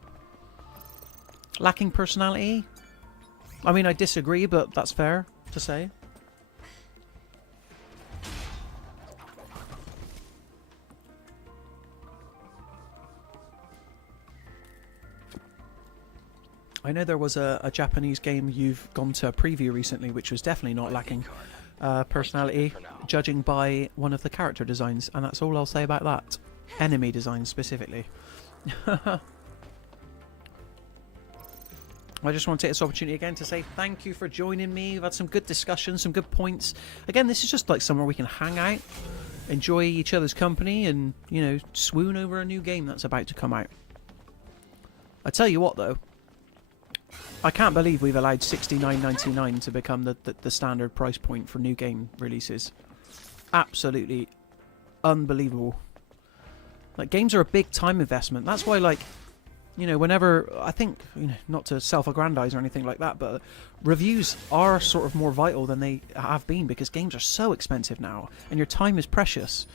Lacking personality? I mean, I disagree, but that's fair to say. I know there was a Japanese game you've gone to a preview recently, which was definitely not lacking personality, judging by one of the character designs, and that's all I'll say about that. Enemy design specifically. I just want to take this opportunity again to say thank you for joining me. We've had some good discussions, some good points. Again, this is just like somewhere we can hang out, enjoy each other's company, and, you know, swoon over a new game that's about to come out. I tell you what, though. I can't believe we've allowed $69.99 to become the standard price point for new game releases. Absolutely unbelievable. Like, games are a big time investment. That's why, like, you know, whenever, I think, you know, not to self-aggrandize or anything like that, but reviews are sort of more vital than they have been because games are so expensive now, and your time is precious.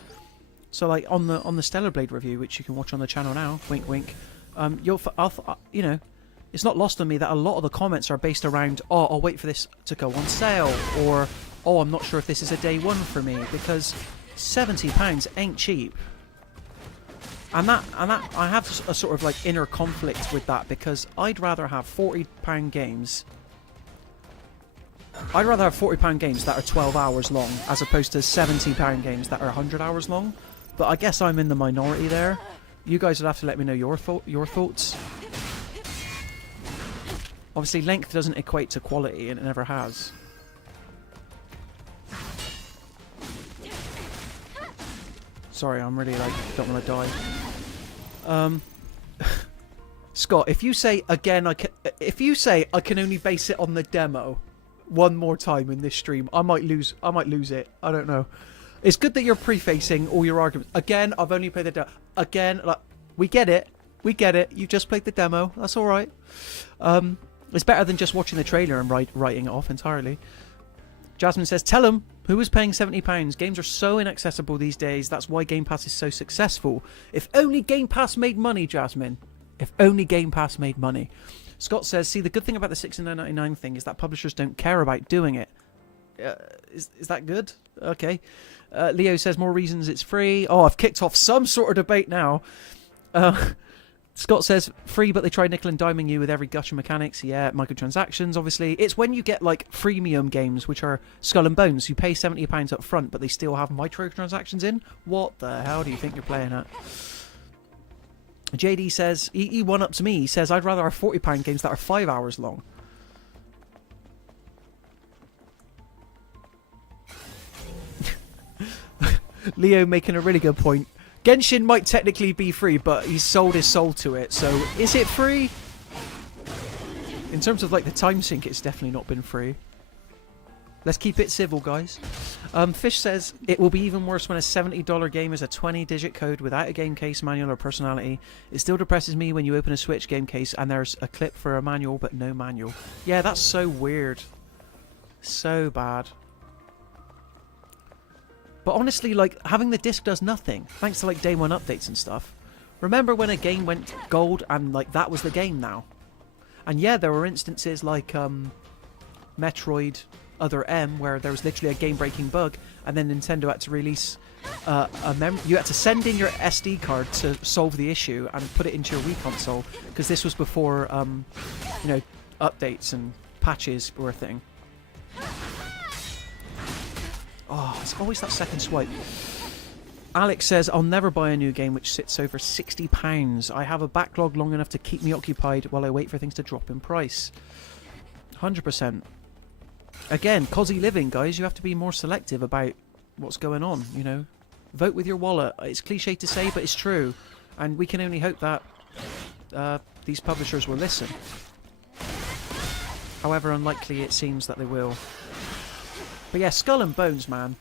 So, like, on the Stellar Blade review, which you can watch on the channel now, wink, wink, you know, it's not lost on me that a lot of the comments are based around, oh, I'll wait for this to go on sale, or, oh, I'm not sure if this is a day one for me, because £70 ain't cheap. And that I have a sort of like inner conflict with that, because I'd rather have £40 games. I'd rather have £40 games that are 12 hours long as opposed to £70 games that are 100 hours long. But I guess I'm in the minority there. You guys would have to let me know your thoughts. Obviously, length doesn't equate to quality, and it never has. Sorry, I'm really like don't want to die. Scott, if you say again, if you say I can only base it on the demo one more time in this stream, I might lose it. I don't know. It's good that you're prefacing all your arguments. Again, I've only played the demo. Again, like, we get it. We get it. You just played the demo. That's all right. It's better than just watching the trailer and writing it off entirely. Jasmine says, tell him who is paying £70. Games are so inaccessible these days. That's why Game Pass is so successful. If only Game Pass made money, Jasmine. If only Game Pass made money. Scott says, see, the good thing about the $69.99 thing is that publishers don't care about doing it. Is that good? Okay. Leo says, more reasons it's free. Oh, I've kicked off some sort of debate now. Scott says, free, but they try nickel and diming you with every gush of mechanics. Yeah, microtransactions, obviously. It's when you get, like, freemium games, which are Skull and Bones. You pay £70 up front, but they still have microtransactions in. What the hell do you think you're playing at? JD says, he one-ups me. He says, I'd rather have £40 games that are 5 hours long. Leo making a really good point. Genshin might technically be free, but he's sold his soul to it, so is it free? In terms of like the time sink, it's definitely not been free. Let's keep it civil, guys. Fish says, it will be even worse when a $70 game is a 20-digit code without a game case, manual, or personality. It still depresses me when you open a Switch game case and there's a clip for a manual, but no manual. Yeah, that's so weird. So bad. But honestly, like, having the disc does nothing, thanks to, like, day one updates and stuff. Remember when a game went gold and, like, that was the game now? And yeah, there were instances like, Metroid Other M, where there was literally a game-breaking bug, and then Nintendo had to release you had to send in your SD card to solve the issue and put it into your Wii console, because this was before, you know, updates and patches were a thing. Oh, it's always that second swipe. Alex says, I'll never buy a new game which sits over £60. I have a backlog long enough to keep me occupied while I wait for things to drop in price. 100%. Again, cozy living, guys. You have to be more selective about what's going on, you know. Vote with your wallet. It's cliche to say, but it's true. And we can only hope that these publishers will listen. However unlikely it seems that they will. But yeah, Skull and Bones, man.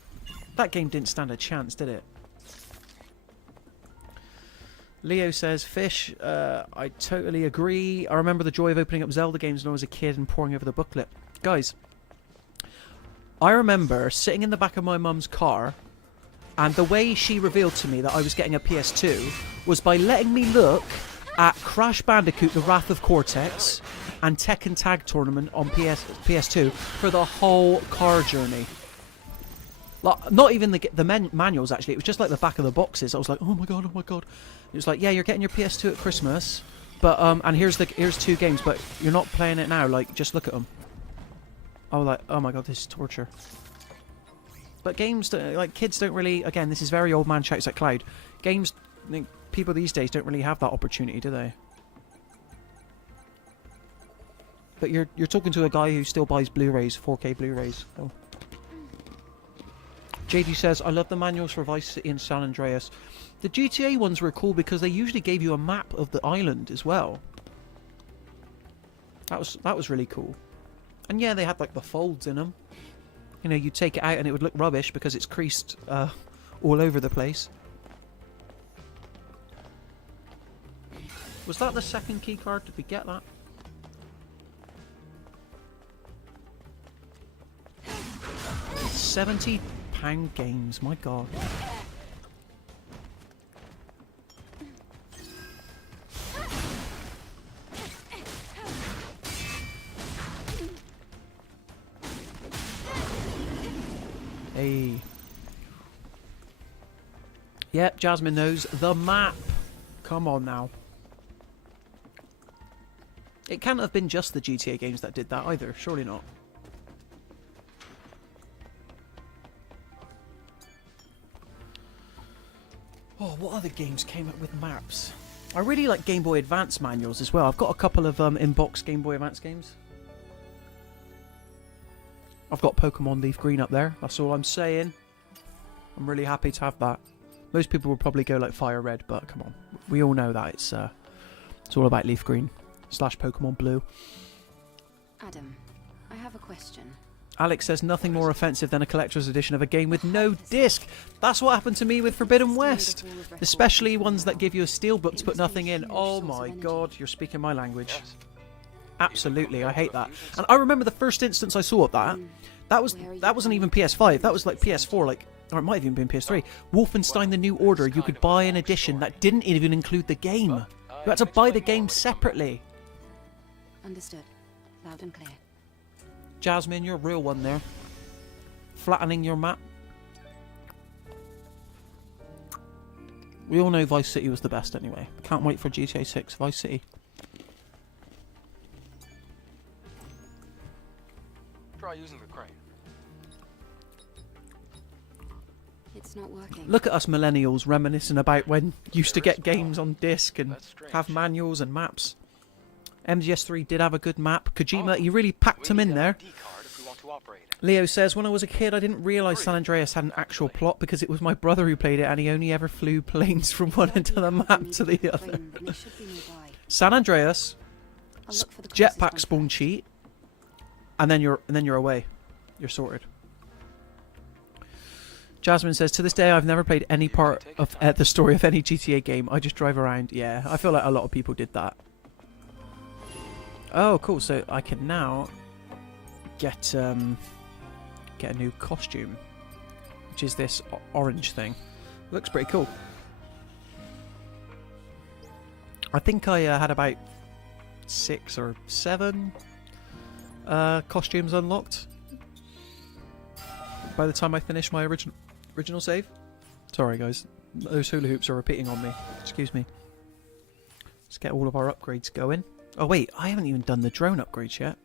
That game didn't stand a chance, did it? Leo says, Fish, I totally agree. I remember the joy of opening up Zelda games when I was a kid and poring over the booklet. Guys, I remember sitting in the back of my mum's car, and the way she revealed to me that I was getting a PS2 was by letting me look at Crash Bandicoot The Wrath of Cortex and Tekken Tag Tournament on PS2 for the whole car journey. Like, not even the manuals, actually. It was just like the back of the boxes. I was like, oh my god, oh my god. It was like, yeah, you're getting your PS2 at Christmas, but and here's 2 games, but you're not playing it now. Like, just look at them. I was like, oh my god, this is torture. But games, like, kids don't really. Again, this is very old man shouts at cloud. Games, people these days don't really have that opportunity, do they? But you're talking to a guy who still buys Blu-rays, 4K Blu-rays. Oh. JD says, I love the manuals for Vice City and San Andreas. The GTA ones were cool because they usually gave you a map of the island as well. That was really cool. And yeah, they had like the folds in them. You know, you'd take it out and it would look rubbish because it's creased all over the place. Was that the second key card? Did we get that? £70 games, my god. Hey. Yep, Jasmine knows the map. Come on now. It can't have been just the GTA games that did that either. Surely not. Oh, what other games came up with maps? I really like Game Boy Advance manuals as well. I've got a couple of in-box Game Boy Advance games. I've got Pokemon Leaf Green up there. That's all I'm saying. I'm really happy to have that. Most people will probably go like Fire Red, but come on. We all know that it's all about Leaf Green / Pokemon Blue. Adam, I have a question. Alex says nothing more offensive than a collector's edition of a game with no disc. That's what happened to me with Forbidden West. Especially ones that give you a steelbook to put nothing in. Oh my god, you're speaking my language. Yes. Absolutely, I hate that. And I remember the first instance I saw of that. That wasn't even PS5. That was like PS4, like, or it might have even been PS3. Wolfenstein: The New Order. You could buy an edition that didn't even include the game. You had to buy the game separately. Understood. Loud and clear. Jasmine, you're a real one there. Flattening your map. We all know Vice City was the best anyway. Can't wait for GTA 6, Vice City. Try using the crane. It's not working. Look at us millennials reminiscing about when you used to get games on disc and have manuals and maps. MGS3 did have a good map. Kojima, he really packed them in there. Leo says, when I was a kid, I didn't realise San Andreas had an actual plot because it was my brother who played it and he only ever flew planes from one end of the map to the other. San Andreas, jetpack spawn cheat, and then you're away. You're sorted. Jasmine says, to this day, I've never played any part of the story of any GTA game. I just drive around. Yeah, I feel like a lot of people did that. Oh, cool. So I can now get a new costume, which is this orange thing. Looks pretty cool. I think I had about 6 or 7 costumes unlocked by the time I finished my original save. Sorry, guys. Those hula hoops are repeating on me. Excuse me. Let's get all of our upgrades going. Oh wait, I haven't even done the drone upgrades yet.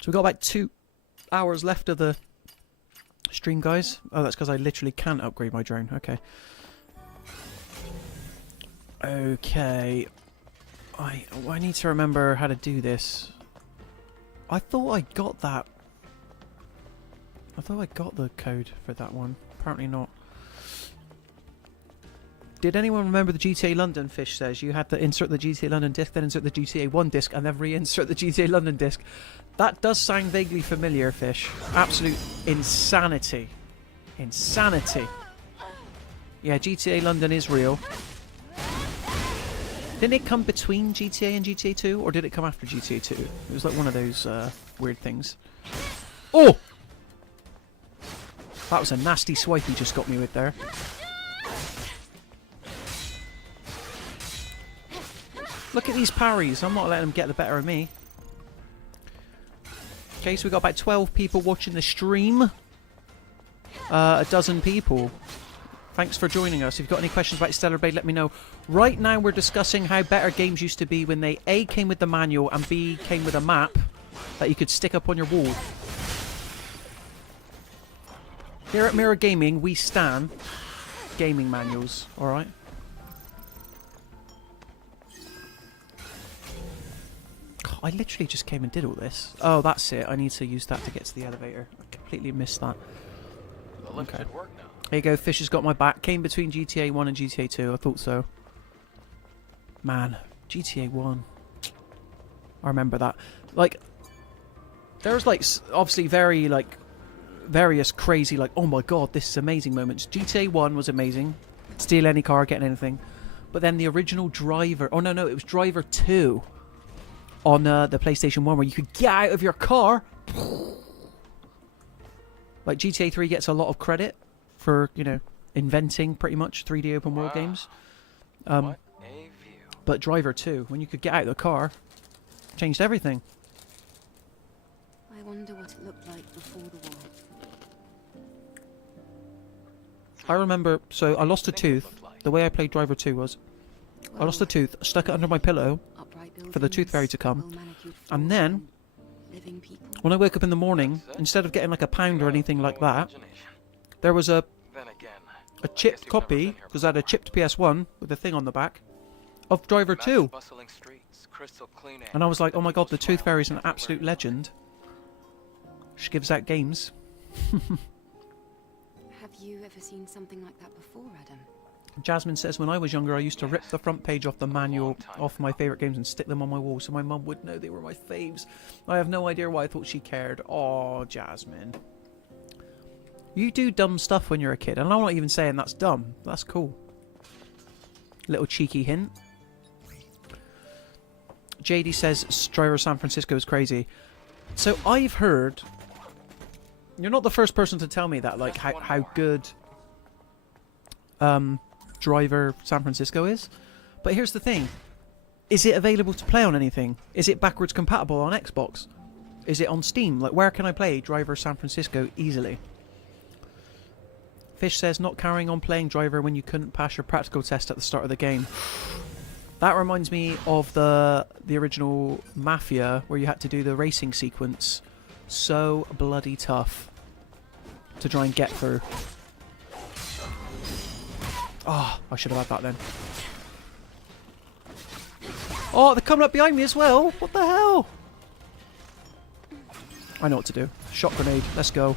So we've got about 2 hours left of the stream, guys. Oh, that's because I literally can't upgrade my drone. Okay. Okay. I need to remember how to do this. I thought I got that. I thought I got the code for that one. Apparently not. Did anyone remember the GTA London? Fish says you had to insert the GTA London disc, then insert the GTA 1 disc, and then reinsert the GTA London disc. That does sound vaguely familiar, Fish. Absolute insanity. Insanity. Yeah, GTA London is real. Didn't it come between GTA and GTA 2, or did it come after GTA 2? It was like one of those weird things. Oh! That was a nasty swipe he just got me with there. Look at these parries. I'm not letting them get the better of me. Okay, so we've got about 12 people watching the stream. A dozen people. Thanks for joining us. If you've got any questions about Stellar Blade, let me know. Right now we're discussing how better games used to be when they A, came with the manual, and B, came with a map that you could stick up on your wall. Here at Mirror Gaming, we stan gaming manuals, alright? I literally just came and did all this. Oh, that's it. I need to use that to get to the elevator. I completely missed that. The lift should work now. Here you go. Fish has got my back. Came between GTA 1 and GTA 2. I thought so. Man, GTA 1. I remember that. Like, there's like obviously very like various crazy like, oh my god, this is amazing moments. GTA 1 was amazing. Steal any car, get anything. But then the original Driver. Oh no, it was Driver 2. On the PlayStation 1 where you could get out of your car. Like GTA 3 gets a lot of credit for, you know, inventing pretty much 3D open world games. What a view. But Driver 2, when you could get out of the car, changed everything. I wonder what it looked like before the war. I remember, so I lost a tooth. The way I played Driver 2 was, I lost a tooth, stuck it under my pillow for the tooth fairy to come, and then, when I woke up in the morning, instead of getting like a pound or anything like that, there was a chipped copy, because I had a chipped PS1 with a thing on the back, of Driver 2. And I was like, oh my god, the tooth fairy's an absolute legend. She gives out games. Have you ever seen something like that before, Adam? Jasmine says, when I was younger, I used to rip the front page off the manual off my favourite games and stick them on my wall so my mum would know they were my faves. I have no idea why I thought she cared. Aw, Jasmine. You do dumb stuff when you're a kid, and I'm not even saying that's dumb. That's cool. Little cheeky hint. JD says, Driver San Francisco is crazy. So I've heard... You're not the first person to tell me that, like, how good... Driver San Francisco is. But here's the thing. Is it available to play on anything? Is it backwards compatible on Xbox? Is it on Steam? Like, where can I play Driver San Francisco easily? Fish says, not carrying on playing Driver when you couldn't pass your practical test at the start of the game. That reminds me of the original Mafia, where you had to do the racing sequence. So bloody tough to try and get through. Oh, I should have had that then. Oh, they're coming up behind me as well. What the hell? I know what to do. Shot grenade. Let's go.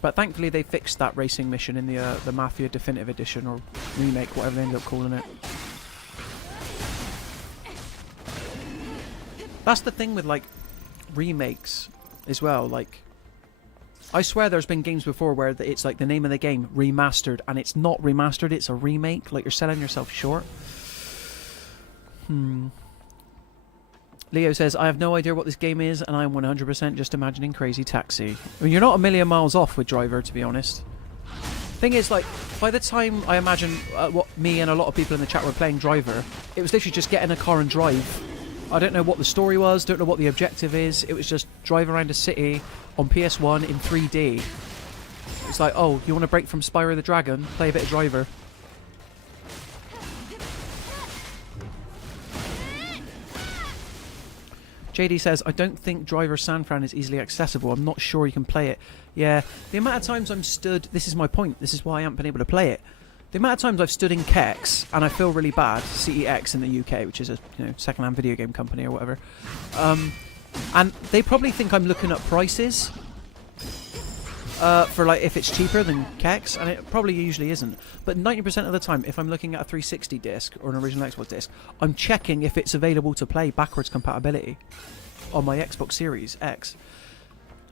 But thankfully they fixed that racing mission in the Mafia Definitive Edition, or remake, whatever they ended up calling it. That's the thing with, like, remakes as well. Like, I swear there's been games before where it's like the name of the game, remastered, and it's not remastered, it's a remake. Like, you're selling yourself short. Leo says, I have no idea what this game is, and I'm 100% just imagining Crazy Taxi. I mean, you're not a million miles off with Driver, to be honest. Thing is, like, by the time I imagine what me and a lot of people in the chat were playing Driver, it was literally just get in a car and drive. I don't know what the story was, don't know what the objective is. It was just drive around a city on PS1 in 3D. It's like, oh, you want to break from Spyro the Dragon? Play a bit of Driver. JD says, I don't think Driver San Fran is easily accessible. I'm not sure you can play it. Yeah, the amount of times I'm stood... This is my point. This is why I haven't been able to play it. The amount of times I've stood in Kex, and I feel really bad, CEX in the UK, which is a second-hand video game company or whatever, and they probably think I'm looking at prices for, like, if it's cheaper than Kex, and it probably usually isn't. But 90% of the time, if I'm looking at a 360 disc or an original Xbox disc, I'm checking if it's available to play backwards compatibility on my Xbox Series X.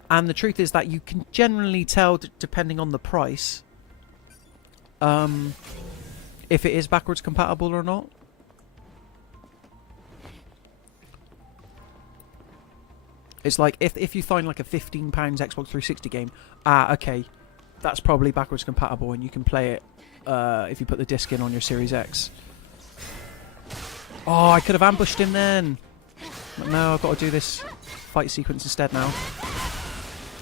And the truth is that you can generally tell, depending on the price, if it is backwards compatible or not. It's like if you find like a £15 Xbox 360 game, okay, that's probably backwards compatible and you can play it if you put the disc in on your Series X. Oh, I could have ambushed him then. But no, I've got to do this fight sequence instead now.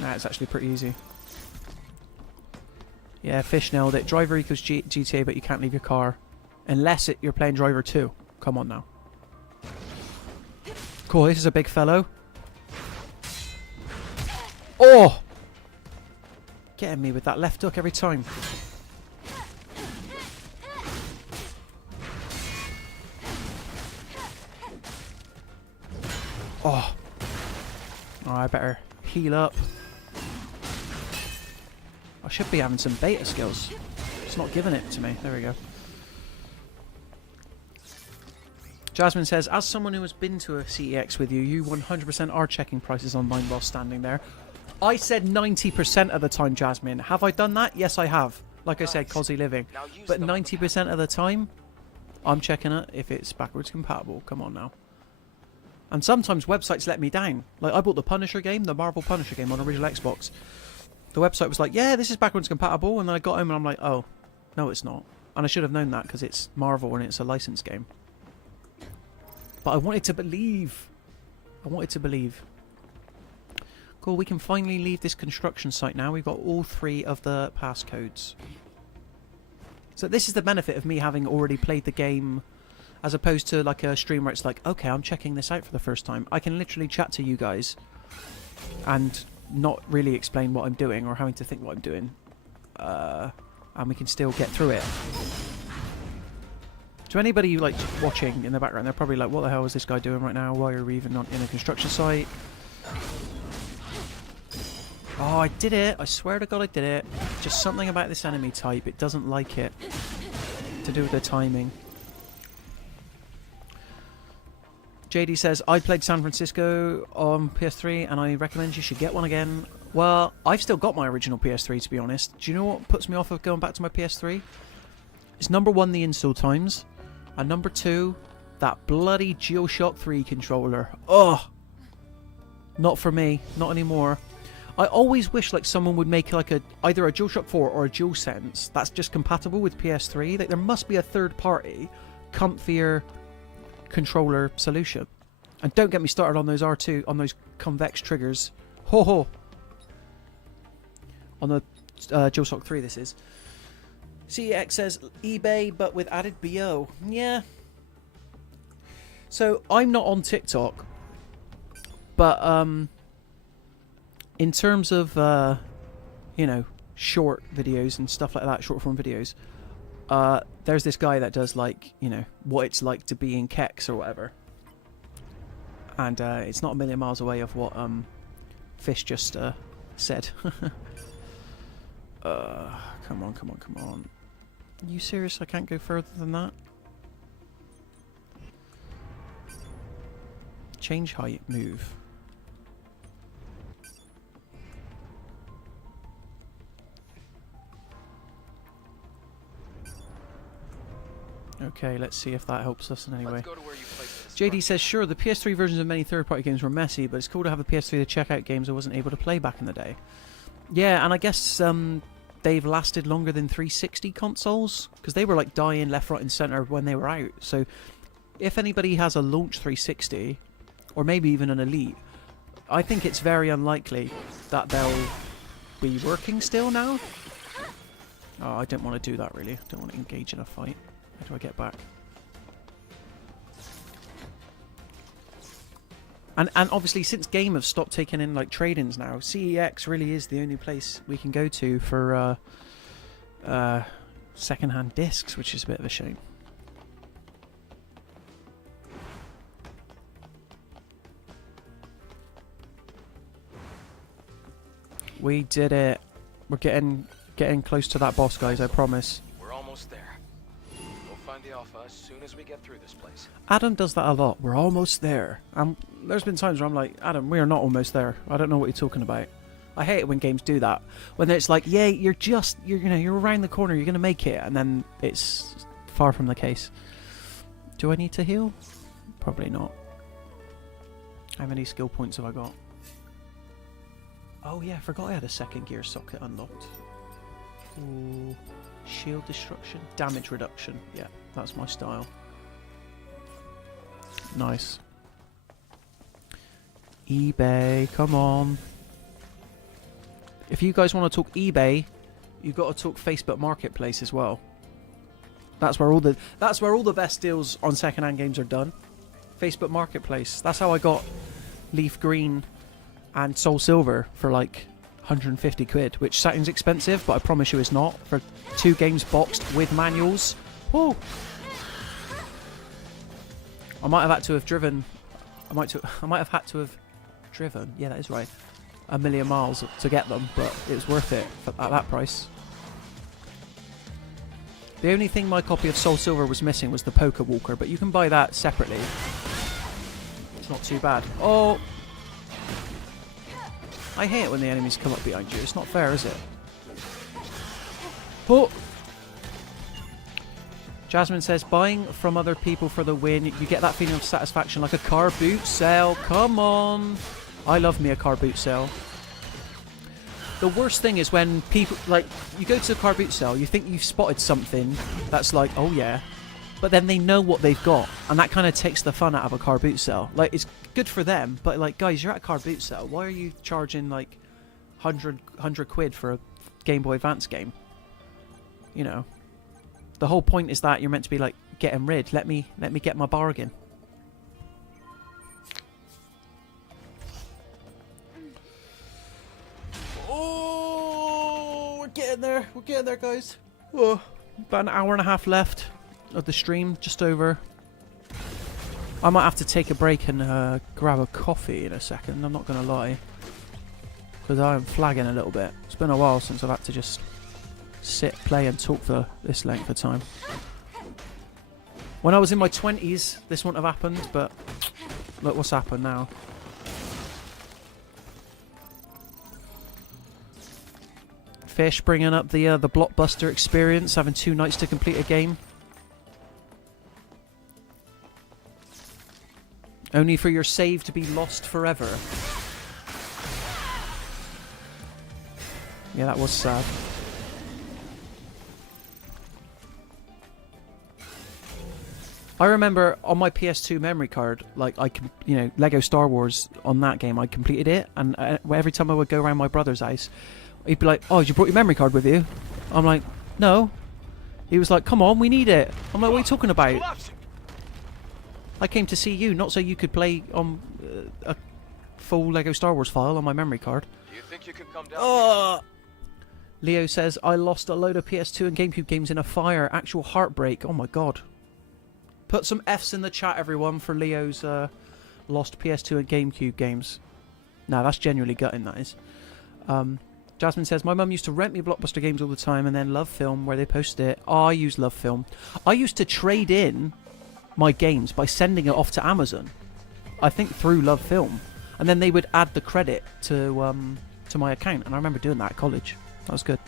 Nah, it's actually pretty easy. Yeah, Fish nailed it. Driver equals GTA, but you can't leave your car. Unless you're playing Driver 2. Come on now. Cool, this is a big fellow. Oh! Getting me with that left hook every time. Oh. Oh, I better heal up. I should be having some beta skills. It's not giving it to me. There we go. Jasmine says, as someone who has been to a CEX with you, you 100% are checking prices online while standing there. I said 90% of the time, Jasmine. Have I done that? Yes, I have. Like I said, cozy living. But 90% of the time, I'm checking it if it's backwards compatible. Come on now. And sometimes websites let me down. Like, I bought the Punisher game, the Marvel Punisher game on original Xbox. The website was like, yeah, this is backwards compatible. And then I got home and I'm like, oh, no, it's not. And I should have known that because it's Marvel and it's a licensed game. But I wanted to believe. I wanted to believe. Cool, we can finally leave this construction site now. We've got all 3 of the passcodes. So this is the benefit of me having already played the game, as opposed to like a stream where it's like, okay, I'm checking this out for the first time. I can literally chat to you guys and not really explain what I'm doing or having to think what I'm doing. And we can still get through it. To anybody like watching in the background, they're probably like, what the hell is this guy doing right now? Why are we even not in a construction site? Oh, I did it. I swear to God I did it. Just something about this enemy type. It doesn't like it. To do with the timing. JD says, I played San Francisco on PS3 and I recommend you should get one again. Well, I've still got my original PS3 to be honest. Do you know what puts me off of going back to my PS3? It's number 1, the install times. And number 2, that bloody DualShock 3 controller. Ugh. Not for me. Not anymore. I always wish like someone would make like either a DualShock 4 or a DualSense that's just compatible with PS3. Like, there must be a third party, comfier controller solution. And don't get me started on those R2, on those convex triggers. Ho ho! On the DualShock 3 this is. CEX says eBay but with added BO. Yeah. So I'm not on TikTok, but in terms of you know, short videos and stuff like that, short form videos, there's this guy that does like, you know, what it's like to be in Kex or whatever, and it's not a million miles away of what Fish just said. Come on, come on, come on. Are you serious? I can't go further than that? Change height, move. Okay, let's see if that helps us in any way. JD says, sure, the PS3 versions of many third-party games were messy, but it's cool to have a PS3 to check out games I wasn't able to play back in the day. Yeah, and I guess they've lasted longer than 360 consoles, because they were like dying left, right and centre when they were out. So if anybody has a launch 360, or maybe even an Elite, I think it's very unlikely that they'll be working still now. Oh, I don't want to do that really. I don't want to engage in a fight. How do I get back? And obviously, since Game have stopped taking in like trade-ins now, CEX really is the only place we can go to for second-hand discs, which is a bit of a shame. We did it. We're getting close to that boss, guys. I promise. We're almost there. We'll find the Alpha as soon as we get through this place. Adam does that a lot. We're almost there. There's been times where I'm like, Adam, we are not almost there. I don't know what you're talking about. I hate it when games do that. When it's like, yeah, you're around the corner, you're gonna make it, and then it's far from the case. Do I need to heal? Probably not. How many skill points have I got? Oh yeah, I forgot I had a second gear socket unlocked. Ooh, shield destruction, damage reduction. Yeah, that's my style. Nice. eBay, come on. If you guys want to talk eBay, you've got to talk Facebook Marketplace as well. That's where all the best deals on second-hand games are done. Facebook Marketplace. That's how I got Leaf Green and Soul Silver for like 150 quid, which sounds expensive, but I promise you it's not. For 2 games boxed with manuals. Whoa! I might have had to have driven. I might have had to have driven. Yeah, that is right. 1 million miles to get them, but it was worth it at that price. The only thing my copy of Soul Silver was missing was the Poker Walker, but you can buy that separately. It's not too bad. Oh! I hate it when the enemies come up behind you. It's not fair, is it? Oh! Jasmine says, buying from other people for the win, you get that feeling of satisfaction like a car boot sale. Come on! I love me a car boot sale. The worst thing is when people, like, you go to a car boot sale, you think you've spotted something that's like, oh yeah, but then they know what they've got, and that kind of takes the fun out of a car boot sale. Like, it's good for them, but like, guys, you're at a car boot sale. Why are you charging like 100 quid for a Game Boy Advance game? You know, the whole point is that you're meant to be like, getting rid. Let me get my bargain. Oh, we're getting there. We're getting there, guys. Oh, about an hour and a half left of the stream, just over. I might have to take a break and grab a coffee in a second, I'm not going to lie. Because I am flagging a little bit. It's been a while since I've had to just sit, play and talk for this length of time. When I was in my 20s, this wouldn't have happened, but look what's happened now. Fish bringing up the blockbuster experience, having 2 nights to complete a game. Only for your save to be lost forever. Yeah, that was sad. I remember on my PS2 memory card, like Lego Star Wars on that game, I completed it, and every time I would go around my brother's house, he'd be like, "Oh, you brought your memory card with you?" I'm like, "No." He was like, "Come on, we need it." I'm like, "What are you talking about?" I came to see you, not so you could play on a full Lego Star Wars file on my memory card. Do you think you could come down here? Leo says, I lost a load of PS2 and GameCube games in a fire. Actual heartbreak. Oh my god. Put some Fs in the chat, everyone, for Leo's lost PS2 and GameCube games. Nah, that's genuinely gutting, that is. Jasmine says, my mum used to rent me Blockbuster games all the time and then Love Film, where they post it. Oh, I use Love Film. I used to trade in my games by sending it off to Amazon. I think through Love Film. And then they would add the credit to my account. And I remember doing that at college. That was good.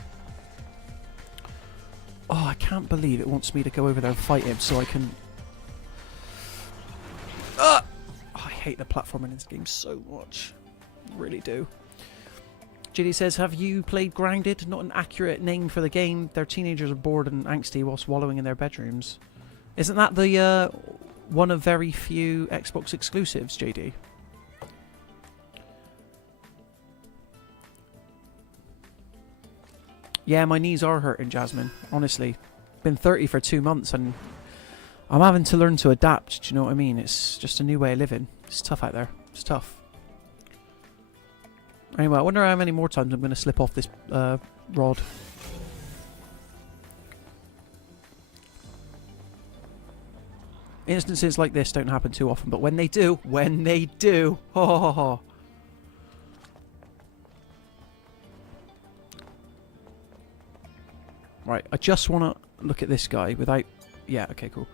Oh, I can't believe it wants me to go over there and fight him so I can... Oh, I hate the platforming in this game so much. I really do. Ginny says, have you played Grounded? Not an accurate name for the game. Their teenagers are bored and angsty whilst wallowing in their bedrooms. Isn't that the one of very few Xbox exclusives, JD? Yeah, my knees are hurting, Jasmine. Honestly. Been 30 for 2 months and I'm having to learn to adapt. Do you know what I mean? It's just a new way of living. It's tough out there. It's tough. Anyway, I wonder how many more times I'm going to slip off this rod. Instances like this don't happen too often, but when they do, oh. Right, I just want to look at this guy without... Yeah, okay, cool.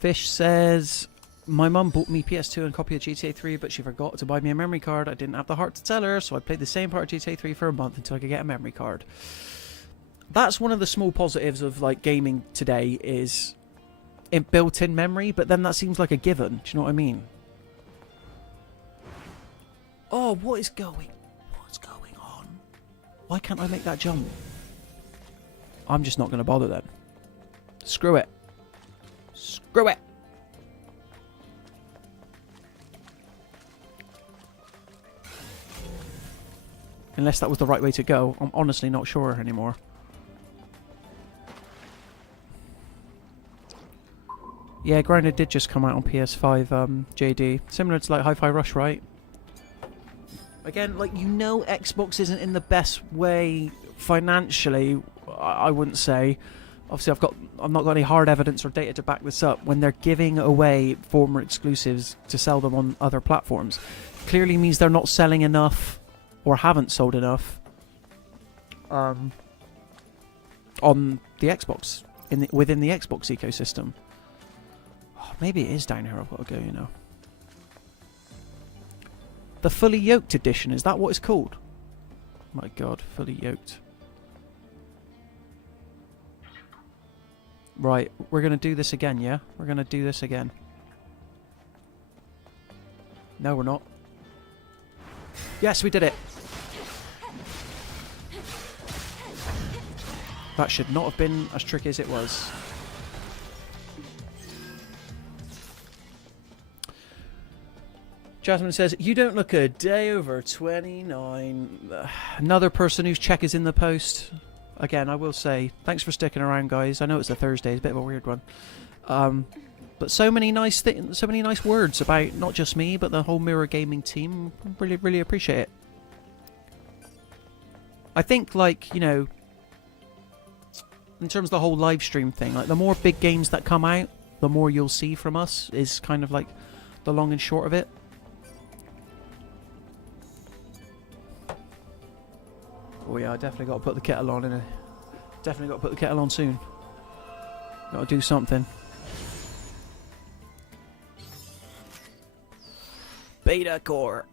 Fish says, my mum bought me PS2 and a copy of GTA 3, but she forgot to buy me a memory card. I didn't have the heart to tell her, so I played the same part of GTA 3 for a month until I could get a memory card. That's one of the small positives of like gaming today is built-in memory, but then that seems like a given. Do you know what I mean? Oh, what's going on? Why can't I make that jump? I'm just not going to bother then. Screw it. Screw it. Unless that was the right way to go. I'm honestly not sure anymore. Yeah, Grounded did just come out on PS5, JD. Similar to like Hi-Fi Rush, right? Again, like, you know Xbox isn't in the best way financially, I wouldn't say. Obviously, I've not got any hard evidence or data to back this up. When they're giving away former exclusives to sell them on other platforms, clearly means they're not selling enough or haven't sold enough on the Xbox, within the Xbox ecosystem. Oh, maybe it is down here I've got to go, you know. The Fully Yoked edition, is that what it's called? My god, Fully Yoked. Right, we're going to do this again, yeah? We're going to do this again. No, we're not. Yes, we did it! That should not have been as tricky as it was. Jasmine says, you don't look a day over 29. Another person whose check is in the post. Again, I will say, thanks for sticking around, guys. I know it's a Thursday, it's a bit of a weird one. But so many nice words about not just me, but the whole Mirror Gaming team. Really, really appreciate it. I think, like, you know, in terms of the whole live stream thing, like, the more big games that come out, the more you'll see from us, is kind of like the long and short of it. Oh yeah, I definitely got to put the kettle on definitely got to put the kettle on soon. Got to do something. Beta core.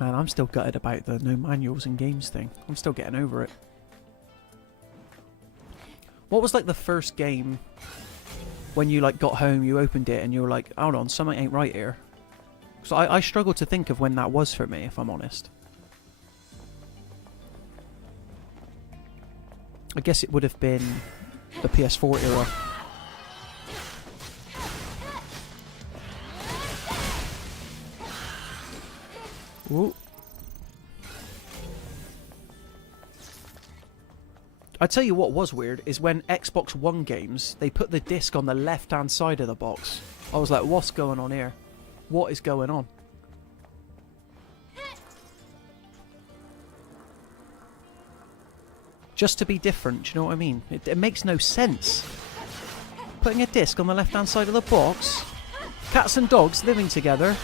Man, I'm still gutted about the no manuals in games thing. I'm still getting over it. What was like the first game when you like got home, you opened it and you were like, hold on, something ain't right here? So I struggle to think of when that was for me, if I'm honest. I guess it would have been the PS4 era. Ooh. I tell you what was weird is when Xbox One games, they put the disc on the left-hand side of the box. I was like, what's going on here? What is going on? Just to be different, do you know what I mean? It makes no sense. Putting a disc on the left-hand side of the box. Cats and dogs living together.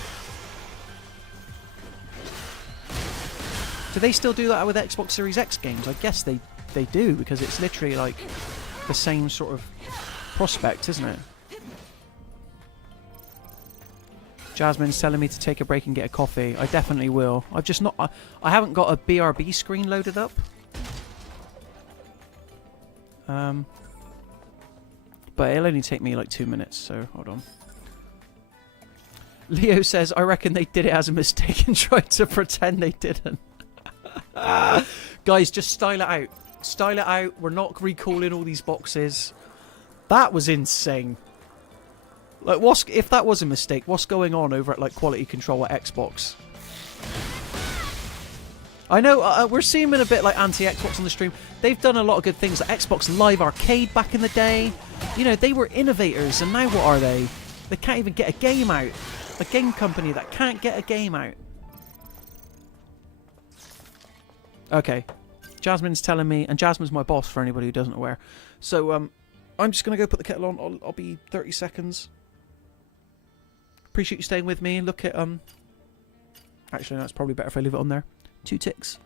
Do they still do that with Xbox Series X games? I guess they do, because it's literally like the same sort of prospect, isn't it? Jasmine's telling me to take a break and get a coffee. I definitely will. I've just not... I haven't got a BRB screen loaded up. But it'll only take me like 2 minutes, so hold on. Leo says, I reckon they did it as a mistake and tried to pretend they didn't. Guys, just style it out. Style it out. We're not recalling all these boxes. That was insane. Like, if that was a mistake, what's going on over at like quality control at Xbox? I know we're seeing them a bit like anti-Xbox on the stream. They've done a lot of good things. Like Xbox Live Arcade back in the day. You know, they were innovators, and now what are they? They can't even get a game out. A game company that can't get a game out. Okay. Jasmine's telling me, and Jasmine's my boss for anybody who doesn't aware. So, I'm just going to go put the kettle on. I'll be 30 seconds. Appreciate you staying with me. Look at, actually, no, it's probably better if I leave it on there. 2 ticks.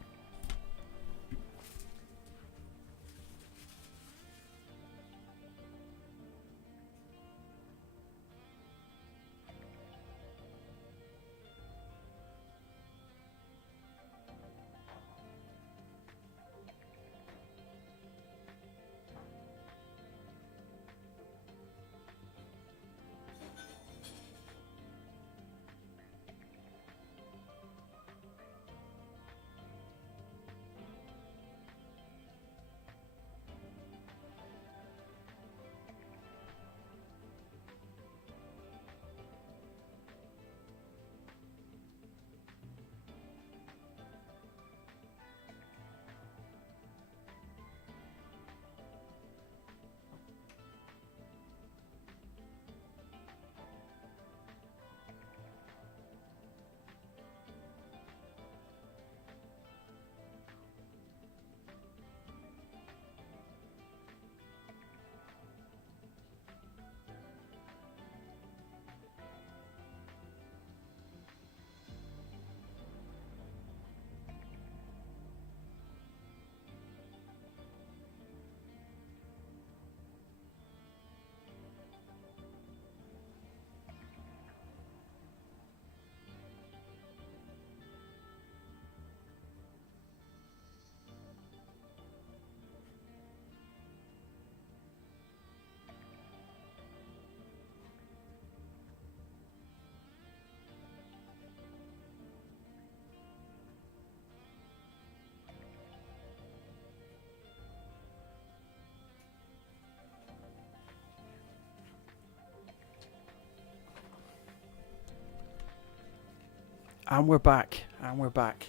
And we're back. And we're back.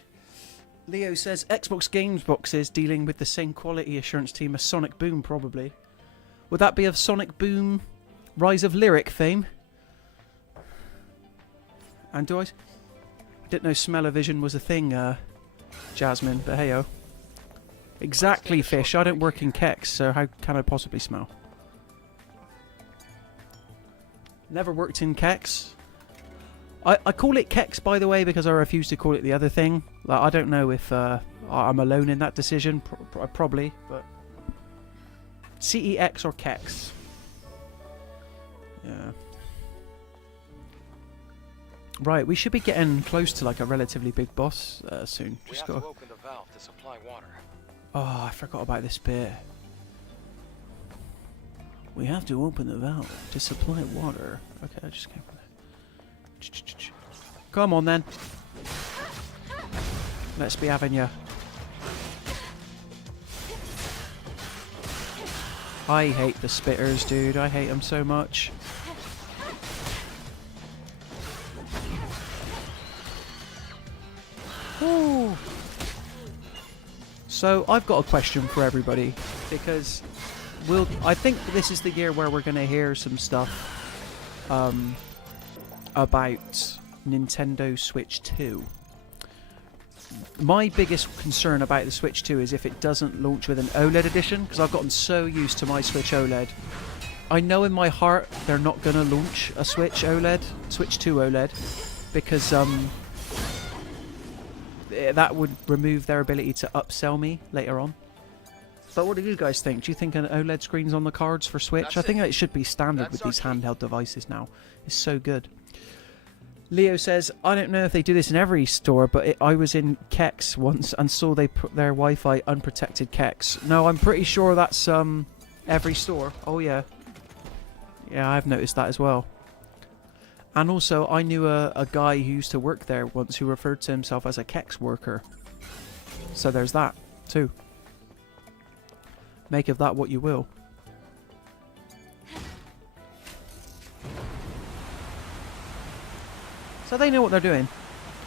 Leo says Xbox Games Boxes dealing with the same quality assurance team as Sonic Boom, probably. Would that be of Sonic Boom Rise of Lyric fame? And do I didn't know smell-o-vision was a thing, Jasmine, but hey-o. Exactly, Fish. I don't work in Kex, so how can I possibly smell? Never worked in Kex. I call it Kex, by the way, because I refuse to call it the other thing. Like, I don't know if I'm alone in that decision. Probably, but... CEX or Kex? Yeah. Right, we should be getting close to like a relatively big boss soon. We have to open the valve to supply water. Oh, I forgot about this bit. We have to open the valve to supply water. Okay, I just came from there. Come on then. Let's be having ya. I hate the spitters, dude. I hate them so much. Ooh. So I've got a question for everybody, because I think this is the year where we're going to hear some stuff about Nintendo Switch 2. My biggest concern about the Switch 2 is if it doesn't launch with an OLED edition, because I've gotten so used to my Switch OLED. I know in my heart they're not going to launch a Switch 2 OLED, because that would remove their ability to upsell me later on. But what do you guys think? Do you think an OLED screen's on the cards for Switch? I think it should be standard with these handheld devices now. It's so good. Leo says, I don't know if they do this in every store, but I was in Kex once and saw they put their Wi-Fi unprotected Kex. No, I'm pretty sure that's every store. Oh yeah. Yeah, I've noticed that as well. And also, I knew a guy who used to work there once who referred to himself as a Kex worker. So there's that, too. Make of that what you will. So they know what they're doing.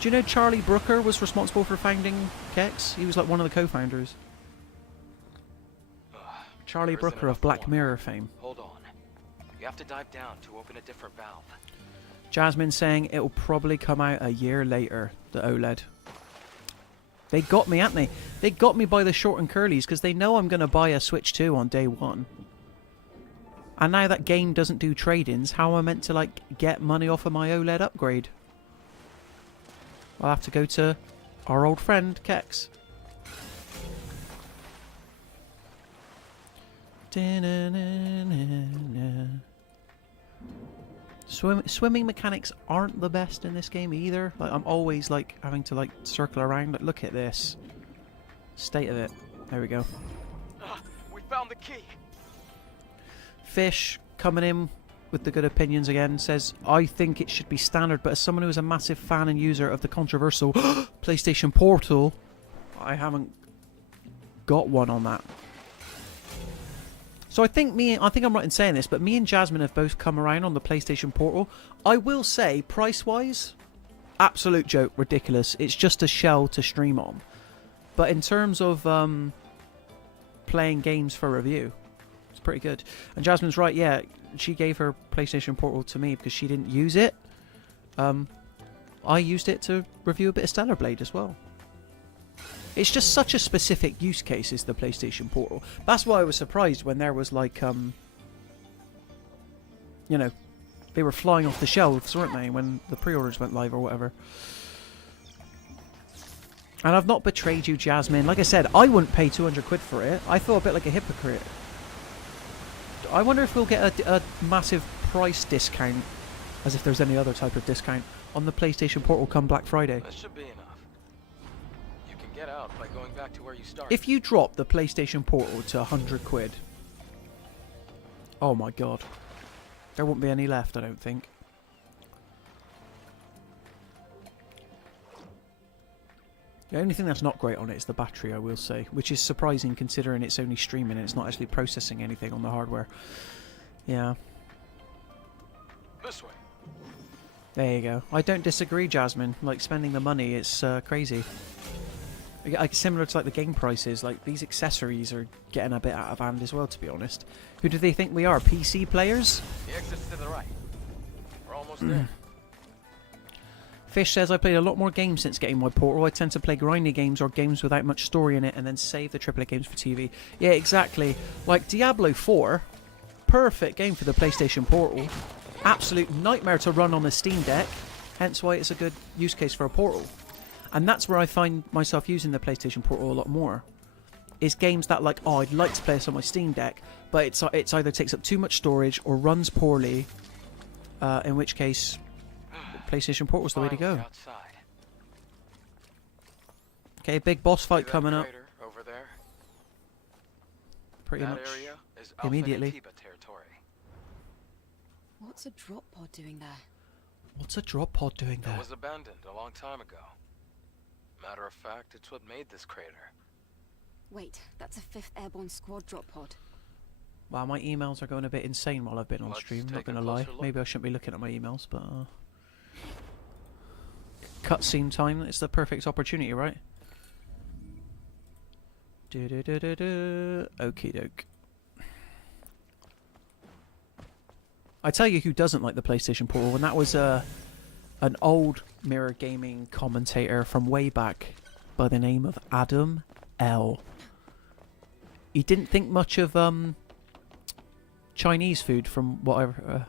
Do you know Charlie Brooker was responsible for founding Kex? He was like one of the co-founders. Charlie Brooker of Black Mirror fame. Hold on. You have to dive down to open a different valve. Jasmine saying it'll probably come out a year later, the OLED. They got me, haven't they? They got me by the short and curlies because they know I'm going to buy a Switch 2 on day one. And now that game doesn't do trade-ins, how am I meant to, like, get money off of my OLED upgrade? I'll have to go to our old friend, Kex. Swimming mechanics aren't the best in this game either. Like, I'm always like having to like circle around. Like, look at this state of it. There we go. We found the key. Fish coming in with the good opinions again says, I think it should be standard, but as someone who is a massive fan and user of the controversial PlayStation Portal, I haven't got one on that. So I think I'm right in saying this, but me and Jasmine have both come around on the PlayStation Portal. I will say, price-wise, absolute joke, ridiculous. It's just a shell to stream on. But in terms of playing games for review, it's pretty good. And Jasmine's right, yeah, she gave her PlayStation Portal to me because she didn't use it. I used it to review a bit of Stellar Blade as well. It's just such a specific use case, is the PlayStation Portal. That's why I was surprised when there was like, you know, they were flying off the shelves, weren't they, when the pre-orders went live or whatever. And I've not betrayed you, Jasmine. Like I said, I wouldn't pay 200 quid for it. I feel a bit like a hypocrite. I wonder if we'll get a massive price discount, as if there's any other type of discount, on the PlayStation Portal come Black Friday. That should be enough. You can get out by going back to where you started. If you drop the PlayStation Portal to 100 quid, oh my god, there won't be any left, I don't think. The only thing that's not great on it is the battery, I will say, which is surprising considering it's only streaming and it's not actually processing anything on the hardware. Yeah. This way. There you go. I don't disagree, Jasmine. Like, spending the money, it's crazy. Like, similar to like the game prices, like these accessories are getting a bit out of hand as well, to be honest. Who do they think we are? PC players? The exit's to the right. We're almost there. Fish says, I played a lot more games since getting my Portal. I tend to play grindy games or games without much story in it and then save the AAA games for TV. Yeah, exactly. Like Diablo 4, perfect game for the PlayStation Portal. Absolute nightmare to run on the Steam Deck, hence why it's a good use case for a Portal. And that's where I find myself using the PlayStation Portal a lot more. Is games that like, oh, I'd like to play this on my Steam Deck, but it's either takes up too much storage or runs poorly, in which case PlayStation Portal's the way to go. Outside. Okay, big boss fight See that coming up crater over there? pretty That much area is Alpha immediately. Natiba territory. What's a drop pod doing there? What's a drop pod doing there? It was abandoned a long time ago. Matter of fact, it's what made this crater. Wait, that's a 5th Airborne Squad drop pod. Wow, my emails are going a bit insane while I've been on Let's stream, not take a going to lie. closer look. Maybe I shouldn't be looking at my emails, but... Cutscene time, it's the perfect opportunity, right? Okie doke. I tell you who doesn't like the PlayStation Portal, and that was an old Mirror Gaming commentator from way back by the name of Adam L. He didn't think much of Chinese food, from whatever.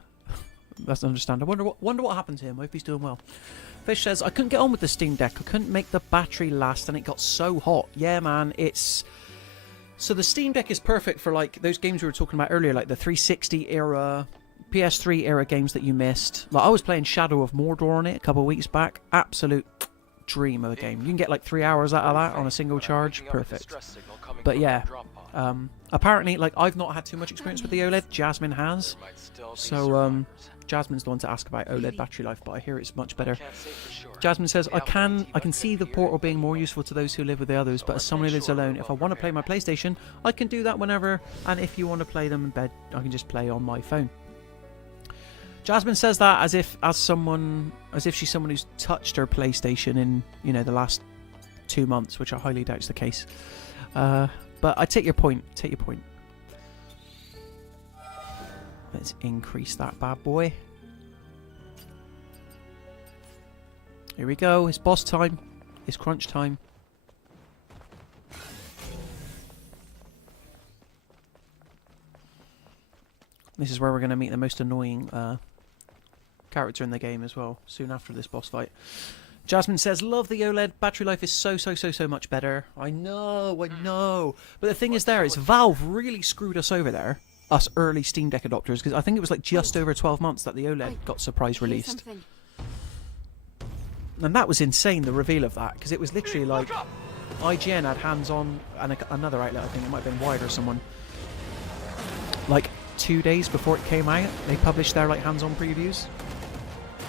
That's understandable. Wonder what happened to him. I hope he's doing well. Fish says, I couldn't get on with the Steam Deck. I couldn't make the battery last, and it got so hot. Yeah, man, it's... So the Steam Deck is perfect for like those games we were talking about earlier, like the 360 era, PS3 era games that you missed. Like I was playing Shadow of Mordor on it a couple of weeks back. Absolute dream of a game. You can get like 3 hours out of that on a single charge. Perfect. But yeah, apparently, like I've not had too much experience with the OLED. Jasmine has. So Jasmine's the one to ask about OLED battery life, but I hear it's much better. Jasmine says, I can see the Portal being more useful to those who live with the others, but as someone who lives alone, if I want to play my PlayStation, I can do that whenever, and if you want to play them in bed, I can just play on my phone. Jasmine says that as if she's someone who's touched her PlayStation in, you know, the last 2 months, which I highly doubt is the case. But I take your point. Let's increase that bad boy. Here we go. It's boss time. It's crunch time. This is where we're going to meet the most annoying character in the game as well, soon after this boss fight. Jasmine says, love the OLED. Battery life is so much better. I know. But the thing is Valve really screwed us over there. Us early Steam Deck adopters, because I think it was like just over 12 months that the OLED got surprise released. And that was insane, the reveal of that, because it was literally like IGN had hands-on, and another outlet, I think it might have been Wired or someone, like 2 days before it came out, they published their like hands-on previews.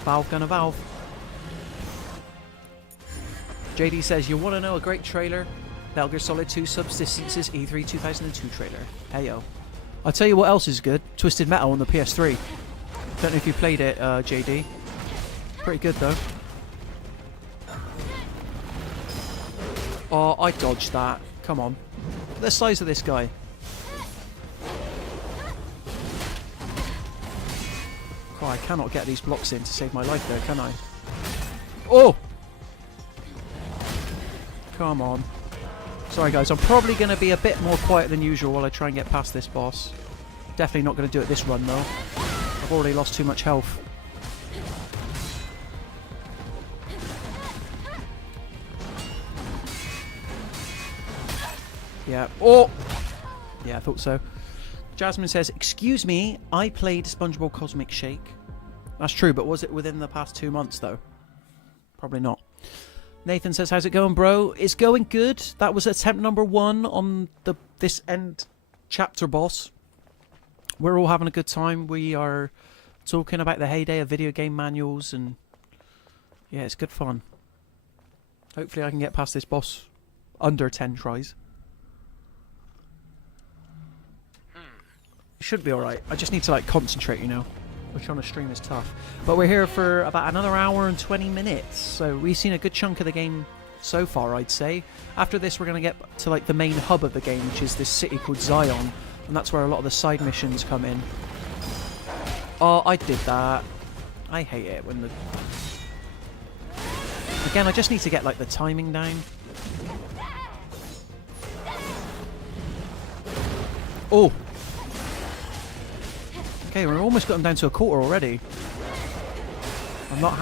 Valve gonna Valve. JD says, you want to know a great trailer? Metal Gear Solid 2 Subsistence's E3 2002 trailer. Hey yo. I'll tell you what else is good. Twisted Metal on the PS3. Don't know if you played it, JD. Pretty good though. Oh, I dodged that. Come on. Look at the size of this guy. Oh, I cannot get these blocks in to save my life there, can I? Oh! Come on. Sorry guys, I'm probably going to be a bit more quiet than usual while I try and get past this boss. Definitely not going to do it this run though. I've already lost too much health. Yeah. Oh! Yeah, I thought so. Jasmine says, excuse me, I played SpongeBob Cosmic Shake. That's true, but was it within the past 2 months though? Probably not. Nathan says, how's it going, bro? It's going good. That was attempt number 1 on this end chapter boss. We're all having a good time. We are talking about the heyday of video game manuals, and yeah, it's good fun. Hopefully I can get past this boss under 10 tries. It should be alright. I just need to like concentrate, you know. which on a stream is tough. But we're here for about another hour and 20 minutes, so we've seen a good chunk of the game so far, I'd say. After this, we're going to get to like the main hub of the game, which is this city called Zion, and that's where a lot of the side missions come in. Oh, I did that. I hate it when the... Again, I just need to get like the timing down. Oh! Okay, we've almost got him down to a quarter already. I'm not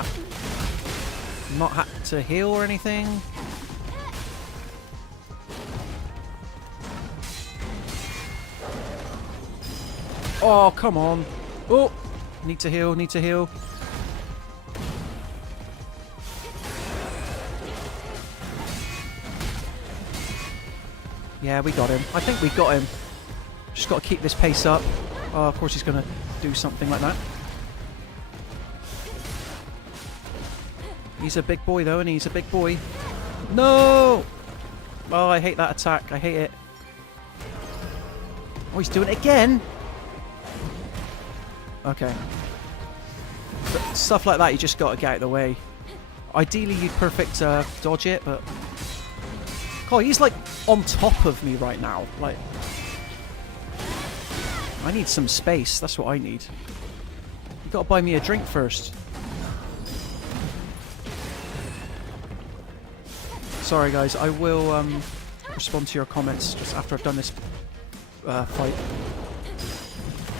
had to heal or anything. Oh, come on. Oh! Need to heal, need to heal. Yeah, we got him. I think we got him. Just got to keep this pace up. Oh, of course he's going to do something like that. He's a big boy though, and he's a big boy. No! Oh, I hate that attack. I hate it. Oh, he's doing it again? Okay. But stuff like that, you just got to get out of the way. Ideally, you'd perfect dodge it, but... Oh, he's like on top of me right now. Like... I need some space. That's what I need. You got to buy me a drink first. Sorry, guys. I will respond to your comments just after I've done this fight.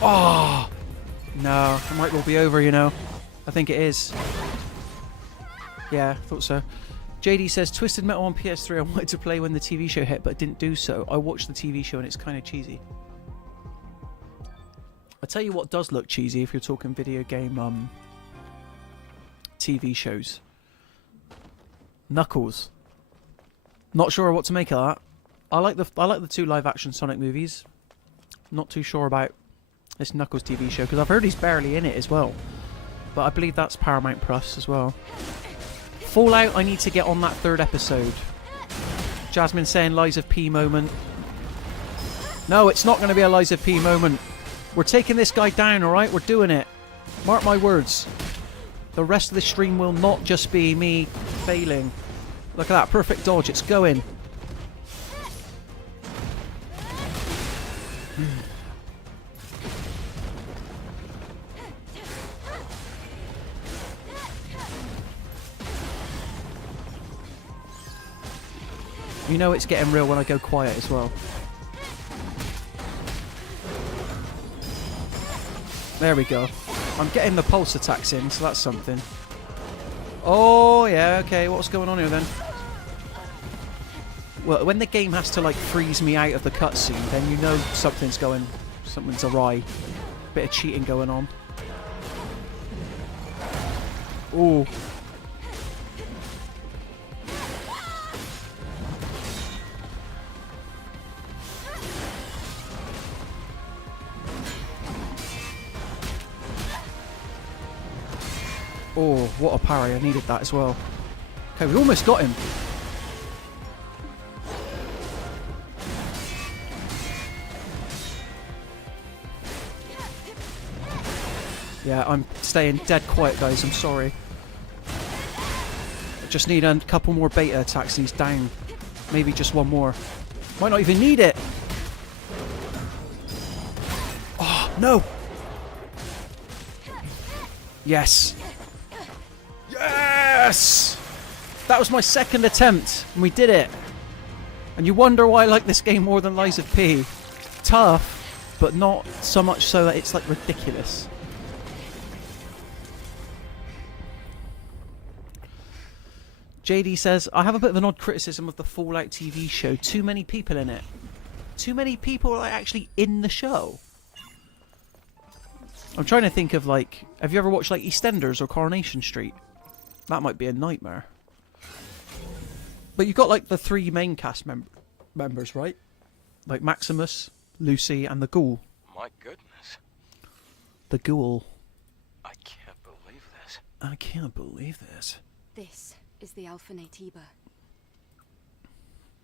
Oh! No, it might well be over, you know. I think it is. Yeah, thought so. JD says, Twisted Metal on PS3 I wanted to play when the TV show hit, but didn't do so. I watched the TV show and it's kind of cheesy. I'll tell you what does look cheesy if you're talking video game TV shows. Knuckles. Not sure what to make of that. I like the two live action Sonic movies. Not too sure about this Knuckles TV show because I've heard he's barely in it as well. But I believe that's Paramount Plus as well. Fallout, I need to get on that 3rd episode. Jasmine saying Lies of P moment. No, it's not going to be a Lies of P moment. We're taking this guy down, alright? We're doing it. Mark my words. The rest of the stream will not just be me failing. Look at that, perfect dodge, it's going. You know it's getting real when I go quiet as well. There we go. I'm getting the pulse attacks in, so that's something. Oh, yeah, okay, what's going on here then? Well, when the game has to, like, freeze me out of the cutscene, then you know something's awry. Bit of cheating going on. Ooh. Oh, what a parry. I needed that as well. Okay, we almost got him. Yeah, I'm staying dead quiet, guys. I'm sorry. I just need a couple more beta attacks and he's down. Maybe just one more. Might not even need it. Oh, no! Yes! Yes! That was my 2nd attempt, and we did it. And you wonder why I like this game more than Lies of P. Tough, but not so much so that it's like ridiculous. JD says, I have a bit of an odd criticism of the Fallout TV show. Too many people in it. Too many people are actually in the show. I'm trying to think of, like, have you ever watched like EastEnders or Coronation Street? That might be a nightmare. But you've got like the 3 main cast members, right? Like Maximus, Lucy, and the Ghoul. My goodness. The Ghoul. I can't believe this. I can't believe this. This is the Alpha Natiba.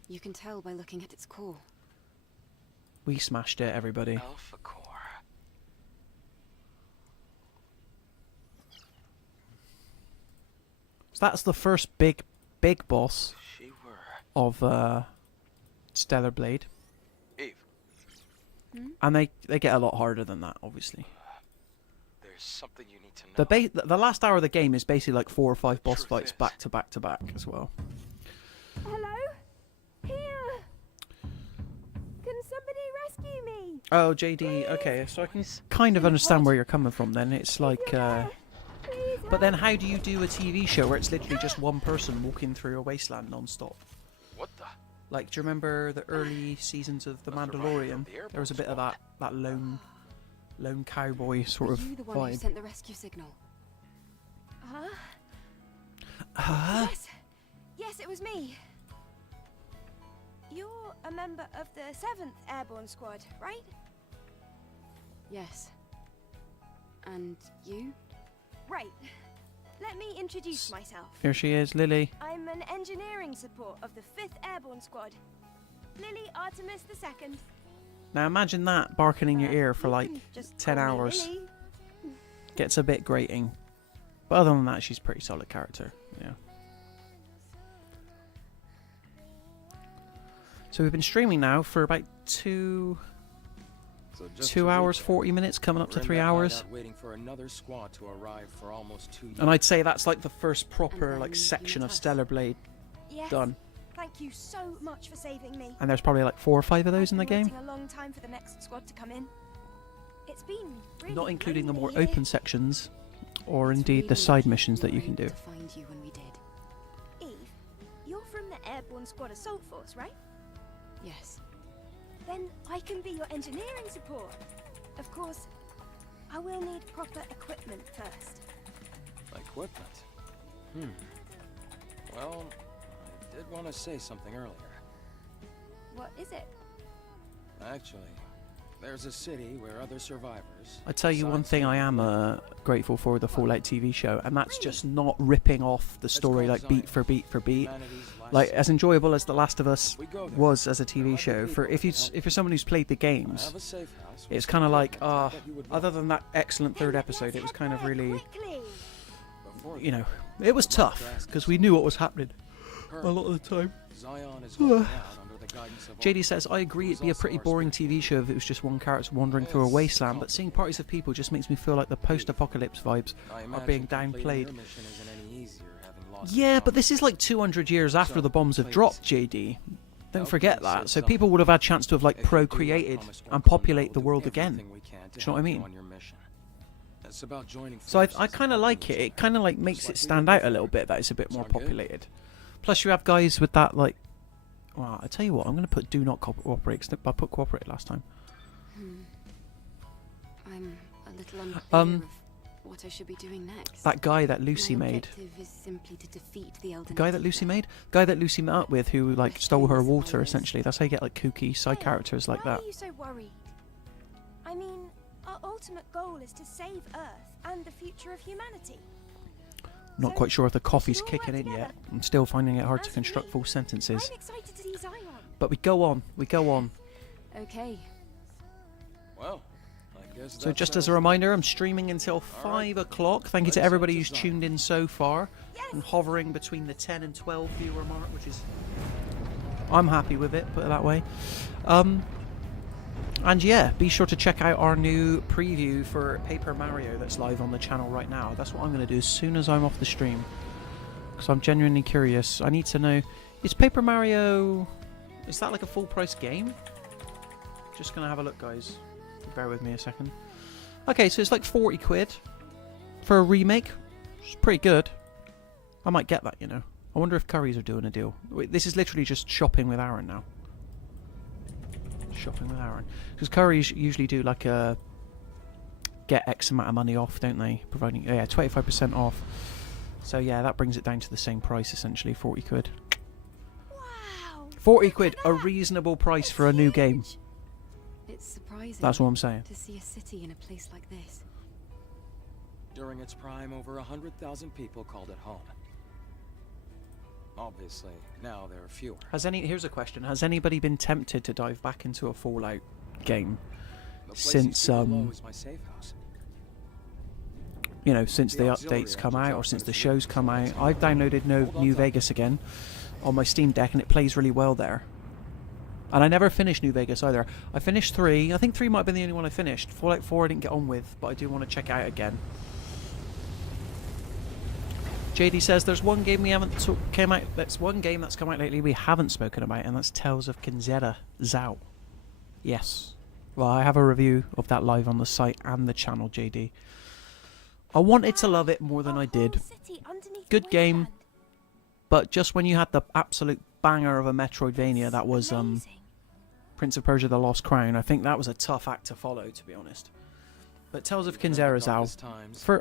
You can tell by looking at its core. We smashed it, everybody. Alpha Core. So that's the first big boss She were. of Stellar Blade. Eve, And they get a lot harder than that, obviously. there's something you need to know. The last hour of the game is basically like 4 or 5 boss Truth fights is- back to back to back as well. Hello? Here! Can somebody rescue me? Oh, JD, okay, so I can kind of understand where you're coming from then. It's like, Please but then how do you do a TV show where it's literally just one person walking through a wasteland non-stop? What the? Like, do you remember the early seasons of The Must remind me of Mandalorian? the airborne There was a bit of squad. that lone cowboy sort Were of you the one who vibe. sent the rescue signal? Huh? Huh? Yes. Yes, it was me. You're a member of the 7th Airborne Squad, right? Yes. And you? Right. Let me introduce myself. Here she is, Lily. I'm an engineering support of the 5th Airborne Squad. Lily Artemis II. Now imagine that barking in your ear for You like can just 10 call me hours. Lily. Gets a bit grating. But other than that, she's a pretty solid character. Yeah. So we've been streaming now for about 2 hours, 40 minutes, coming up to 3 hours. Waiting for another squad to arrive for almost 2 years. And I'd say that's like the first proper then like you section met of us. Stellar Blade Yes. done. Thank you so much for saving me. And there's probably like 4 or 5 of those in the I've been game. waiting a long time for the next squad to come in. It's been really Not including the more lonely here. open sections or It's indeed the really side lucky missions we that you were can do. able to find you when we did. Eve, you're from the Airborne Squad Assault Force, right? Yes. Then I can be your engineering support. Of course, I will need proper equipment first. Equipment. Well, I did want to say something earlier. What is it? Actually, there's a city where other survivors. I tell you one besides thing I you, am grateful for the Fallout TV show, and that's just not ripping off the story called like beat Zion. for beat for beat. humanity's last Like city. as enjoyable as The Last of Us We go there. was as a There TV might be show, for people if who you can help if you're you. someone who's played the I games, have a safe house with it's some kind of like equipment that you would other love. than that excellent third Then episode, let's it was head kind of there really, quickly. Before you that, know, it was I'd like to tough ask because you we knew what was happening a currently, lot of the time. Zion is holding out under the guidance of JD says, I agree it'd be a pretty boring TV show if it was just one character wandering through a wasteland, but seeing parties of people just makes me feel like the post-apocalypse vibes I are being imagine completing downplayed. your mission isn't any easier having lost Yeah, your but this is comrades. like 200 years after So, the bombs have please, dropped, JD. Don't help forget me that. save So Zion. people would have had chance to have like If you do, I procreated promise and Oracle populate will the do world again. everything we can to Do you know what I help mean? on your mission. It's about joining So I forces kind of and like helping it. each It kind of like Just makes like it we stand did out a before. little bit that it's a bit more Sound good? populated. Plus you have guys with that like. Well, I tell you what, I'm going to put do not cooperate. 'Cause I put cooperate last time. I'm a little unclear Um, of what I should be doing next. That guy that Lucy My made. objective is simply to defeat the Elden The guy that Tifa. Lucy made? Guy that Lucy met up with who like stole her water essentially. That's how you get like kooky side Hey, characters like why that. are you so worried? I mean, our ultimate goal is to save Earth and the future of humanity. Not So, quite sure if the we should coffee's all kicking work in yet. together. I'm still finding it hard to As for construct me, full sentences. I'm excited to see Zion. But we go on. We go on. Okay. Well, I guess So that just as a settles it. reminder, I'm streaming until All right. 5 o'clock. Thank you to Let's everybody head who's to Zion. tuned in so far. Yes. And hovering between the 10 and 12 viewer mark, which is... I'm happy with it, put it that way. And yeah, be sure to check out our new preview for Paper Mario that's live on the channel right now. That's what I'm going to do as soon as I'm off the stream. Because I'm genuinely curious. I need to know... Is Paper Mario... Is that like a full price game? Just going to have a look, guys. Bear with me a second. Okay, so it's like 40 quid for a remake. It's pretty good. I might get that, you know. I wonder if Currys are doing a deal. Wait, this is literally just shopping with Aaron now. Shopping with Aaron. Because Currys usually do like a... Get X amount of money off, don't they? Providing... Yeah, 25% off. So yeah, that brings it down to the same price, essentially. 40 quid. Wow. 40 quid, a reasonable price for a new game. It's surprising That's what I'm saying. to see a city in a place like this. During its prime, over 100,000 people called it home. Obviously, now there are fewer. Here's a question. Has anybody been tempted to dive back into a Fallout game? The place you Since, see below is my safe house. you know, since the updates come out or since the shows come out. I've downloaded New Vegas again on my Steam Deck, and it plays really well there. And I never finished New Vegas either. I finished 3. I think 3 might have been the only one I finished. Fallout 4 I didn't get on with, but I do want to check it out again. JD says there's one game we haven't came out. That's one game that's come out lately we haven't spoken about, and that's Tales of Kinzera Zao. Yes. Well, I have a review of that live on the site and the channel, JD. I wanted to love it more than I did. Good game, but just when you had the absolute banger of a Metroidvania, that was Prince of Persia: The Lost Crown. I think that was a tough act to follow, to be honest. But Tales of Kinzera Zao, for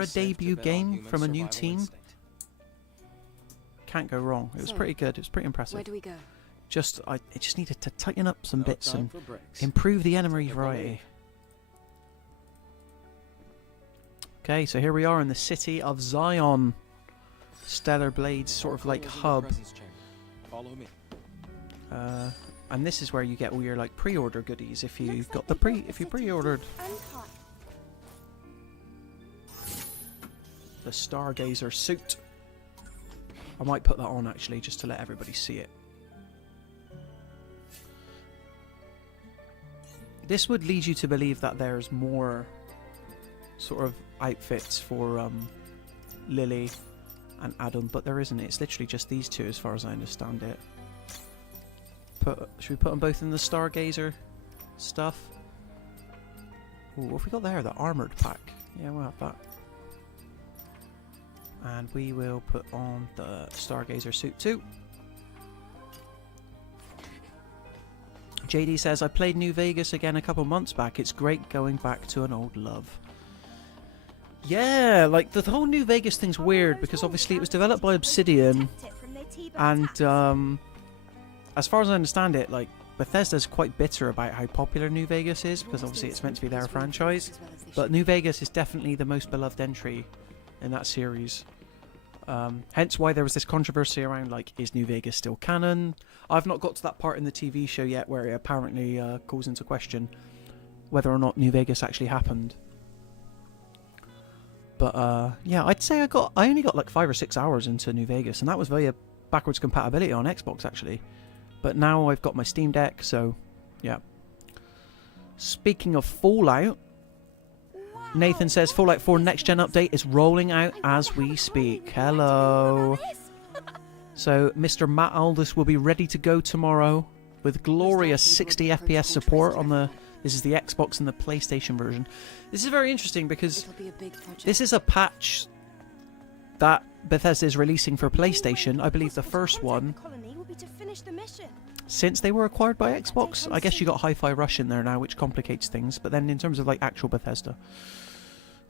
a debut game from a new team, can't go wrong. It was pretty good. It was pretty impressive. Where do we go? It just needed to tighten up some bits and improve the enemy variety. Okay, so here we are in the city of Zion. Stellar Blade's sort of like hub. Follow me. And this is where you get all your like pre-order goodies if you pre-ordered the Stargazer suit. I might put that on actually just to let everybody see it. This would lead you to believe that there's more sort of outfits for Lily and Adam, but there isn't. It's literally just these two as far as I understand it. Should we put them both in the Stargazer stuff? Ooh, what have we got there? The armoured pack. Yeah, we'll have that. And we will put on the Stargazer suit too. JD says, I played New Vegas again a couple months back. It's great going back to an old love. Yeah, like the whole New Vegas thing's weird because obviously it was developed by Obsidian, and as far as I understand it, like Bethesda's quite bitter about how popular New Vegas is because obviously it's meant to be their franchise. But New Vegas is definitely the most beloved entry in that series. Hence why there was this controversy around, like, is New Vegas still canon? I've not got to that part in the TV show yet where it apparently calls into question whether or not New Vegas actually happened. But yeah, I'd say I only got like 5 or 6 hours into New Vegas, and that was via backwards compatibility on Xbox actually. But now I've got my Steam Deck, so yeah. Speaking of Fallout, Nathan says Fallout 4 Next Gen update is rolling out as we speak. Hello. So Mr. Matt Aldous will be ready to go tomorrow with glorious 60 FPS support on the... This is the Xbox and the PlayStation version. This is very interesting because this is a patch that Bethesda is releasing for PlayStation. I believe the first one since they were acquired by Xbox. I guess you got Hi-Fi Rush in there now, which complicates things. But then in terms of like actual Bethesda,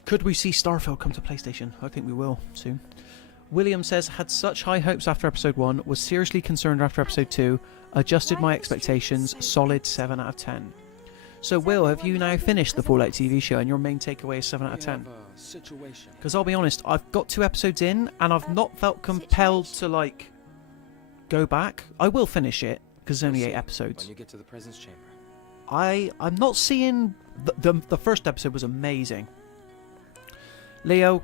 could we see Starfield come to PlayStation? I think we will soon. William says, had such high hopes after episode 1, was seriously concerned after episode 2, adjusted my expectations, solid 7 out of 10. So Will, have you now finished the Fallout TV show and your main takeaway is 7 out of 10? Because I'll be honest, I've got 2 episodes in and I've not felt compelled to like go back. I will finish it because it's only 8 episodes. When you get to the presence chamber. I'm not seeing... The first episode was amazing. Leo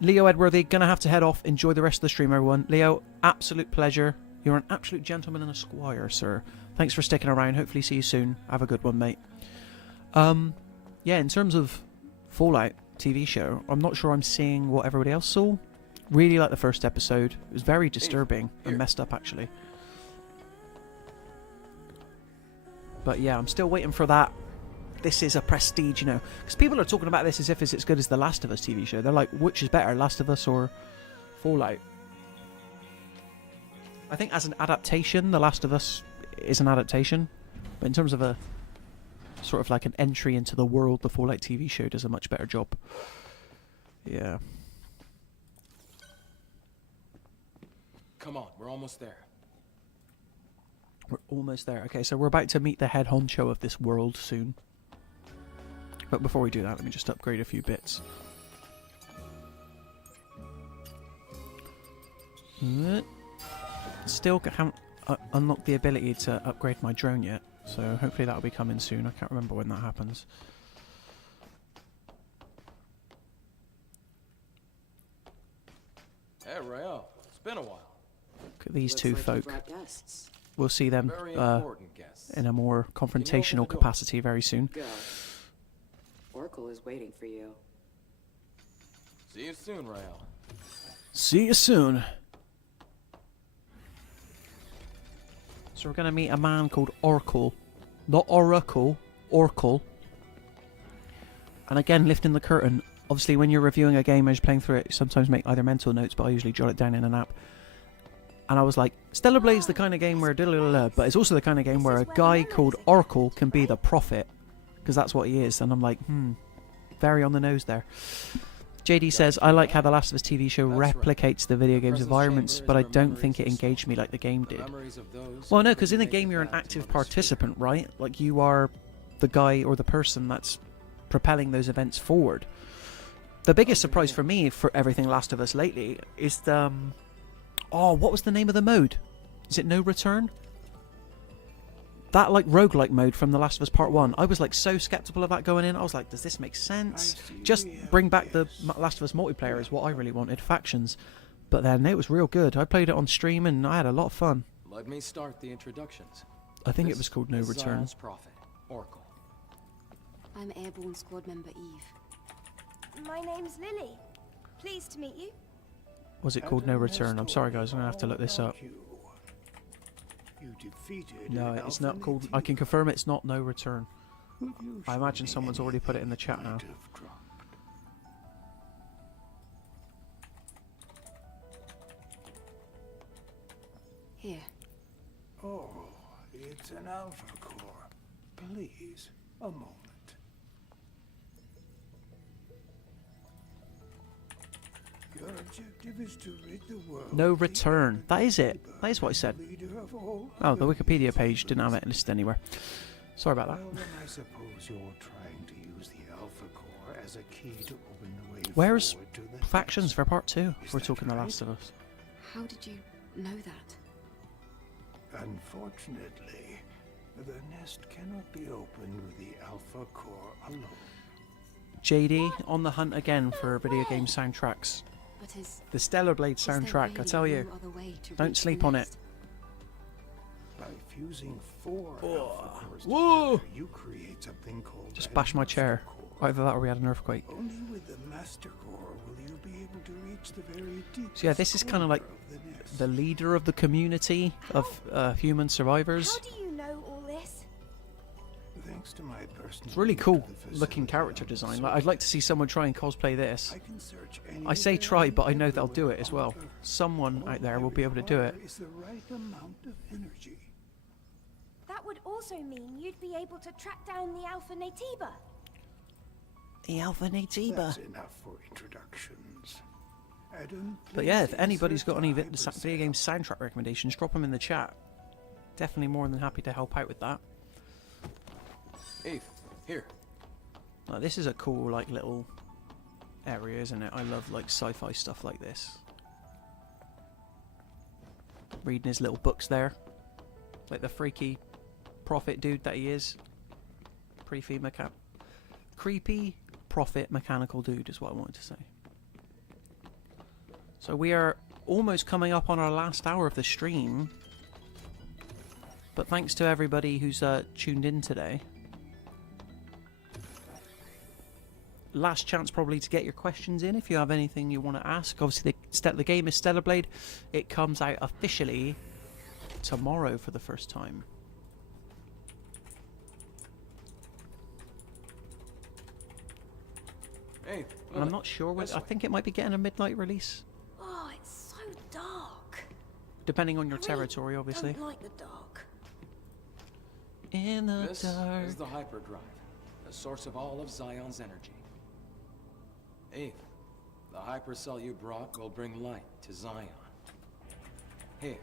Edworthy, gonna have to head off. Enjoy the rest of the stream, everyone. Leo, absolute pleasure. You're an absolute gentleman and a squire, sir. Thanks for sticking around. Hopefully see you soon. Have a good one, mate. Yeah, in terms of Fallout TV show, I'm not sure I'm seeing what everybody else saw. Really like the first episode. It was very disturbing and messed up, actually. But yeah, I'm still waiting for that. This is a prestige, you know. Because people are talking about this as if it's as good as the Last of Us TV show. They're like, which is better, Last of Us or Fallout? I think as an adaptation, The Last of Us is an adaptation. But in terms of a sort of like an entry into the world, the Fallout TV show does a much better job. Yeah. Come on, we're almost there. We're almost there. Okay, so we're about to meet the head honcho of this world soon. But before we do that, let me just upgrade a few bits. Still haven't unlocked the ability to upgrade my drone yet, so hopefully that'll be coming soon. I can't remember when that happens. these two Looks like you folk. brought guests. We'll see them Very important guests. in a more confrontational door? capacity very soon. Go. Oracle is waiting for you. See you soon, Rael. See you soon. So we're going to meet a man called Oracle. Not Oracle, Oracle. And again, lifting the curtain. Obviously, when you're reviewing a game as you're playing through it, you sometimes make either mental notes, but I usually jot it down in an app. And I was like, Stellar Blade's the kind of game where but it's also the kind of game where a guy called Oracle can be the prophet. Because that's what he is. And I'm like, very on the nose there. JD says, I like how The Last of Us TV show replicates the video game's environments, but I don't think it engaged me like the game did. Well, no, because in the game you're an active participant, right? Like, you are the guy or the person that's propelling those events forward. The biggest surprise for me for everything Last of Us lately is the... oh, what was the name of the mode? Is it No Return? That, like, roguelike mode from The Last of Us Part 1. I was, like, so skeptical of that going in. I was like, does this make sense? Just bring back the Last of Us multiplayer is what I really wanted. Factions. But then it was real good. I played it on stream and I had a lot of fun. Let me start the introductions. I think it was called No Return. Zion's prophet, Oracle. I'm Airborne Squad Member Eve. My name's Lily. Pleased to meet you. Was it called No Return? I'm sorry, guys. I'm going to have to look this up. No, it's not called... I can confirm it's not No Return. I imagine someone's already put it in the chat now. Here. Oh, it's an Alpha Core. Please, a moment. Your objective is to rid the world. No Return. That is it. That is what I said. Leader of all Oh, the Wikipedia page didn't have it listed anywhere. Sorry about that. Well, then I suppose you're trying to use the Alpha Core as a key to open the way Where's forward to the Factions nest. for Part 2? Is We're that talking The right? Last of Us. How did you know that? Unfortunately, the nest cannot be opened with the Alpha Core alone. JD, on the hunt again for video game soundtracks. But The Stellar Blade is there soundtrack, I really tell you. no other way to Don't reach sleep the on it. nest? By fusing 4 Oh. Alpha Cores Whoa. together, you create something called Just a bash my Master chair. Core. Either that or we had an earthquake. Only with the Master Core will you be able to reach the very deepest So yeah, this is kind of like core of the nest. the leader of the community of human survivors. How do you know all this? Thanks to my personal It's really link cool to the looking facility character on design. the Like, I'd like to see someone try and cosplay this. I can search I say anywhere try, and but I know they'll do everywhere it as well. on Earth. Someone All out there I will be able to do it. require is the right amount of energy. That would also mean you'd be able to track down the Alpha Natiba. The Alpha Natiba. That's enough for introductions. Adam, But yeah, if please anybody's insert got any the video game soundtrack recommendations, drop them in the chat. Definitely more than happy to help out with that. Eve, here. Like, this is a cool, like, little area, isn't it? I love, like, sci-fi stuff like this. Reading his little books there. Like the freaky prophet dude that he is. Creepy prophet mechanical dude is what I wanted to say. So we are almost coming up on our last hour of the stream. But thanks to everybody who's tuned in today. Last chance probably to get your questions in if you have anything you want to ask. Obviously the game is Stellar Blade. It comes out officially tomorrow for the first time. Hey, And I'm not sure when. I think it might be getting a midnight release, Oh, it's so dark. depending on your I really territory, obviously. Don't like the dark. In the This dark. is the hyperdrive, the source of all of Zion's energy. Eve, the hypercell you brought will bring light to Zion. Here,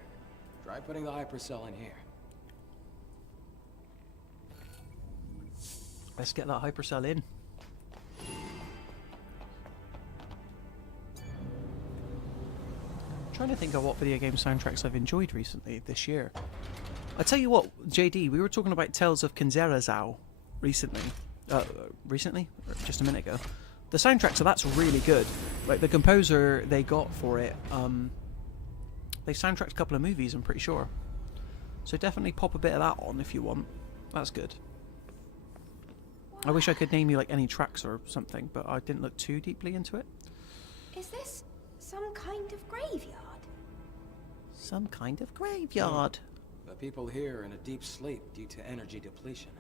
try putting the hypercell in here. Let's get that hypercell in. I'm trying to think of what video game soundtracks I've enjoyed recently this year. I tell you what, JD, we were talking about Tales of Kinzerazao recently. Or just a minute ago. The soundtrack, so that's really good. Like, the composer they got for it, They soundtracked a couple of movies, I'm pretty sure. So definitely pop a bit of that on if you want. That's good. I wish I could name you like any tracks or something, but I didn't look too deeply into it. Is this some kind of graveyard? Some kind of graveyard. The people here are in a deep sleep due to energy depletion.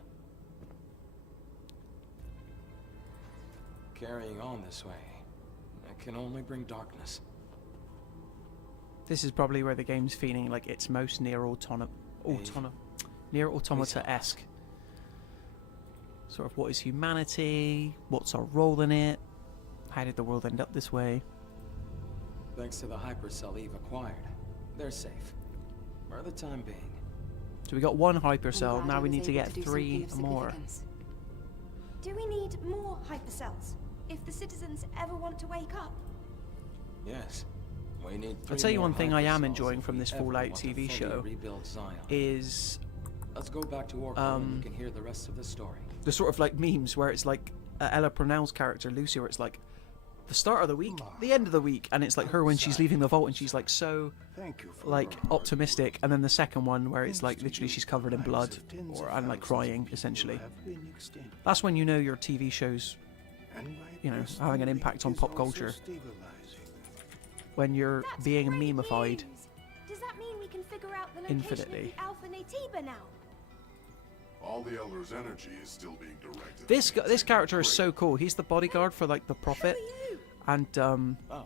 Carrying on this way, it can only bring darkness. This is probably where the game's feeling like it's most near automata-esque. Sort of, what is humanity? What's our role in it? How did the world end up this way? Thanks to the hypercell Eve acquired, they're safe. For the time being. So we got one I'm hypercell, glad now I we was need to able get do 3 something of more. significance. Do we need more hypercells if the citizens ever want to wake up? Yes. We need I'll 3 tell you more one thing I am hypercells enjoying if from we this ever Fallout want to TV fully show rebuild Zion. is Let's go back to Oracle and you can hear the rest of the story. the sort of like memes where it's like Ella Purnell's character Lucy, where it's like the start of the week, the end of the week, and it's like her when she's leaving the vault and she's like so Thank you for like your hard optimistic, and then the second one where it's like literally she's covered in blood lives of tens or of and like thousands crying of people essentially. have been extinct. That's when you know your TV show's, And by you know, this having an the impact on leak pop is also culture. stabilizing. When you're That's being great memeified. news. Does that mean we can figure out the location Infinitely. of the Alpha Natiba now? All the Elder's energy is still being directed. This character is so cool. He's the bodyguard for like the Prophet, and Oh,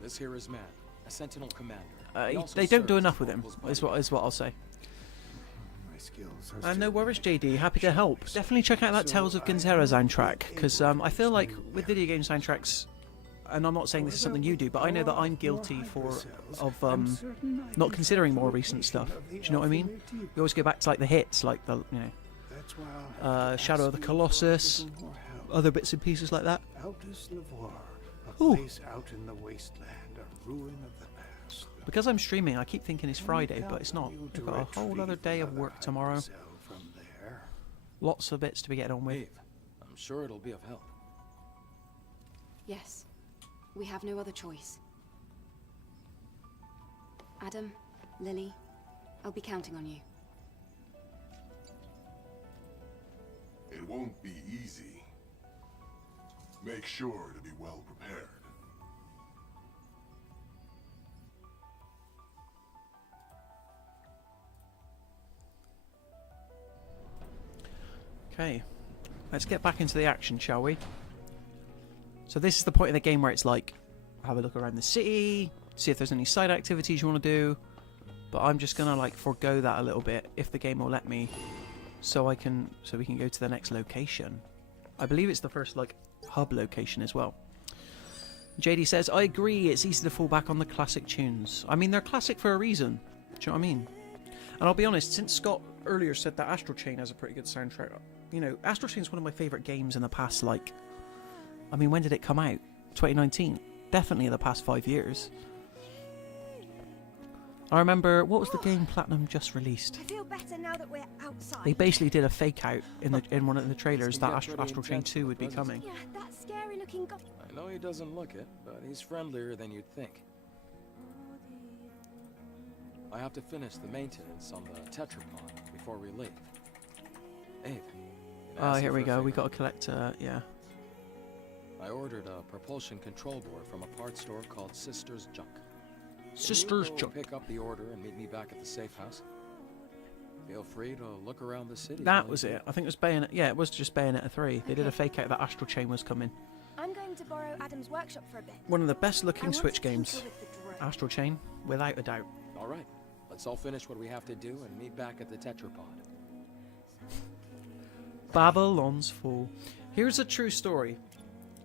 this here is Man, a Sentinel commander. He also they don't do serves enough with as him. Oracle's Is what I'll say. My skills are And still no worries, JD. limited. Happy to help. Definitely check out that So Tales of I Gonzera will soundtrack, be because able to I feel like explore with video game soundtracks, and I'm not saying this is something you do, but I know that I'm guilty not considering more recent stuff. Do you know what I mean? You always go back to like the hits, like the That's why I'll have to Shadow ask of the you for a Colossus, little more help. other bits and pieces like that. Altus Lavoir, a Ooh. place out in the wasteland, a ruin of the past. Because I'm streaming, I keep thinking it's Friday, Only but it's not. you We've got a whole directly other day of another work tomorrow. hypercell from there. Lots of bits to be getting on with. Eve, I'm sure it'll be of help. Yes. We have no other choice. Adam, Lily, I'll be counting on you. It won't be easy. Make sure to be well prepared. Okay, let's get back into the action, shall we? So this is the point of the game where it's like, have a look around the city, see if there's any side activities you want to do. But I'm just gonna like forego that a little bit if the game will let me, so we can go to the next location. I believe it's the first like hub location as well. JD says, I agree, it's easy to fall back on the classic tunes. I mean, they're classic for a reason. Do you know what I mean? And I'll be honest, since Scott earlier said that Astral Chain has a pretty good soundtrack, you know, Astral Chain is one of my favourite games in the past, like, I mean, when did it come out? 2019. Definitely in the past 5 years. I remember, what was the game Platinum just released? I feel better now that we're outside. They basically did a fake out in one of the trailers can that get pretty Astral Chain intense 2 would be with presents. coming. Yeah, that scary looking guy. I know he doesn't look it, but he's friendlier than you'd think. I have to finish the maintenance on the tetrapod before we leave. Ave. Oh, here we go. We got to collect, yeah. I ordered a propulsion control board from a parts store called Sister's Junk. Sister's Can you go Junk. pick up the order and meet me back at the safe house? Feel free to look around the city. That while was you it. I think it was Bayonetta. Yeah, it was just Bayonetta 3. They did a fake out that Astral Chain was coming. I'm going to borrow Adam's workshop for a bit. One of the best I looking want Switch to tinker games. with the drone. Astral Chain, without a doubt. do. All right. Let's all finish what we have to do and meet back at the tetrapod. Babylon's Fall. Here's a true story.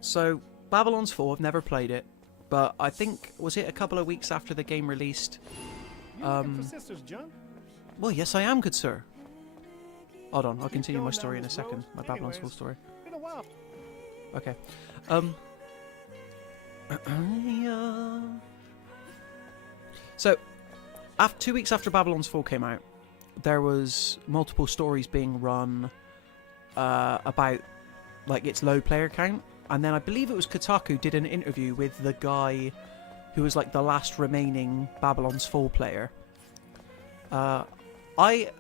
So, Babylon's Fall, I've never played it, but I think, was it a couple of weeks after the game released? Sister's Junk? Well, yes, I am, good sir. Hold on, I'll continue my going story down in a this second. road. My Babylon's Fall Anyways. story. Been a while. Okay. So, 2 weeks after Babylon's Fall came out, there was multiple stories being run about like its low player count, and then I believe it was Kotaku did an interview with the guy who was like the last remaining Babylon's Fall player. I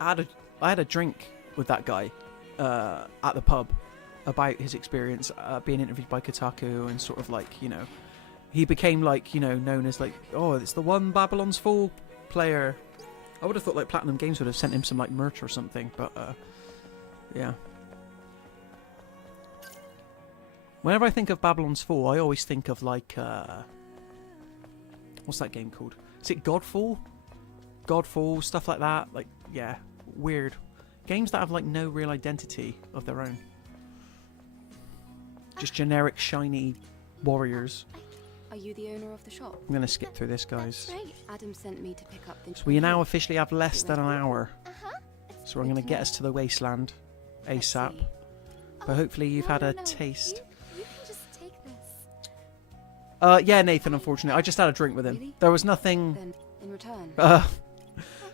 had a drink with that guy at the pub about his experience being interviewed by Kotaku, and sort of like, you know, he became like, you know, known as like, oh, it's the one Babylon's Fall player. I would have thought like Platinum Games would have sent him some like merch or something, but yeah. Whenever I think of Babylon's Fall, I always think of like what's that game called? Is it Godfall? Godfall, stuff like that. Like, yeah, weird games that have like no real identity of their own. Just generic shiny warriors. Are you the owner of the shop? I'm gonna skip through this, guys. That's right. Adam sent me to pick up the... So we now officially have less than an hour. So I'm gonna get us to the wasteland ASAP. But hopefully you've had a taste. You can just take this. Yeah, Nathan, unfortunately. I just had a drink with him. Really? There was nothing Then, in return...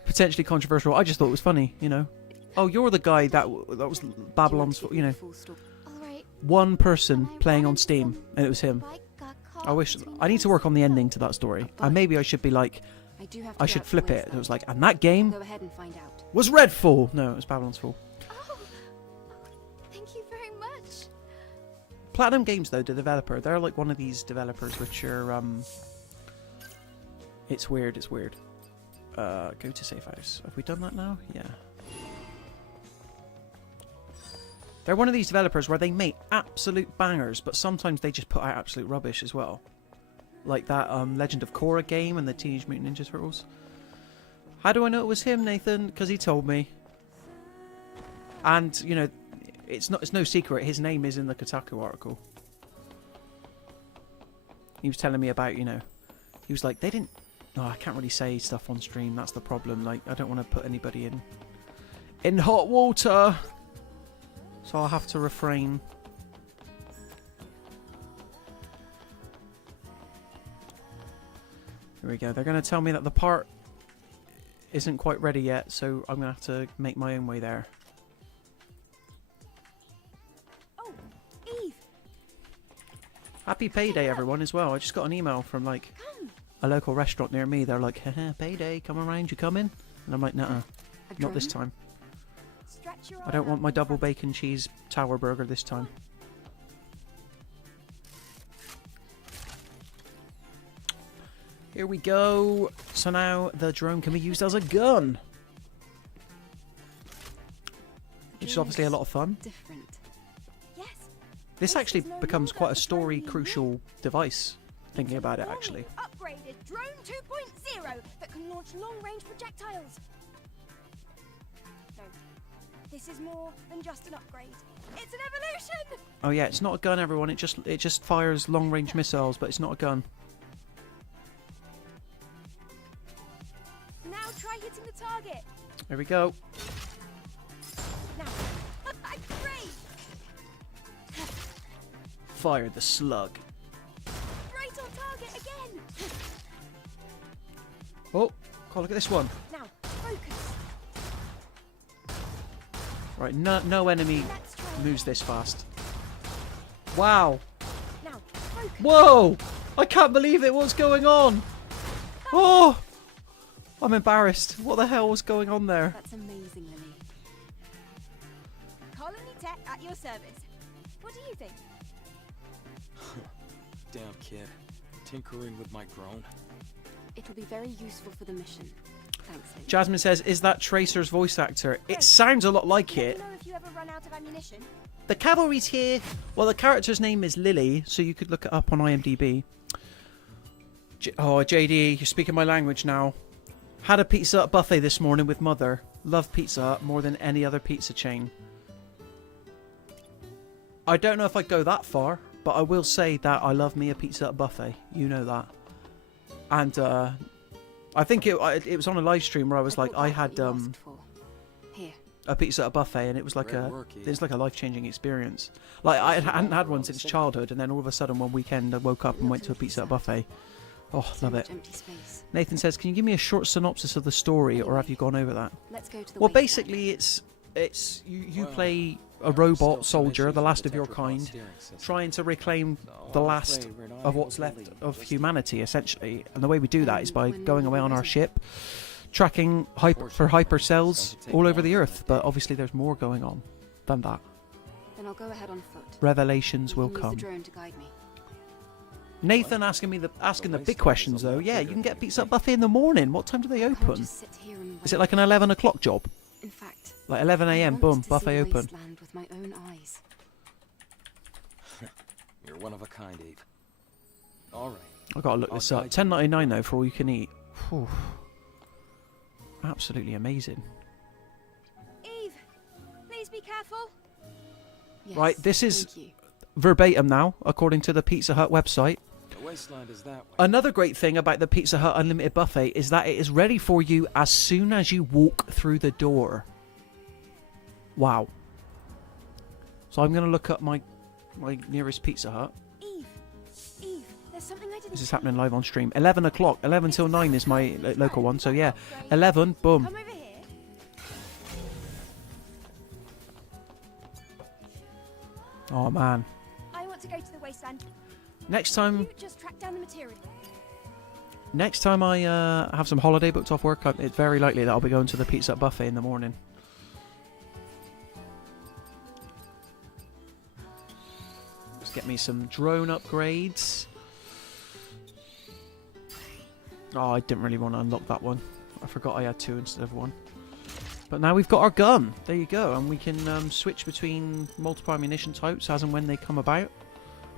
potentially controversial. I just thought it was funny, you know. Oh, you're the guy that was Babylon's, you know, one person playing on Steam, and it was him. I wish I need to work on the ending to that story, and maybe I should be like, I should flip it. It was like, and that game Go ahead and find out. was Redfall. No, it was Babylon's Fall. Oh, thank you very much. Platinum Games, though, the developer, they're like one of these developers which are it's weird. It's weird. Go to safe house. Have we done that now? Yeah. They're one of these developers where they make absolute bangers, but sometimes they just put out absolute rubbish as well. Like that Legend of Korra game and the Teenage Mutant Ninja Turtles. How do I know it was him, Nathan? Because he told me. And, you know, it's no secret. His name is in the Kotaku article. He was telling me about, you know, he was like, they didn't... No, I can't really say stuff on stream. That's the problem. Like, I don't want to put anybody in hot water. So I'll have to refrain. Here we go. They're going to tell me that the part isn't quite ready yet, so I'm going to have to make my own way there. Oh, Eve. Happy payday, everyone, as well. I just got an email from, like, a local restaurant near me. They're like, haha, payday, come around, you coming? And I'm like, nuh-uh, not this time. I don't want my double bacon cheese tower burger this time. Here we go. So now the drone can be used as a gun, which is obviously a lot of fun. Different. Yes. This actually becomes quite a story crucial device, thinking about it actually. Upgraded drone 2.0 that can launch long-range projectiles. No. This is more than just an upgrade. It's an evolution! Oh yeah, it's not a gun, everyone. It just fires long-range missiles, but it's not a gun. Now try hitting the target. There we go. Now. Great! Fire the slug. Right on target again! Oh, God, look at this one. Now, focus. Right, no enemy Let's try moves again. this fast. Wow. Now, focus. Whoa! I can't believe it. What's going on? Oh! I'm embarrassed. What the hell was going on there? That's amazing, Lily. Colony Tech at your service. What do you think? Damn kid. Tinkering with my drone. It'll be very useful for the mission. Thanks, Lily. Jasmine says, is that Tracer's voice actor? It sounds a lot like Let it. me know if you ever run out of ammunition. The cavalry's here. Well, the character's name is Lily, so you could look it up on IMDb. Oh, JD, you're speaking my language now. Had a Pizza Hut buffet this morning with Mother. Love Pizza Hut more than any other pizza chain. I don't know if I'd go that far, but I will say that I love me a Pizza Hut buffet. You know that. And I think it was on a live stream where I was like, I had Here. a Pizza Hut buffet, and it was like Great work, Ian. it's like a life-changing experience. Like I hadn't had one since childhood, and then all of a sudden one weekend I woke up and went to a Pizza Hut buffet. Oh, So love it. much empty space. Nathan says, can you give me a short synopsis of the story, or have you gone over that? Let's go to the Well, wasteland. basically, it's you Wow. play a robot soldier, the last of your kind, trying to reclaim the last of what's left of humanity, essentially. And the way we do that is by going away on our ship, tracking hypercells all over the Earth. But obviously there's more going on than that. Then I'll go ahead on foot. Revelations You will can use come. the drone to guide me. Nathan asking the big questions though. Yeah, you can get Pizza Hut buffet in the morning. What time do they I can't open? just sit here and Is it wait. like an 11 o'clock job? In fact, Like 11 I a.m. want Boom, to see buffet the open. wasteland with my own eyes. You're one of a kind, Eve. All right. I gotta look this up. 10.99 though for all you can eat. Whew. Absolutely amazing. Eve, please be careful. Yes, Right, this is thank you. verbatim now, according to the Pizza Hut website. The wasteland is that way. Another great thing about the Pizza Hut Unlimited Buffet is that it is ready for you as soon as you walk through the door. Wow. So I'm going to look up my nearest Pizza Hut. Eve, there's something I didn't This is see. happening live on stream. 11 o'clock. 11 till 9 is my local one. So yeah, 11, boom. Come over here. Oh man. I want to go to the wasteland. Next You time just track down the material. I have some holiday booked off work, it's very likely that I'll be going to the Pizza Hut Buffet in the morning. Let's get me some drone upgrades. Oh, I didn't really want to unlock that one. I forgot I had 2 instead of 1. But now we've got our gun. There you go. And we can switch between multiple ammunition types as and when they come about.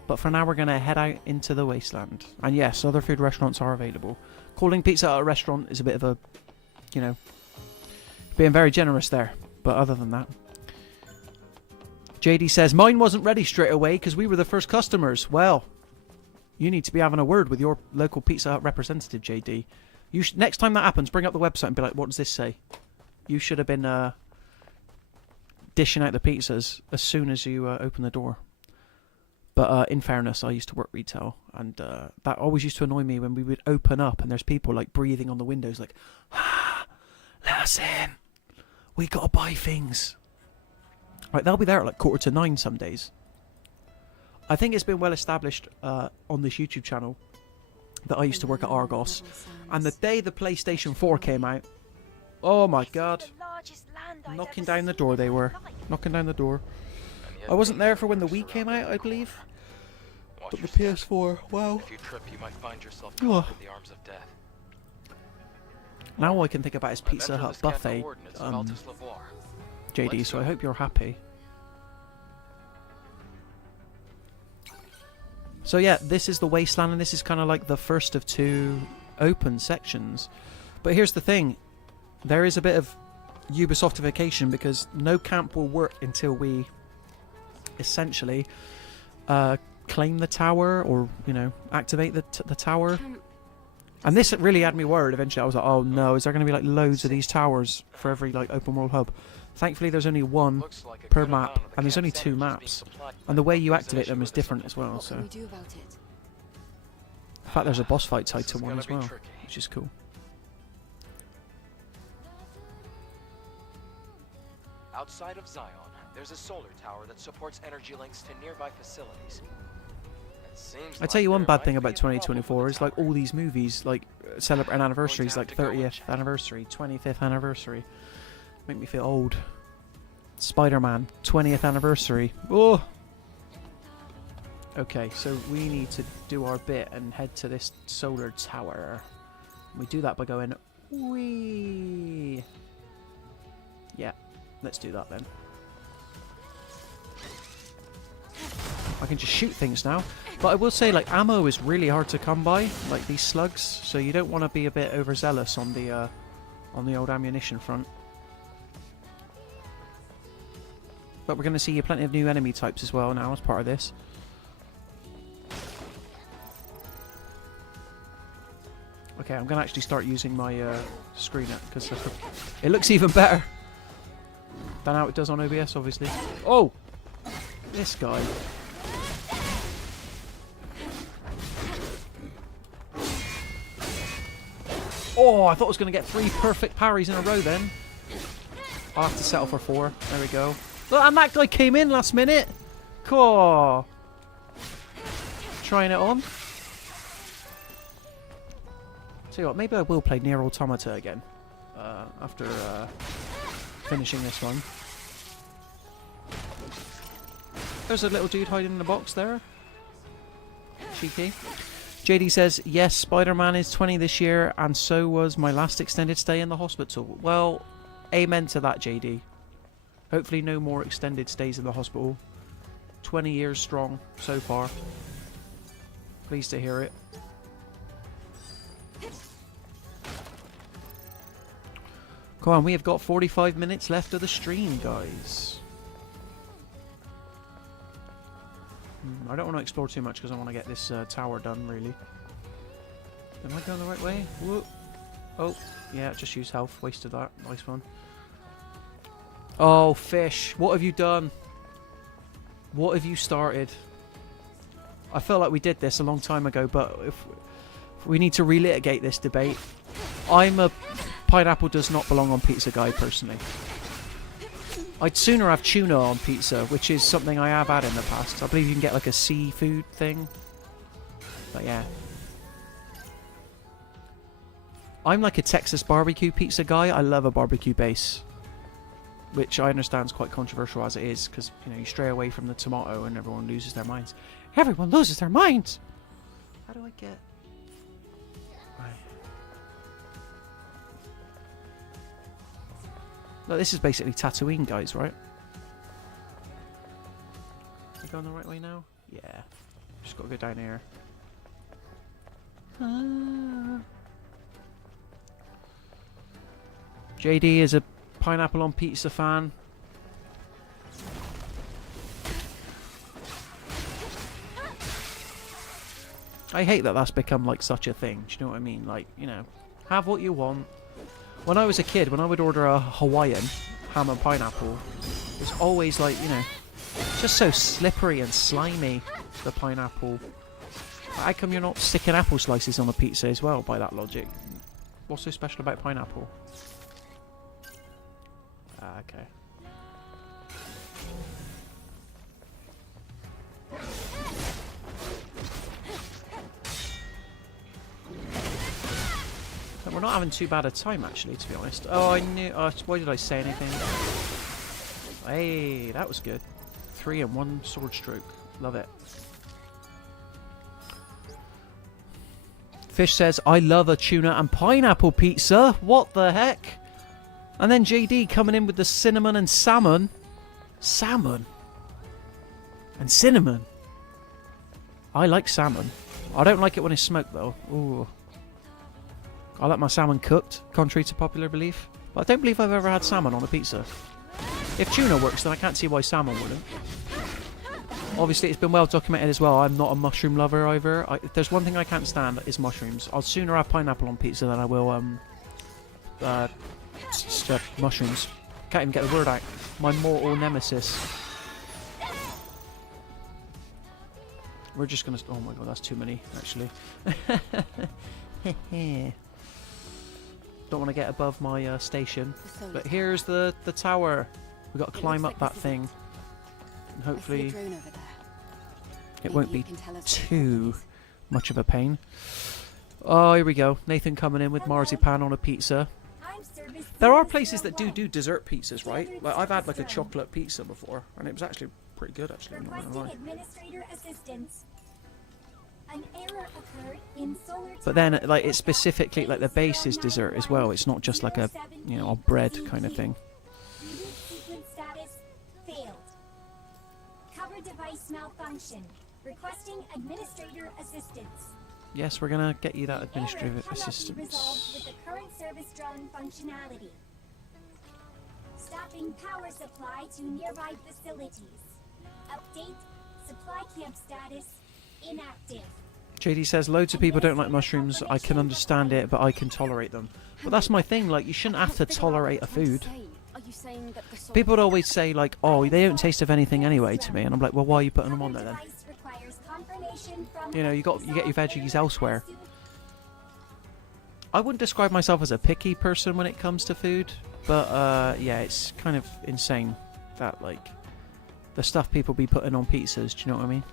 But for now, we're going to head out into the wasteland. And yes, other food restaurants are available. Calling Pizza Hut a restaurant is a bit of a, you know, being very generous there. But other than that. JD says, mine wasn't ready straight away because we were the first customers. Well, you need to be having a word with your local Pizza Hut representative, JD. Next time that happens, bring up the website and be like, what does this say? You should have been dishing out the pizzas as soon as you open the door. But in fairness, I used to work retail, and that always used to annoy me when we would open up and there's people like breathing on the windows like, let us in. We gotta buy things. Right, they'll be there at like 8:45 some days. I think it's been well established on this YouTube channel that I used to work at Argos, and the day the PlayStation 4 came out, oh my god, knocking down the door they were, knocking down the door. I wasn't there for when the Wii came out, I believe, but the PS4, wow. If you trip, you might find yourself caught in the arms of death. Now all I can think about is Pizza Enter Hut the scant buffet, coordinates of Altus Lavoir. JD, Let's so I go. hope you're happy. So yeah, this is the wasteland, and this is kind of like the first of 2 open sections. But here's the thing, there is a bit of Ubisoftification because no camp will work until we essentially claim the tower, or, you know, activate the tower. And this really had me worried eventually. I was like, oh no, is there going to be like loads of these towers for every like open world hub? Thankfully there's only 1 per map, and there's only 2 maps, and the way you activate them is different as well. What So can we do about it? in fact there's a boss fight tied This to is 1 gonna as be well, tricky. which is cool. Outside of Zion, there's a solar tower that supports energy links to nearby facilities. It seems I tell you like one there bad might thing be about a problem 2024 with is the like all tower. these movies like celebrating anniversaries, have like to go and 30th check. anniversary, 25th anniversary. Make me feel old. Spider-Man 20th anniversary. Oh. Okay, so we need to do our bit and head to this solar tower. We do that by going wee. Yeah, let's do that then. I can just shoot things now. But I will say, like, ammo is really hard to come by, like these slugs, so you don't want to be a bit overzealous on the old ammunition front. But we're going to see plenty of new enemy types as well now as part of this. Okay, I'm going to actually start using my screen because it looks even better than how it does on OBS, obviously. Oh! This guy. Oh, I thought I was going to get 3 perfect parries in a row then. I'll have to settle for 4. There we go. Look, and that guy came in last minute. Cool. Trying it on. Tell you what, maybe I will play Nier Automata again after finishing this one. There's a little dude hiding in the box there. Cheeky. JD says, yes, Spider-Man is 20 this year, and so was my last extended stay in the hospital. Well, amen to that, JD. Hopefully no more extended stays in the hospital. 20 years strong so far. Pleased to hear it. Come on, we have got 45 minutes left of the stream, guys. I don't want to explore too much because I want to get this tower done, really. Am I going the right way? Whoa. Oh, yeah, just use health. Wasted that. Nice one. Oh, fish. What have you done? What have you started? I feel like we did this a long time ago, but if we need to relitigate this debate. I'm a pineapple does not belong on pizza guy, personally. I'd sooner have tuna on pizza, which is something I have had in the past. I believe you can get like a seafood thing. But yeah. I'm like a Texas barbecue pizza guy. I love a barbecue base. Which I understand is quite controversial as it is, because, you know, you stray away from the tomato and everyone loses their minds. Everyone loses their minds! How do I get... Right. Look, this is basically Tatooine, guys, right? Are we going the right way now? Yeah. Just gotta go down here. JD is a pineapple on pizza fan. I hate that that's become like such a thing. Do you know what I mean? Like, you know, have what you want. When I was a kid, when I would order a Hawaiian ham and pineapple, it was always like, you know, just so slippery and slimy, the pineapple. How come you're not sticking apple slices on a pizza as well, by that logic? What's so special about pineapple? Ah, okay. We're not having too bad a time, actually, to be honest. Oh, I knew... why did I say anything? Hey, that was good. 3 and 1 sword stroke. Love it. Fish says, I love a tuna and pineapple pizza. What the heck? And then JD coming in with the cinnamon and salmon. Salmon? And cinnamon? I like salmon. I don't like it when it's smoked, though. Ooh. I like my salmon cooked, contrary to popular belief. But I don't believe I've ever had salmon on a pizza. If tuna works, then I can't see why salmon wouldn't. Obviously, it's been well documented as well. I'm not a mushroom lover either. If there's one thing I can't stand, is mushrooms. I'll sooner have pineapple on pizza than I will mushrooms. Can't even get the word out. My mortal nemesis. We're just gonna... Oh my god, that's too many, actually. Don't want to get above my station. But here's the tower. We've got to climb up that thing. And hopefully it won't be too much of a pain. Oh, here we go. Nathan coming in with marzipan on a pizza. There are places that do dessert pizzas, right? Like I've had like a chocolate pizza before, and it was actually pretty good, actually. I'm not gonna lie. An error occurred in solar. But then, like, it's specifically like the base is dessert as well. It's not just like a, you know, a bread kind of thing. Sequence status failed. Cover device malfunction. Requesting administrator assistance. Yes, we're gonna get you that administrative Error cannot be assistance. resolved with the current service drone functionality. Stopping power supply to nearby facilities. Update. Supply camp status inactive. JD says, loads of people don't like mushrooms. I can understand it, but I can tolerate them. But that's my thing, like, you shouldn't have to tolerate a food. People would always say, like, oh, they don't taste of anything anyway to me. And I'm like, well, why are you putting them on there then? You know, you get your veggies elsewhere. I wouldn't describe myself as a picky person when it comes to food. But, yeah, it's kind of insane that, like... the stuff people be putting on pizzas. Do you know what I mean?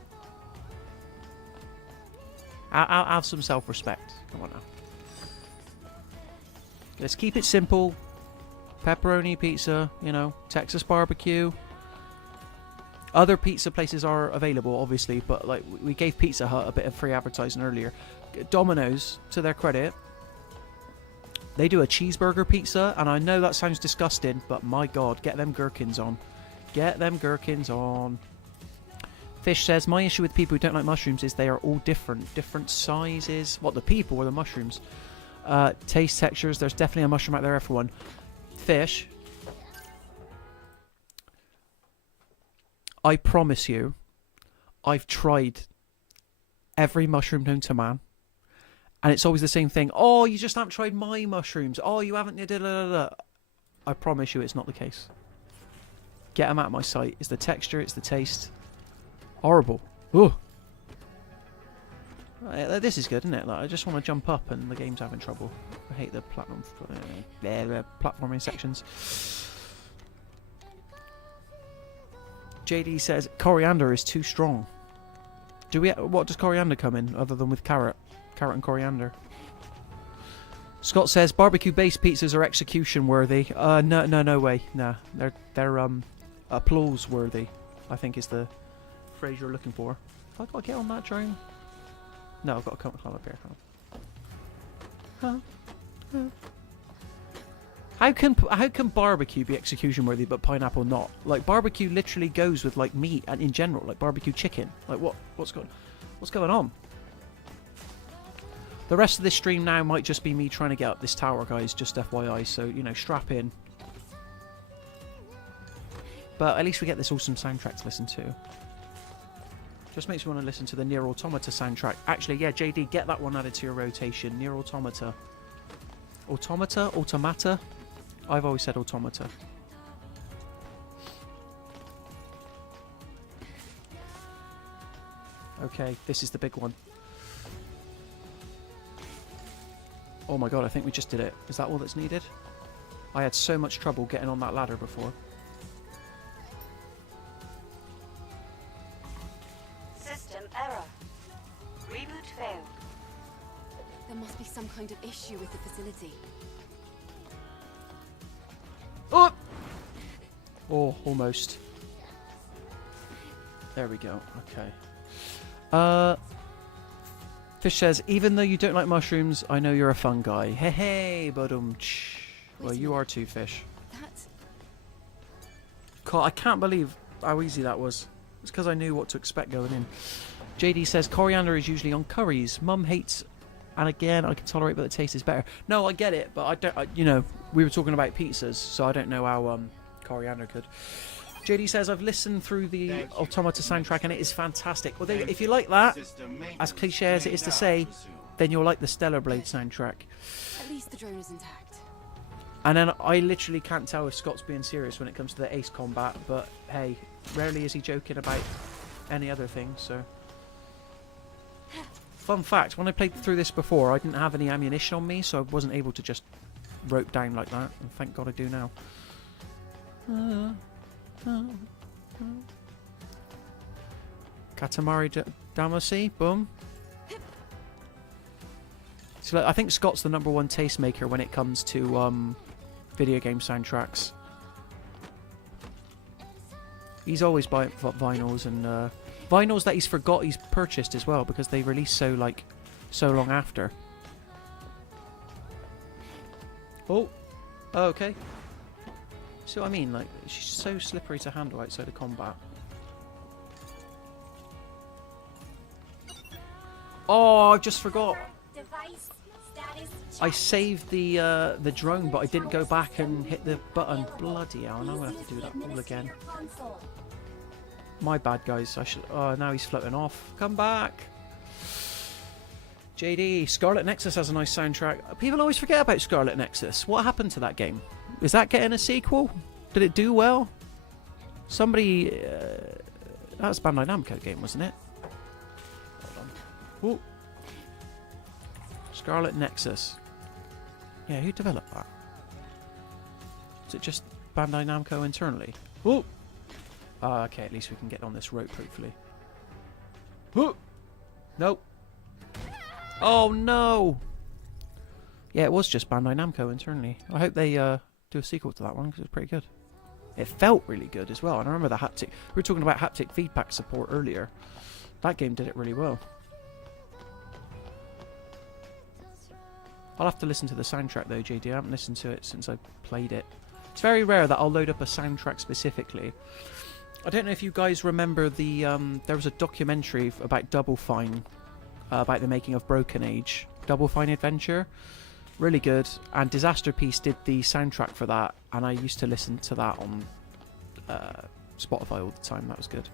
I'll have some self-respect. Come on now. Let's keep it simple. Pepperoni pizza, you know, Texas barbecue. Other pizza places are available, obviously, but like we gave Pizza Hut a bit of free advertising earlier. Domino's, to their credit, they do a cheeseburger pizza, and I know that sounds disgusting, but my God, get them gherkins on. Get them gherkins on. Fish says, my issue with people who don't like mushrooms is they are all different sizes. What, the people or the mushrooms? Taste, textures, there's definitely a mushroom out there, everyone. Fish, I promise you, I've tried every mushroom known to man, and it's always the same thing. Oh, you just haven't tried my mushrooms. Oh, you haven't... Da, da, da, da. I promise you it's not the case. Get them out of my sight. It's the texture, it's the taste. Horrible. Ugh. This is good, isn't it? Like, I just want to jump up and the game's having trouble. I hate the platforming sections. JD says coriander is too strong. What does coriander come in other than with carrot? Carrot and coriander. Scott says barbecue-based pizzas are execution worthy. No way. Nah, they're applause worthy, I think is the phrase you're looking for. Have I got to get on that drone? No, I've got to climb up here. How can barbecue be execution worthy but pineapple not? Like, barbecue literally goes with like meat and in general, like barbecue chicken. Like what's going on? The rest of this stream now might just be me trying to get up this tower, guys, just FYI, so you know, strap in. But at least we get this awesome soundtrack to listen to. Just makes me want to listen to the Nier Automata soundtrack. Actually, yeah, JD, get that one added to your rotation. Nier Automata. Automata? Automata? I've always said automata. Okay, this is the big one. Oh my God, I think we just did it. Is that all that's needed? I had so much trouble getting on that ladder before. System error. Reboot failed. There must be some kind of issue with the facility. Oh! Oh, almost. There we go. Okay. Fish says, even though you don't like mushrooms, I know you're a fun guy. Hey, hey, badum-tsh. Well, you are too, Fish. God, I can't believe how easy that was. It's because I knew what to expect going in. JD says, coriander is usually on curries. Mum hates, and again, I can tolerate, but the taste is better. No, I get it, but I don't, you know, we were talking about pizzas, so I don't know how coriander could. JD says, I've listened through the Automata soundtrack and it is fantastic. Well, if you like that, as cliche as it is to say, then you'll like the Stellar Blade soundtrack. At least the drone is intact. And then I literally can't tell if Scott's being serious when it comes to the ace combat, but hey, rarely is he joking about any other thing, so... Fun fact, when I played through this before, I didn't have any ammunition on me, so I wasn't able to just rope down like that, and thank God I do now. Katamari Damacy, boom. So I think Scott's the #1 tastemaker when it comes to video game soundtracks. He's always buying vinyls and vinyls that he's forgot he's purchased as well because they release so long after. Oh, okay. See what I mean? Like, she's so slippery to handle outside of combat. Oh, I just forgot. I saved the drone, but I didn't go back and hit the button. Bloody hell! And I'm gonna have to do that all again. My bad, guys. I should. Oh, now he's floating off. Come back. JD, Scarlet Nexus has a nice soundtrack. People always forget about Scarlet Nexus. What happened to that game? Is that getting a sequel? Did it do well? Somebody... that was a Bandai Namco game, wasn't it? Hold on. Ooh. Scarlet Nexus. Yeah, who developed that? Is it just Bandai Namco internally? Ooh. Okay, at least we can get on this rope, hopefully. Whoa! Nope. Oh, no! Yeah, it was just Bandai Namco internally. I hope they do a sequel to that one, because it was pretty good. It felt really good as well, and I remember the haptic... We were talking about haptic feedback support earlier. That game did it really well. I'll have to listen to the soundtrack though, JD. I haven't listened to it since I played it. It's very rare that I'll load up a soundtrack specifically. I don't know if you guys remember the... there was a documentary about Double Fine, about the making of Broken Age. Double Fine Adventure. Really good. And Disaster Piece did the soundtrack for that, and I used to listen to that on Spotify all the time. That was good.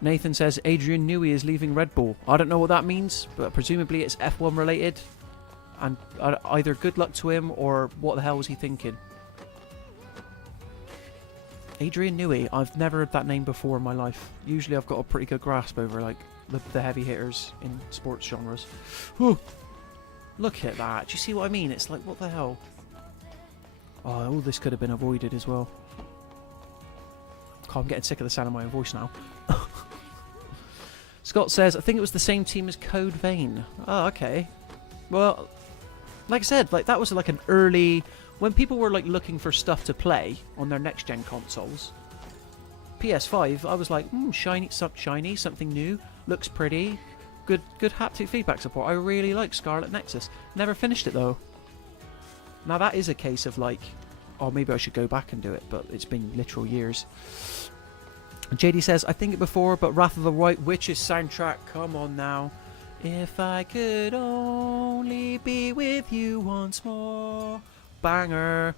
Nathan says Adrian Newey is leaving Red Bull. I don't know what that means, but presumably it's F1 related. And either good luck to him or what the hell was he thinking? Adrian Newey. I've never heard that name before in my life. Usually I've got a pretty good grasp over like the heavy hitters in sports genres. Whew. Look at that. Do you see what I mean? It's like, what the hell? Oh, all this could have been avoided as well. God, I'm getting sick of the sound of my own voice now. Scott says, I think it was the same team as Code Vein. Oh, okay. Well, like I said, like that was like an early... When people were like looking for stuff to play on their next-gen consoles, PS5, I was like, shiny, something new, looks pretty, good haptic feedback support. I really like Scarlet Nexus. Never finished it though. Now that is a case of like, oh, maybe I should go back and do it, but it's been literal years. JD says, I think it before, but Wrath of the White Witches soundtrack, come on now. If I could only be with you once more. Banger.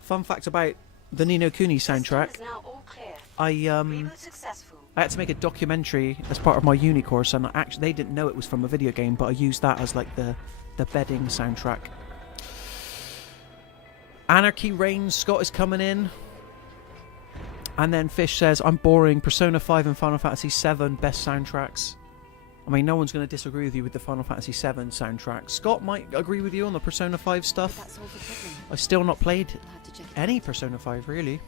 Fun fact about the Ni no Kuni soundtrack. I had to make a documentary as part of my uni course, and actually they didn't know it was from a video game, but I used that as like the bedding soundtrack. Anarchy Reigns, Scott is coming in. And then Fish says, I'm boring. Persona 5 and Final Fantasy 7 best soundtracks. I mean, no one's going to disagree with you with the Final Fantasy 7 soundtrack. Scott might agree with you on the Persona 5 stuff. I've still not played any Persona 5, really.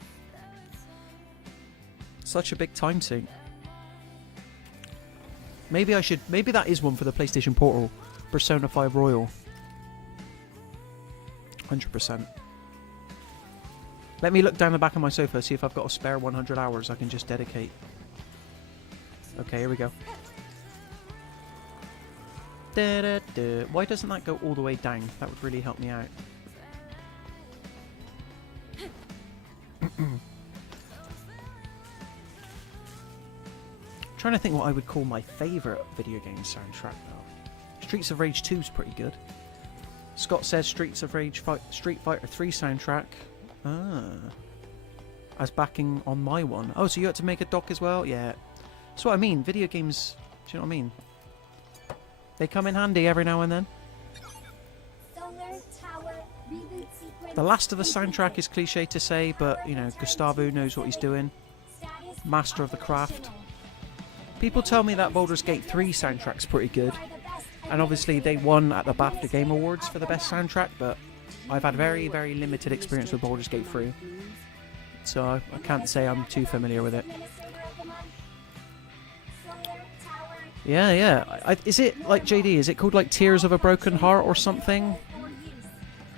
Such a big time sink. Maybe that is one for the PlayStation Portal. Persona 5 Royal. 100%. Let me look down the back of my sofa, see if I've got a spare 100 hours I can just dedicate. Okay, here we go. Why doesn't that go all the way down? That would really help me out. Trying to think what I would call my favourite video game soundtrack though. Streets of Rage 2 is pretty good. Scott says Street Fighter 3 soundtrack. As backing on my one. Oh, so you had to make a doc as well? Yeah. That's what I mean. Video games, do you know what I mean? They come in handy every now and then. The Last of the soundtrack is cliche to say, but, you know, Gustavo knows what he's doing. Master of the craft. People tell me that Baldur's Gate 3 soundtrack's pretty good. And obviously they won at the BAFTA Game Awards for the best soundtrack, but I've had very, very limited experience with Baldur's Gate 3. So I can't say I'm too familiar with it. Yeah. Is it, like, JD, is it called, like, Tears of a Broken Heart or something?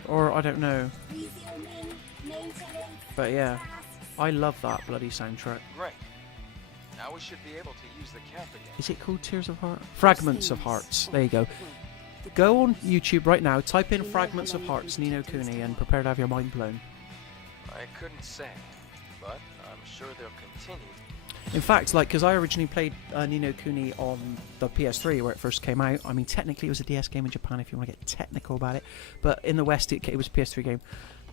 Or, I don't know. But, yeah. I love that bloody soundtrack. Great. Now we should be able to use the camp again. Is it called Tears of Heart? Fragments of Hearts. There you go. Go on YouTube right now, type in Fragments of Hearts, Ni no Kuni, and prepare to have your mind blown. I couldn't say, but I'm sure they'll continue. In fact, like, because I originally played Ni no Kuni on the PS3 where it first came out. I mean, technically it was a DS game in Japan if you want to get technical about it. But in the West, it was a PS3 game.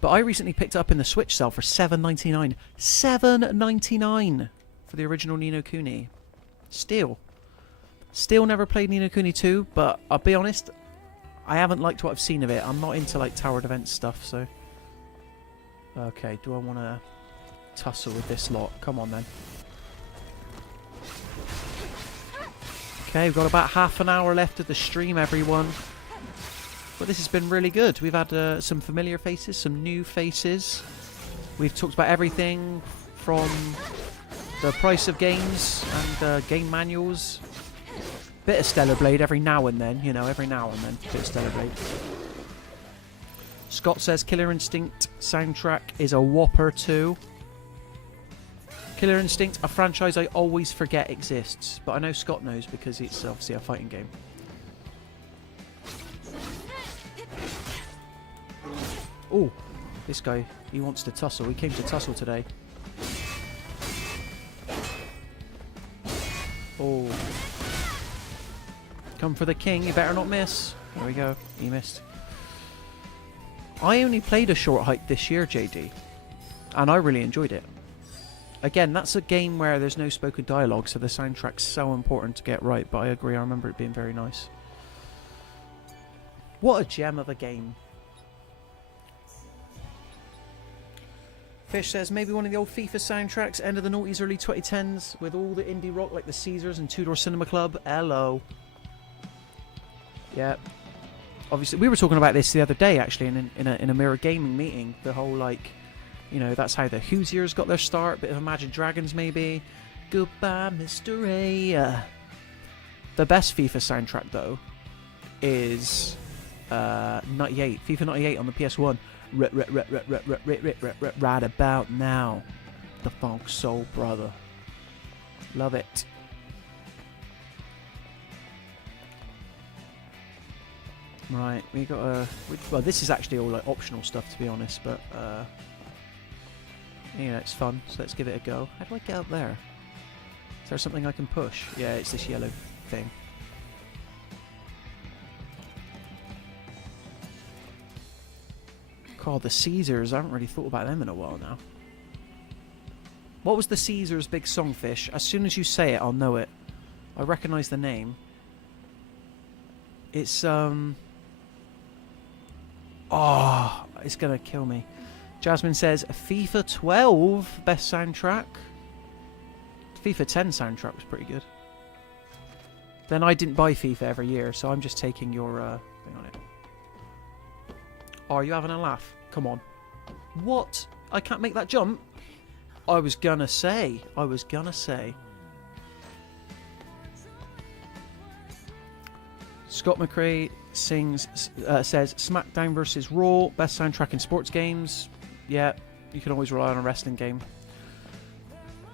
But I recently picked it up in the Switch sale for $7.99. $7.99 for the original Ni no Kuni. Still never played Ni no Kuni 2, but I'll be honest, I haven't liked what I've seen of it. I'm not into, like, tower defense stuff, so... Okay, do I want to tussle with this lot? Come on, then. Okay, we've got about half an hour left of the stream, everyone. But this has been really good. We've had some familiar faces, some new faces. We've talked about everything from the price of games and game manuals. Bit of Stellar Blade every now and then, you know, every now and then. Bit of Stellar Blade. Scott says Killer Instinct soundtrack is a whopper too. Killer Instinct, a franchise I always forget exists, but I know Scott knows because it's obviously a fighting game. Oh, this guy, he wants to tussle. He came to tussle today. Oh. Come for the king, you better not miss. There we go, he missed. I only played a short hike this year, JD, and I really enjoyed it. Again, that's a game where there's no spoken dialogue, so the soundtrack's so important to get right, but I agree, I remember it being very nice. What a gem of a game. Fish says, maybe one of the old FIFA soundtracks, end of the noughties, early 2010s, with all the indie rock like the Caesars and Two Door Cinema Club. Hello. Yeah. Obviously, we were talking about this the other day, actually, in a Mirror Gaming meeting. The whole, like, you know, that's how the Hoosiers got their start. Bit of Imagine Dragons, maybe. Goodbye, Mr. A. The best FIFA soundtrack, though, is 98. FIFA 98 on the PS1. Right about now. The Funk Soul Brother. Love it. Right, we got a... well, this is actually all like optional stuff, to be honest, but yeah, it's fun, so let's give it a go. How do I get up there? Is there something I can push? Yeah, it's this yellow thing. God, the Caesars, I haven't really thought about them in a while now. What was the Caesars' big song, Fish? As soon as you say it, I'll know it. I recognise the name. It's, oh, it's gonna kill me. Jasmine says, FIFA 12, best soundtrack. FIFA 10 soundtrack was pretty good. Then I didn't buy FIFA every year, so I'm just taking your thing on it. Oh, are you having a laugh? Come on. What? I can't make that jump? I was gonna say. Scott McRae says SmackDown vs. Raw, best soundtrack in sports games. Yeah, you can always rely on a wrestling game.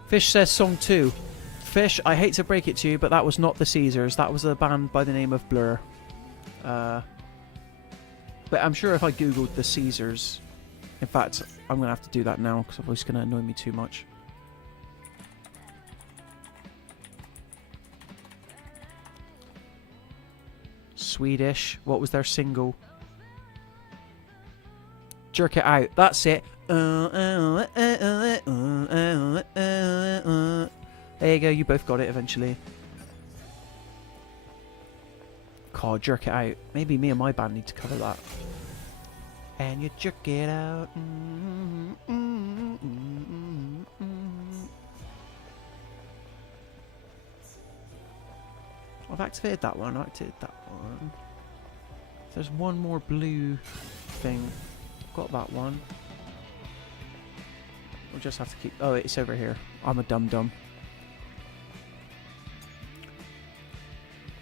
Fish says Song 2. Fish, I hate to break it to you, but that was not the Caesars. That was a band by the name of Blur. But I'm sure if I googled the Caesars... In fact, I'm going to have to do that now, because it's going to annoy me too much. Swedish. What was their single? Jerk It Out. That's it. There you go. You both got it eventually. God, Jerk It Out. Maybe me and my band need to cover that. And you jerk it out. I've activated that one. There's one more blue thing. Got that one. We'll just have to keep... oh, it's over here. I'm a dum-dum.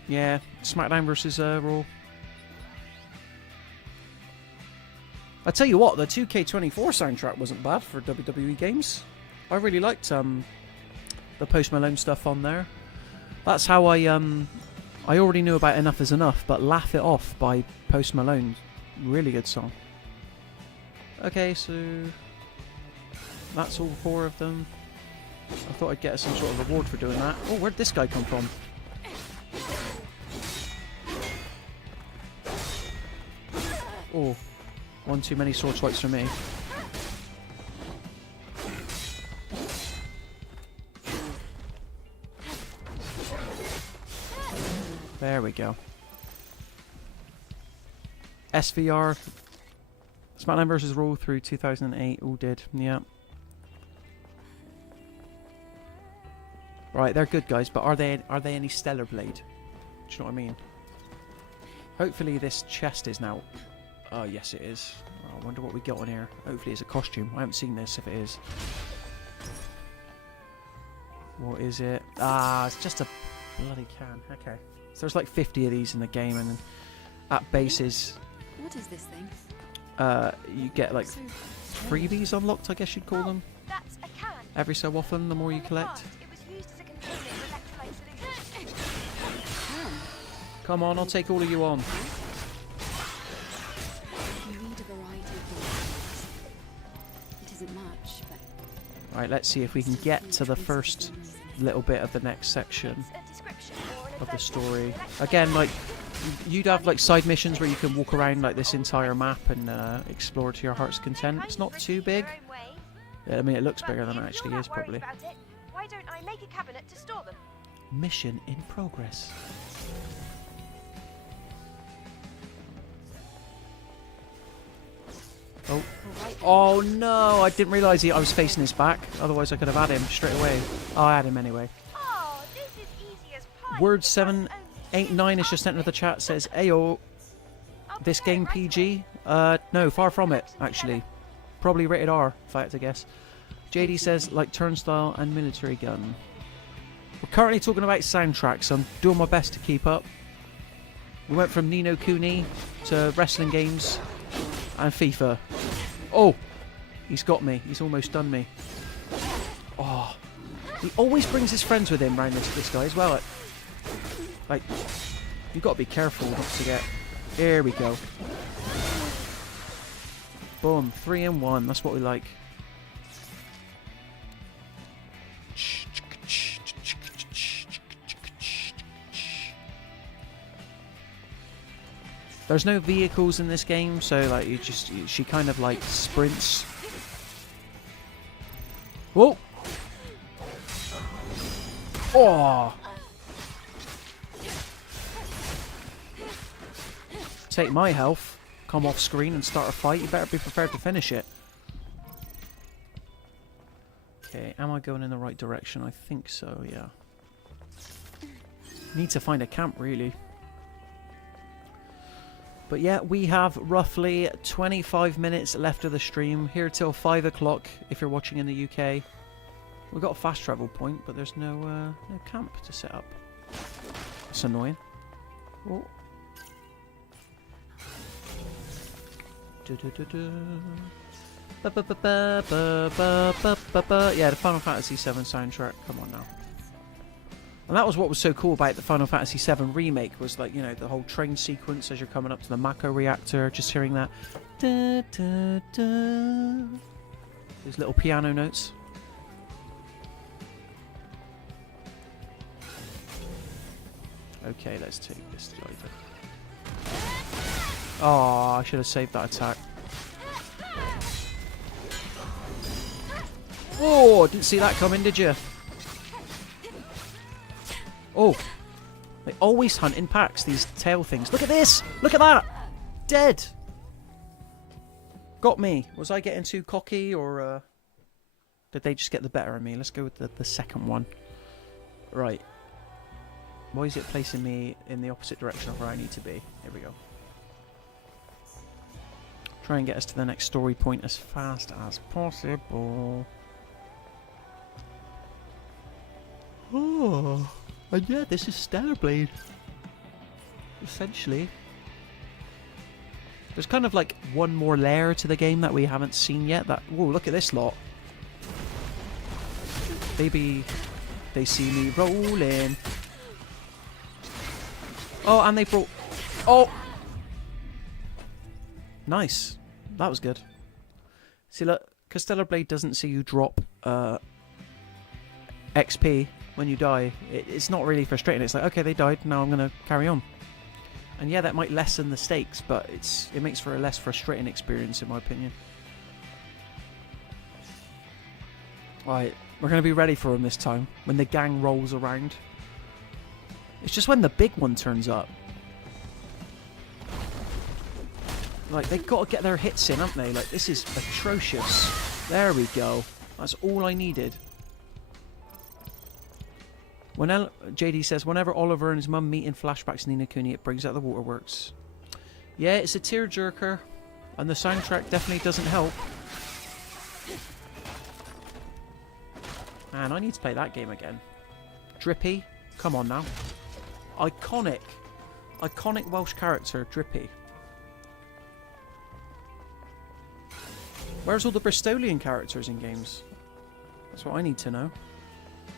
Yeah, SmackDown versus Raw. I tell you what, the 2K24 soundtrack wasn't bad for WWE games. I really liked the Post Malone stuff on there. That's how I already knew about Enough Is Enough, but Laugh It Off by Post Malone, really good song. Okay, so that's all 4 of them. I thought I'd get some sort of reward for doing that. Oh, where'd this guy come from? Oh, one too many sword swipes for me. There we go. SVR. SmackDown vs. Raw through 2008. All did. Yeah. Right, they're good guys, but are they any Stellar Blade? Do you know what I mean? Hopefully this chest is now... Oh, yes it is. Oh, I wonder what we got on here. Hopefully it's a costume. I haven't seen this if it is. What is it? Ah, it's just a bloody can. Okay. So there's like 50 of these in the game, and at bases... What is this thing? You get like freebies unlocked, I guess you'd call them. That's a can. Every so often, the more you collect. It was used as a container for electrolyte solution. Come on, I'll take all of you on. You read a variety of things. It isn't much, but Right, let's see if we can get to the first little bit of the next section A description or an of the advertisement story. for electrolyte Again, like, you'd have like side missions where you can walk around like this entire map and explore to your heart's content. It's not too big. I mean, it looks bigger than it actually is, probably. Why don't I make a cabinet to store them? Mission in progress. Oh. Oh no, I didn't realise I was facing his back. Otherwise I could have had him straight away. Oh, I had him anyway. Oh, this is easy as pie. Word 789 is just entered the chat, says, Ayo, this game PG? No, far from it, actually. Probably rated R, if I had to guess. JD says, like turnstile and military gun. We're currently talking about soundtracks, so I'm doing my best to keep up. We went from Ni no Kuni to wrestling games and FIFA. Oh! He's got me. He's almost done me. Oh. He always brings his friends with him round this guy as well. Like, you've got to be careful not to get... Here we go. Boom. 3 in 1. That's what we like. There's no vehicles in this game, so like she kind of like sprints. Whoa! Oh! Take my health, come off screen and start a fight. You better be prepared to finish it. Okay, am I going in the right direction? I think so, yeah. Need to find a camp, really. But yeah, we have roughly 25 minutes left of the stream. Here till 5 o'clock if you're watching in the UK. We've got a fast travel point, but there's no camp to set up. That's annoying. Oh. Yeah, the Final Fantasy VII soundtrack. Come on now. And that was what was so cool about the Final Fantasy VII remake, was like, you know, the whole train sequence as you're coming up to the Mako reactor, just hearing that. Da, da, da. These little piano notes. Okay, let's take this over. Oh, I should have saved that attack. Oh, didn't see that coming, did you? Oh, they always hunt in packs, these tail things. Look at this! Look at that! Dead! Got me. Was I getting too cocky, or did they just get the better of me? Let's go with the second one. Right. Why is it placing me in the opposite direction of where I need to be? Here we go. Try and get us to the next story point as fast as possible. Oh... And yeah, this is Stellar Blade. Essentially. There's kind of like one more layer to the game that we haven't seen yet. That, whoa, look at this lot. Maybe they see me rolling. Oh, and they brought... Oh! Nice. That was good. See, look, because Stellar Blade doesn't see you drop XP when you die, it's not really frustrating. It's like, okay, they died, now I'm going to carry on. And yeah, that might lessen the stakes, but it makes for a less frustrating experience, in my opinion. Right, we're going to be ready for him this time, when the gang rolls around. It's just when the big one turns up. Like, they've got to get their hits in, haven't they? Like, this is atrocious. There we go. That's all I needed. When JD says, whenever Oliver and his mum meet in flashbacks in Ni no Kuni, it brings out the waterworks. Yeah, it's a tearjerker, and the soundtrack definitely doesn't help. Man, I need to play that game again. Drippy, come on now. Iconic Welsh character, Drippy. Where's all the Bristolian characters in games? That's what I need to know.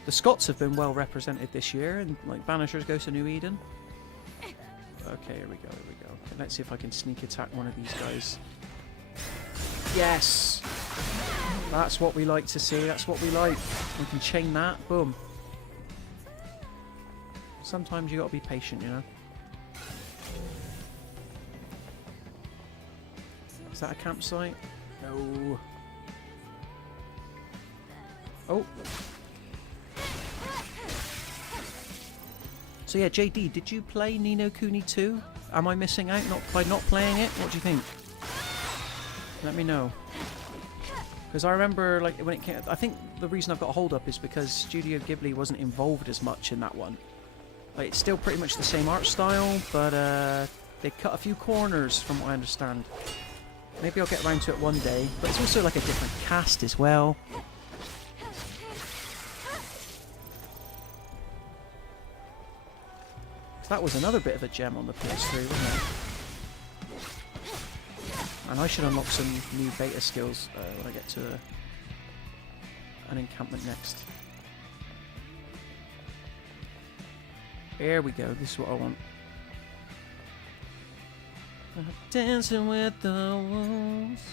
The Scots have been well represented this year, and like Banishers Ghost of New Eden. Okay, here we go, here we go. Okay, let's see if I can sneak attack one of these guys. Yes! That's what we like to see, that's what we like. We can chain that, boom. Sometimes you gotta be patient, you know. Is that a campsite? No. Oh. So yeah, JD, did you play Ni no Kuni 2? Am I missing out by not playing it? What do you think? Let me know. Because I remember, like, when it came... I think the reason I've got a hold up is because Studio Ghibli wasn't involved as much in that one. Like, it's still pretty much the same art style, but they cut a few corners from what I understand. Maybe I'll get around to it one day, but it's also like a different cast as well. That was another bit of a gem on the PS3, wasn't it? And I should unlock some new beta skills when I get to an encampment next. There we go, this is what I want. Dancing with the wolves.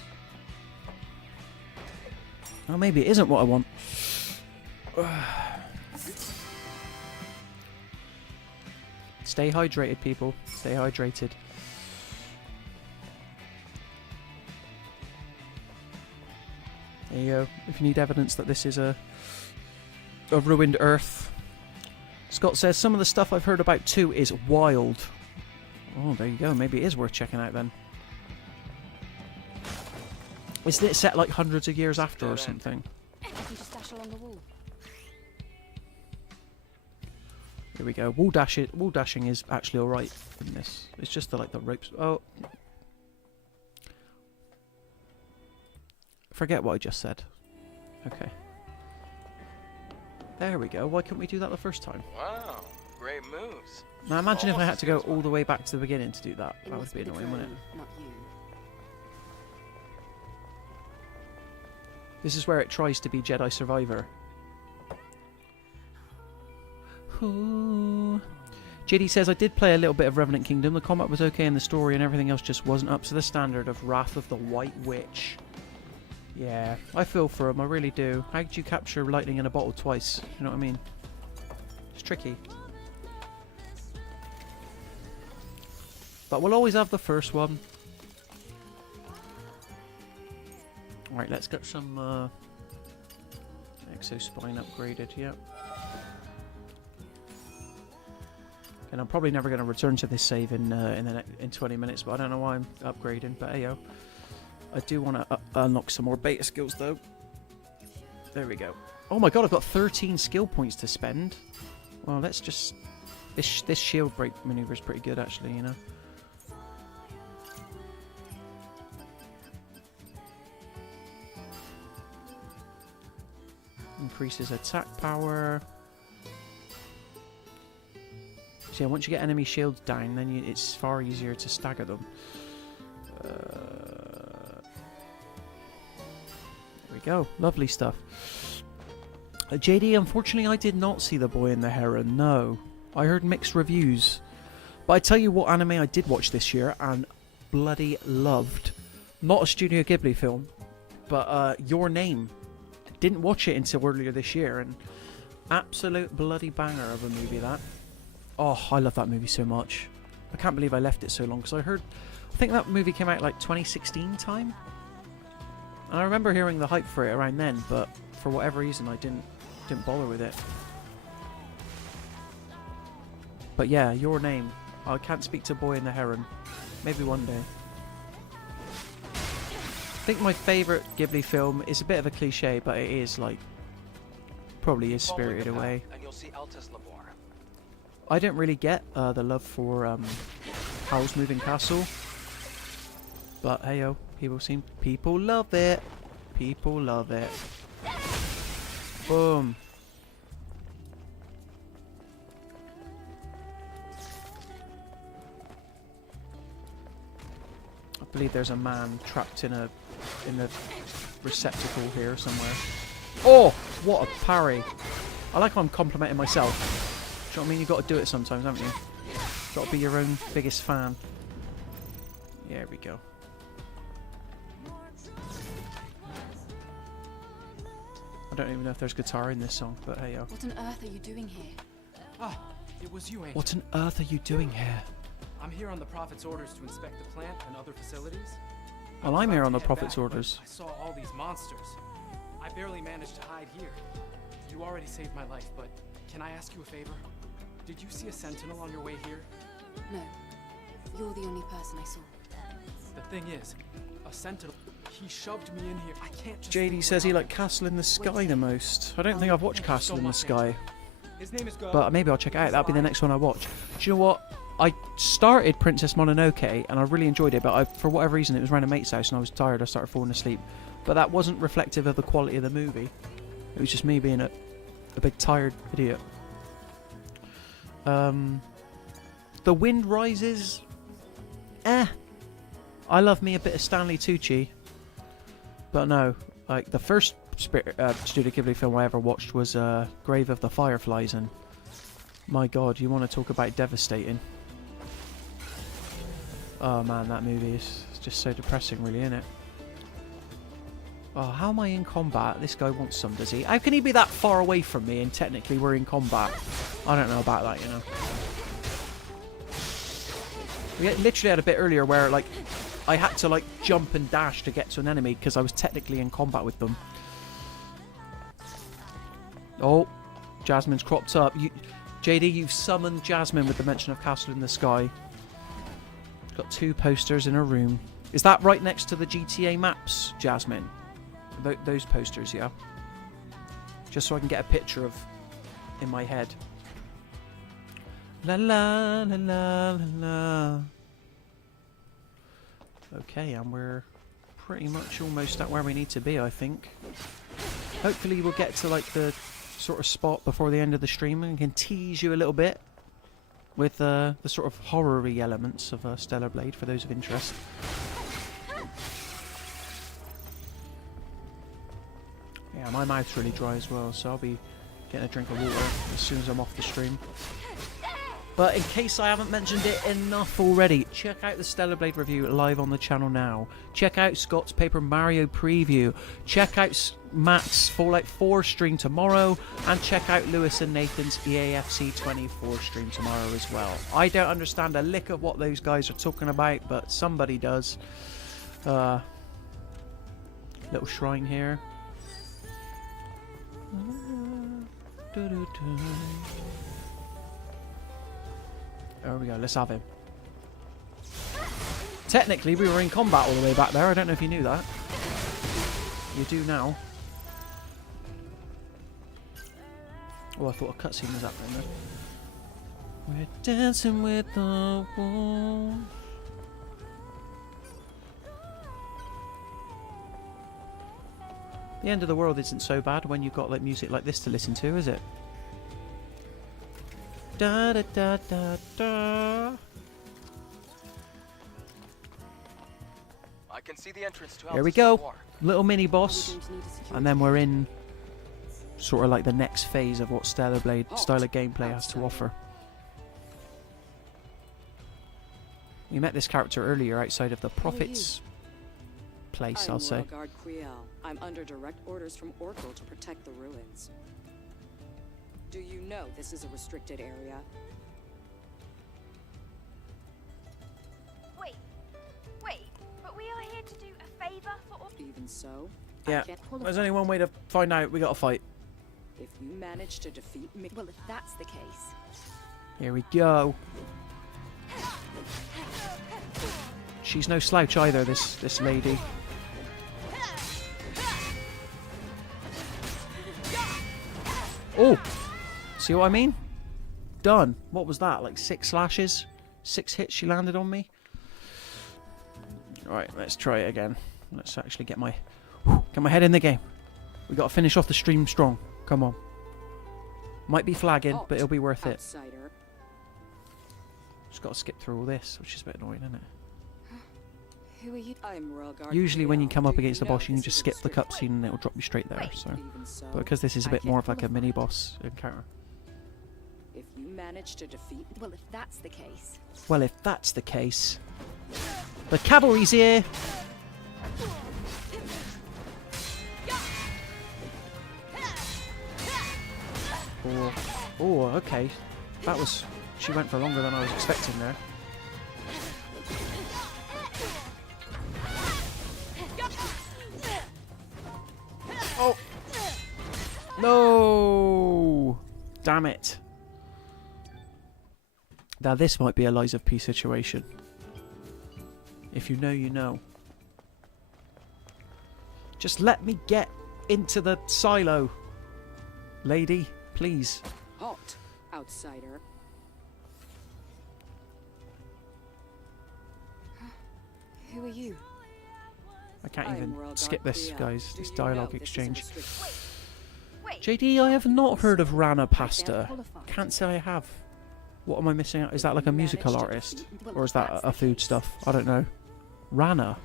Oh, maybe it isn't what I want. Stay hydrated, people. Stay hydrated. There you go. If you need evidence that this is a ruined Earth. Scott says, some of the stuff I've heard about too is wild. Oh, there you go. Maybe it is worth checking out then. Is it set like hundreds of years after or something? I can just dash along the wall. Here we go. Wall dashing is actually alright in this. It's just the ropes. Oh. Forget what I just said. Okay. There we go. Why couldn't we do that the first time? Wow, great moves. Now imagine if I had to go all Almost the way back to the beginning to do that. It That would must be the annoying, wouldn't it? drone, not you. This is where it tries to be Jedi Survivor. Ooh. JD says, I did play a little bit of Revenant Kingdom. The combat was okay and the story and everything else just wasn't up to the standard of Wrath of the White Witch. Yeah, I feel for him, I really do. How did you capture lightning in a bottle twice? You know what I mean? It's tricky. But we'll always have the first one. Alright, let's get some Exospine upgraded, yep. And I'm probably never going to return to this save in 20 minutes, but I don't know why I'm upgrading, but hey yo. I do want to unlock some more beta skills though. There we go. Oh my god, I've got 13 skill points to spend. Well, let's just... This shield break maneuver is pretty good actually, you know. Increases attack power. So yeah, once you get enemy shields down, then it's far easier to stagger them. There we go. Lovely stuff. JD, unfortunately I did not see The Boy and the Heron, no. I heard mixed reviews. But I tell you what anime I did watch this year and bloody loved. Not a Studio Ghibli film, but Your Name. Didn't watch it until earlier this year, and absolute bloody banger of a movie that. Oh, I love that movie so much. I can't believe I left it so long, because I think that movie came out like 2016 time. And I remember hearing the hype for it around then, but for whatever reason I didn't bother with it. But yeah, Your Name. I can't speak to Boy and the Heron. Maybe one day. I think my favourite Ghibli film is a bit of a cliche, but it is like probably is Spirited Away. And you'll see Altus Labor. I don't really get the love for Howl's Moving Castle. But hey-oh, people love it. People love it. Boom. I believe there's a man trapped in a receptacle here somewhere. Oh, what a parry! I like how I'm complimenting myself. Do you know what I mean? You got to do it sometimes, haven't you? Got to be your own biggest fan. Yeah, there we go. I don't even know if there's guitar in this song, but hey yo. What on earth are you doing here? Ah, it was you, Angel. What on earth are you doing here? I'm here on the Prophet's orders to inspect the plant and other facilities. Well, I'm here on the Prophet's orders. I saw all these monsters. I barely managed to hide here. You already saved my life, but can I ask you a favor? Did you see a sentinel on your way here? No. You're the only person I saw. The thing is, a sentinel, he shoved me in here. I can't just JD says he liked Castle in the Sky the most. I don't think I've watched Castle in the Sky. His name is But maybe I'll check it out. That'll be the next one I watch. Do you know what? I started Princess Mononoke and I really enjoyed it, but for whatever reason it was around a mate's house and I was tired. I started falling asleep. But that wasn't reflective of the quality of the movie. It was just me being a big tired idiot. The Wind Rises. I love me a bit of Stanley Tucci. But no, like the first Studio Ghibli film I ever watched was Grave of the Fireflies, and my god, you want to talk about devastating. Oh man, that movie is just so depressing, really, isn't it? Oh, how am I in combat? This guy wants some, does he? How can he be that far away from me and technically we're in combat? I don't know about that, you know. We literally had a bit earlier where, like, I had to, like, jump and dash to get to an enemy because I was technically in combat with them. Oh, Jasmine's cropped up. JD, you've summoned Jasmine with the mention of Castle in the Sky. Got 2 posters in her room. Is that right next to the GTA maps, Jasmine? Those posters, yeah. Just so I can get a picture of in my head. La la la la la la. Okay, and we're pretty much almost at where we need to be, I think. Hopefully we'll get to like the sort of spot before the end of the stream and can tease you a little bit with the sort of horror-y elements of Stellar Blade for those of interest. Yeah, my mouth's really dry as well, so I'll be getting a drink of water as soon as I'm off the stream. But in case I haven't mentioned it enough already, check out the Stellar Blade review live on the channel now. Check out Scott's Paper Mario preview. Check out Matt's Fallout 4 stream tomorrow. And check out Lewis and Nathan's EAFC 24 stream tomorrow as well. I don't understand a lick of what those guys are talking about, but somebody does. Little shrine here. There we go, let's have him. Technically, we were in combat all the way back there. I don't know if you knew that. You do now. Oh, I thought a cutscene was happening there. We're dancing with the wolves. The end of the world isn't so bad when you've got like music like this to listen to, is it? Da da da da da. I can see the entrance to Here we go. Little mini boss. And then we're in sort of like the next phase of what Stellar Blade style of gameplay has to offer. We met this character earlier outside of the Prophet's place, I'll say. Guard Quiel. I'm under direct orders from Oracle to protect the ruins. Do you know this is a restricted area? Wait, but we are here to do a favor for all. Even so, Yeah, there's only one way to find out. We gotta fight. If you manage to defeat me, Well, if that's the case. Here we go. She's no slouch either, this lady. Oh! See what I mean? Done. What was that? Like 6 slashes? 6 hits she landed on me? Right, let's try it again. Let's actually get my head in the game. We got to finish off the stream strong. Come on. Might be flagging, but it'll be worth it. Outsider. Just got to skip through all this, which is a bit annoying, isn't it? Who are you? I'm Royal Guard Usually when you Creole. come up Do against the know boss, you can this just is a skip the restricted cutscene and it'll drop you straight there. So, Even so, but because this is a I bit more of get like a mini boss encounter. if you manage to defeat Well, if that's the case. Well, if that's the case, the cavalry's here. Oh, okay. That was. She went for longer than I was expecting there. Oh! No! Damn it. Now this might be a Lies of P situation. If you know, you know. Just let me get into the silo. Lady, please. halt, outsider. Who are you? I can't I'm even Royal skip Guard this, Creole. guys. Do This you dialogue know this is a exchange. restricted- Wait, JD, I have not heard of Rana Pasta. qualified. Can't say I have. What am I missing out? Is that like a musical artist? Or is that a food stuff? I don't know. Rana?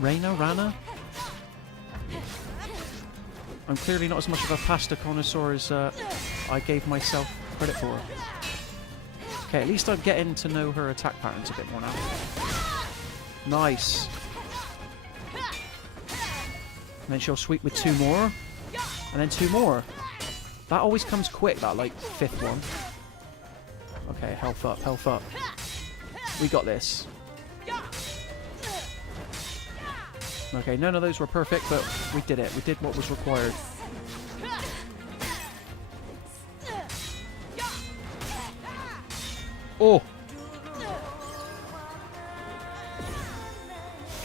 Rana? I'm clearly not as much of a pasta connoisseur as I gave myself credit for. Okay, at least I'm getting to know her attack patterns a bit more now. Nice. And then she'll sweep with 2 more. And then 2 more. That always comes quick, that like 5th one. Okay, health up, health up. We got this. Okay, none of those were perfect, but we did it. We did what was required. Oh!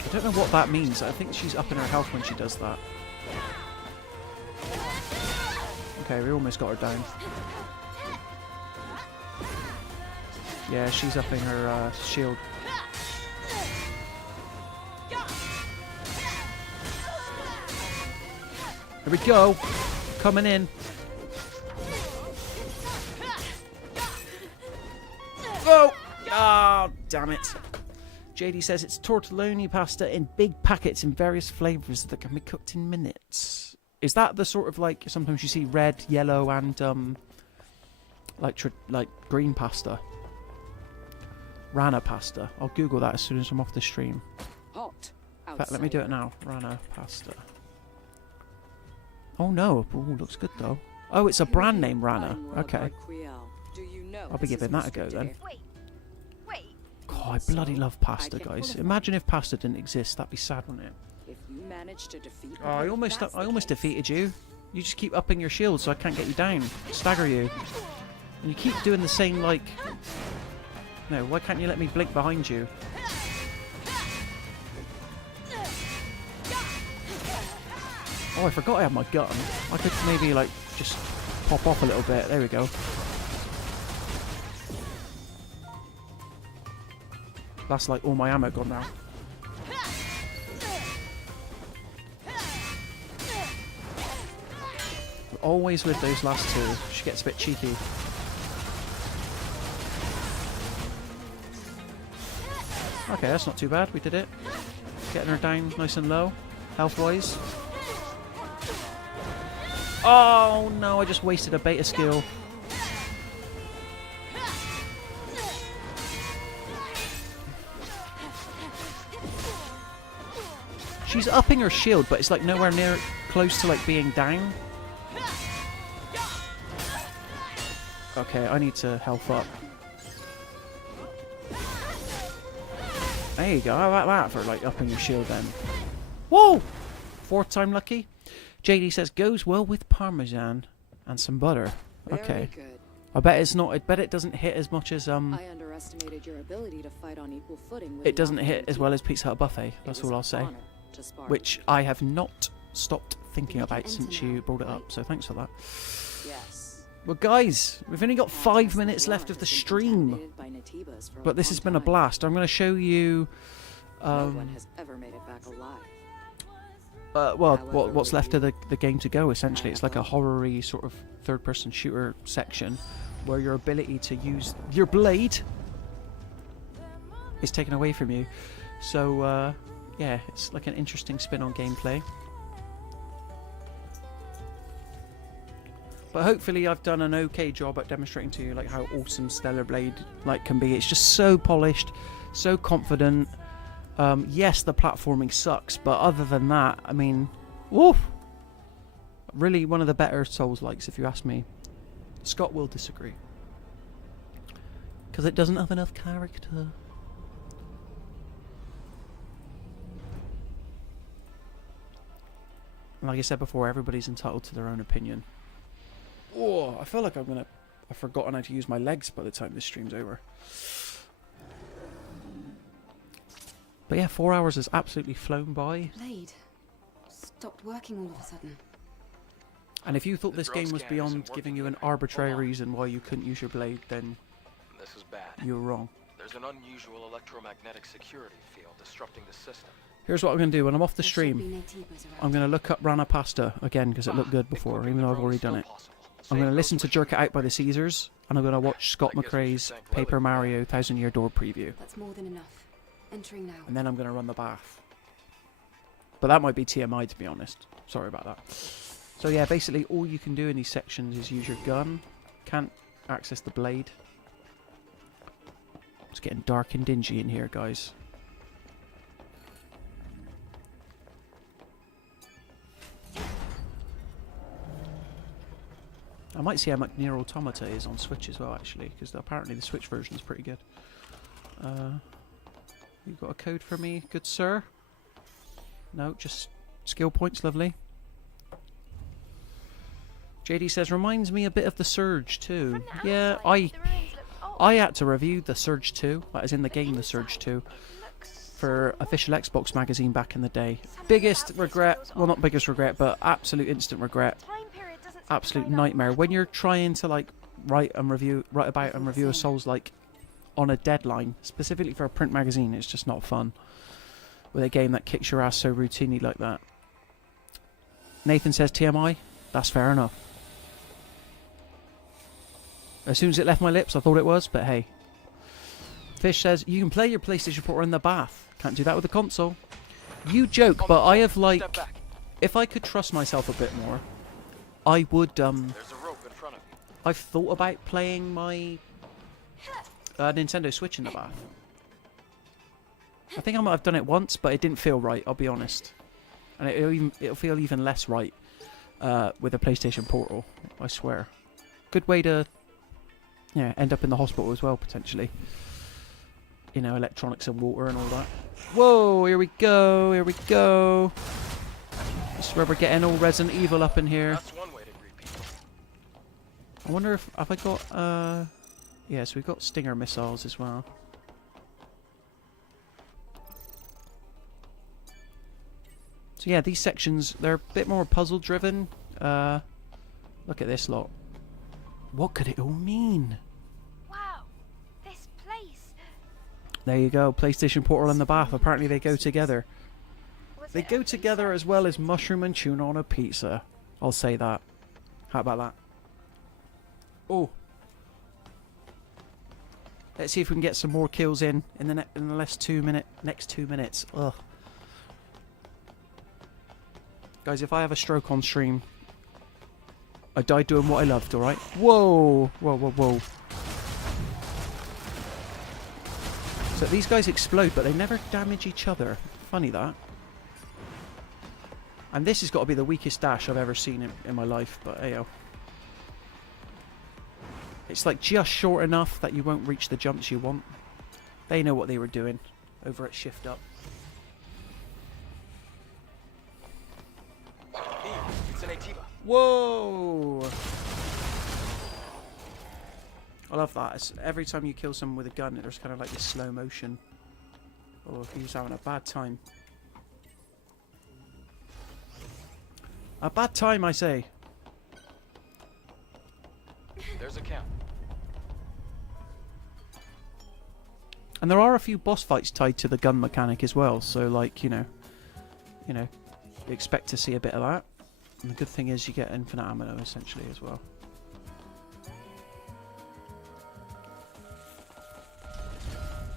I don't know what that means. I think she's upping her health when she does that. Okay, we almost got her down. Yeah, she's upping her shield. Here we go. Coming in. Oh! Oh, damn it. JD says it's tortelloni pasta in big packets in various flavours that can be cooked in minutes. Is that the sort of like sometimes you see red, yellow, and like green pasta? Rana pasta. I'll Google that as soon as I'm off the stream. halt, In fact, let me do it now. Rana pasta. Oh no! Ooh, looks good though. Oh, it's a brand name, Rana. I'm Royal Okay. Guard Creole. Do you know I'll be this is giving that a go restricted then. area? Wait. God, I bloody love pasta, get guys. qualified. Imagine if pasta didn't exist. That'd be sad, wouldn't it? If you manage to defeat Oh, I her, almost that's the case. defeated you. You just keep upping your shield so I can't get you down. Stagger you. And you keep doing the same, like... No, why can't you let me blink behind you? Oh, I forgot I had my gun. I could maybe, like, just pop off a little bit. There we go. That's like all my ammo gone now. Always with those last 2. She gets a bit cheeky. Okay, that's not too bad. We did it. Getting her down nice and low, health-wise. Oh no, I just wasted a beta skill. She's upping her shield, but it's like nowhere near close to like being down. Okay, I need to health up. There you go, how about that for like upping your shield then? Whoa! 4th time lucky. JD says goes well with parmesan and some butter. Very Okay. good. I bet it's not. I bet it doesn't hit as much as I underestimated your ability to fight on equal footing with It doesn't Locke hit and as well Keith. as Pizza Hut buffet. It That's was all an I'll say. honor to spar Which with I have not stopped thinking We can about since enter you now, brought it up. right? So thanks for that. you. Yes. Well, guys, we've only got 5 Fantastic minutes left Lord of the has been stream. contaminated by Natibas for a But this long has been a time. blast. I'm going to show you No one has ever made it back alive. Well, However, what's left with of the game to go, essentially. It's like a horror-y sort of third-person shooter section where your ability to use your blade is taken away from you. So, yeah, it's like an interesting spin on gameplay. But hopefully I've done an okay job at demonstrating to you like how awesome Stellar Blade can be. It's just so polished, so confident. Yes, the platforming sucks, but other than that, I mean, woof! Really one of the better Souls-likes, if you ask me. Scott will disagree. Because it doesn't have enough character. And like I said before, everybody's entitled to their own opinion. Oh, I feel like I've forgotten how to use my legs by the time this stream's over. But yeah, 4 hours has absolutely flown by. Blade stopped working all of a sudden. And if you thought this game was beyond giving you an arbitrary reason why you couldn't use your blade, then This is bad. you're wrong. There's an unusual electromagnetic security field disrupting the system. Here's what I'm going to do. When I'm off the There should be stream, no T-bows around. I'm going to look up Rana Pasta again because it looked good before, even though I've already done it. I'm going to listen to Jerk It Out by the Caesars, and I'm going to watch Scott McRae's Paper Mario 1000 Year Door preview. That's more than enough. Entering now. And then I'm going to run the bath. But that might be TMI, to be honest. Sorry about that. So yeah, basically all you can do in these sections is use your gun. Can't access the blade. It's getting dark and dingy in here, guys. I might see how much Nier Automata is on Switch as well, actually, because apparently the Switch version is pretty good. You got a code for me, good sir? No, just skill points, lovely. JD says, reminds me a bit of The Surge 2. Yeah, I had to review The Surge 2, that is in the game The Surge 2, for Official Xbox magazine back in the day. Biggest regret, well not biggest regret, but absolute instant regret. Absolute nightmare. When you're trying to like write about and review a Souls-like on a deadline, specifically for a print magazine, it's just not fun. With a game that kicks your ass so routinely like that. Nathan says TMI, that's fair enough. As soon as it left my lips, I thought it was, but hey. Fish says, you can play your PlayStation Portal in the bath. Can't do that with the console. You joke, but I have like... If I could trust myself a bit more, I would, There's a rope in front of you. I've thought about playing my Nintendo Switch in the bath. I think I might have done it once, but it didn't feel right, I'll be honest. And it'll feel even less right with a PlayStation Portal, I swear. Good way to end up in the hospital as well, potentially. You know, electronics and water and all that. Whoa, here we go, here we go. This is where we're getting all Resident Evil up in here. That's one way to greet people. I wonder if... Have I got... yeah, so we've got Stinger missiles as well. So yeah, these sections, they're a bit more puzzle driven. Look at this lot. What could it all mean? Wow, this place. There you go, PlayStation Portal and the bath. Apparently they go together. They go together as well as mushroom and tuna on a pizza. I'll say that. How about that? Oh. Let's see if we can get some more kills in the next 2 minutes. Ugh. Guys, if I have a stroke on stream, I died doing what I loved, alright? Whoa! Whoa, whoa, whoa. So these guys explode, but they never damage each other. Funny that. And this has got to be the weakest dash I've ever seen in my life, but hey, oh. It's like just short enough that you won't reach the jumps you want. They know what they were doing over at Shift Up. It's an Atiba. Whoa! I love that. It's, every time you kill someone with a gun, there's kind of like this slow motion. Oh, he's having a bad time. A bad time, I say. There's a count. And there are a few boss fights tied to the gun mechanic as well, so like, you know, expect to see a bit of that. And the good thing is you get infinite ammo essentially as well.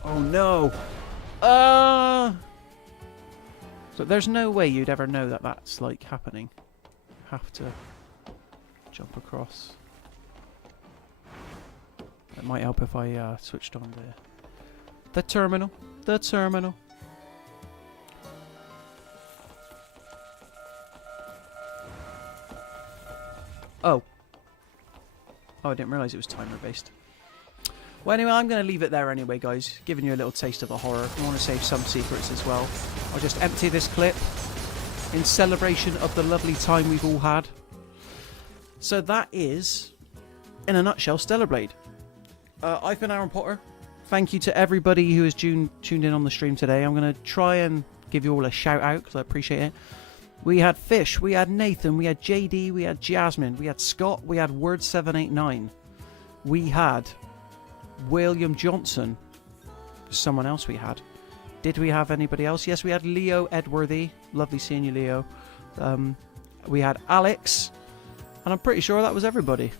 Oh no! So there's no way you'd ever know that that's like happening. Have to jump across. It might help if I switched on the terminal. The terminal. Oh. Oh, I didn't realise it was timer based. Well, anyway, I'm going to leave it there anyway, guys. Giving you a little taste of the horror. I want to save some secrets as well. I'll just empty this clip in celebration of the lovely time we've all had. So that is, in a nutshell, Stellar Blade. I've been Aaron Potter. Thank you to everybody who has tuned in on the stream today. I'm going to try and give you all a shout out because I appreciate it. We had Fish, we had Nathan, we had JD, we had Jasmine, we had Scott, we had Word789. We had William Johnson. Someone else we had. Did we have anybody else? Yes, we had Leo Edworthy. Lovely seeing you, Leo. We had Alex. And I'm pretty sure that was everybody.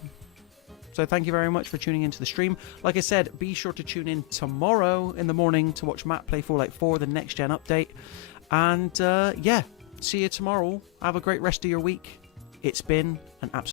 So thank you very much for tuning into the stream. Like I said, be sure to tune in tomorrow in the morning to watch Matt play Fallout 4, the next gen update. And yeah, see you tomorrow. Have a great rest of your week. It's been an absolute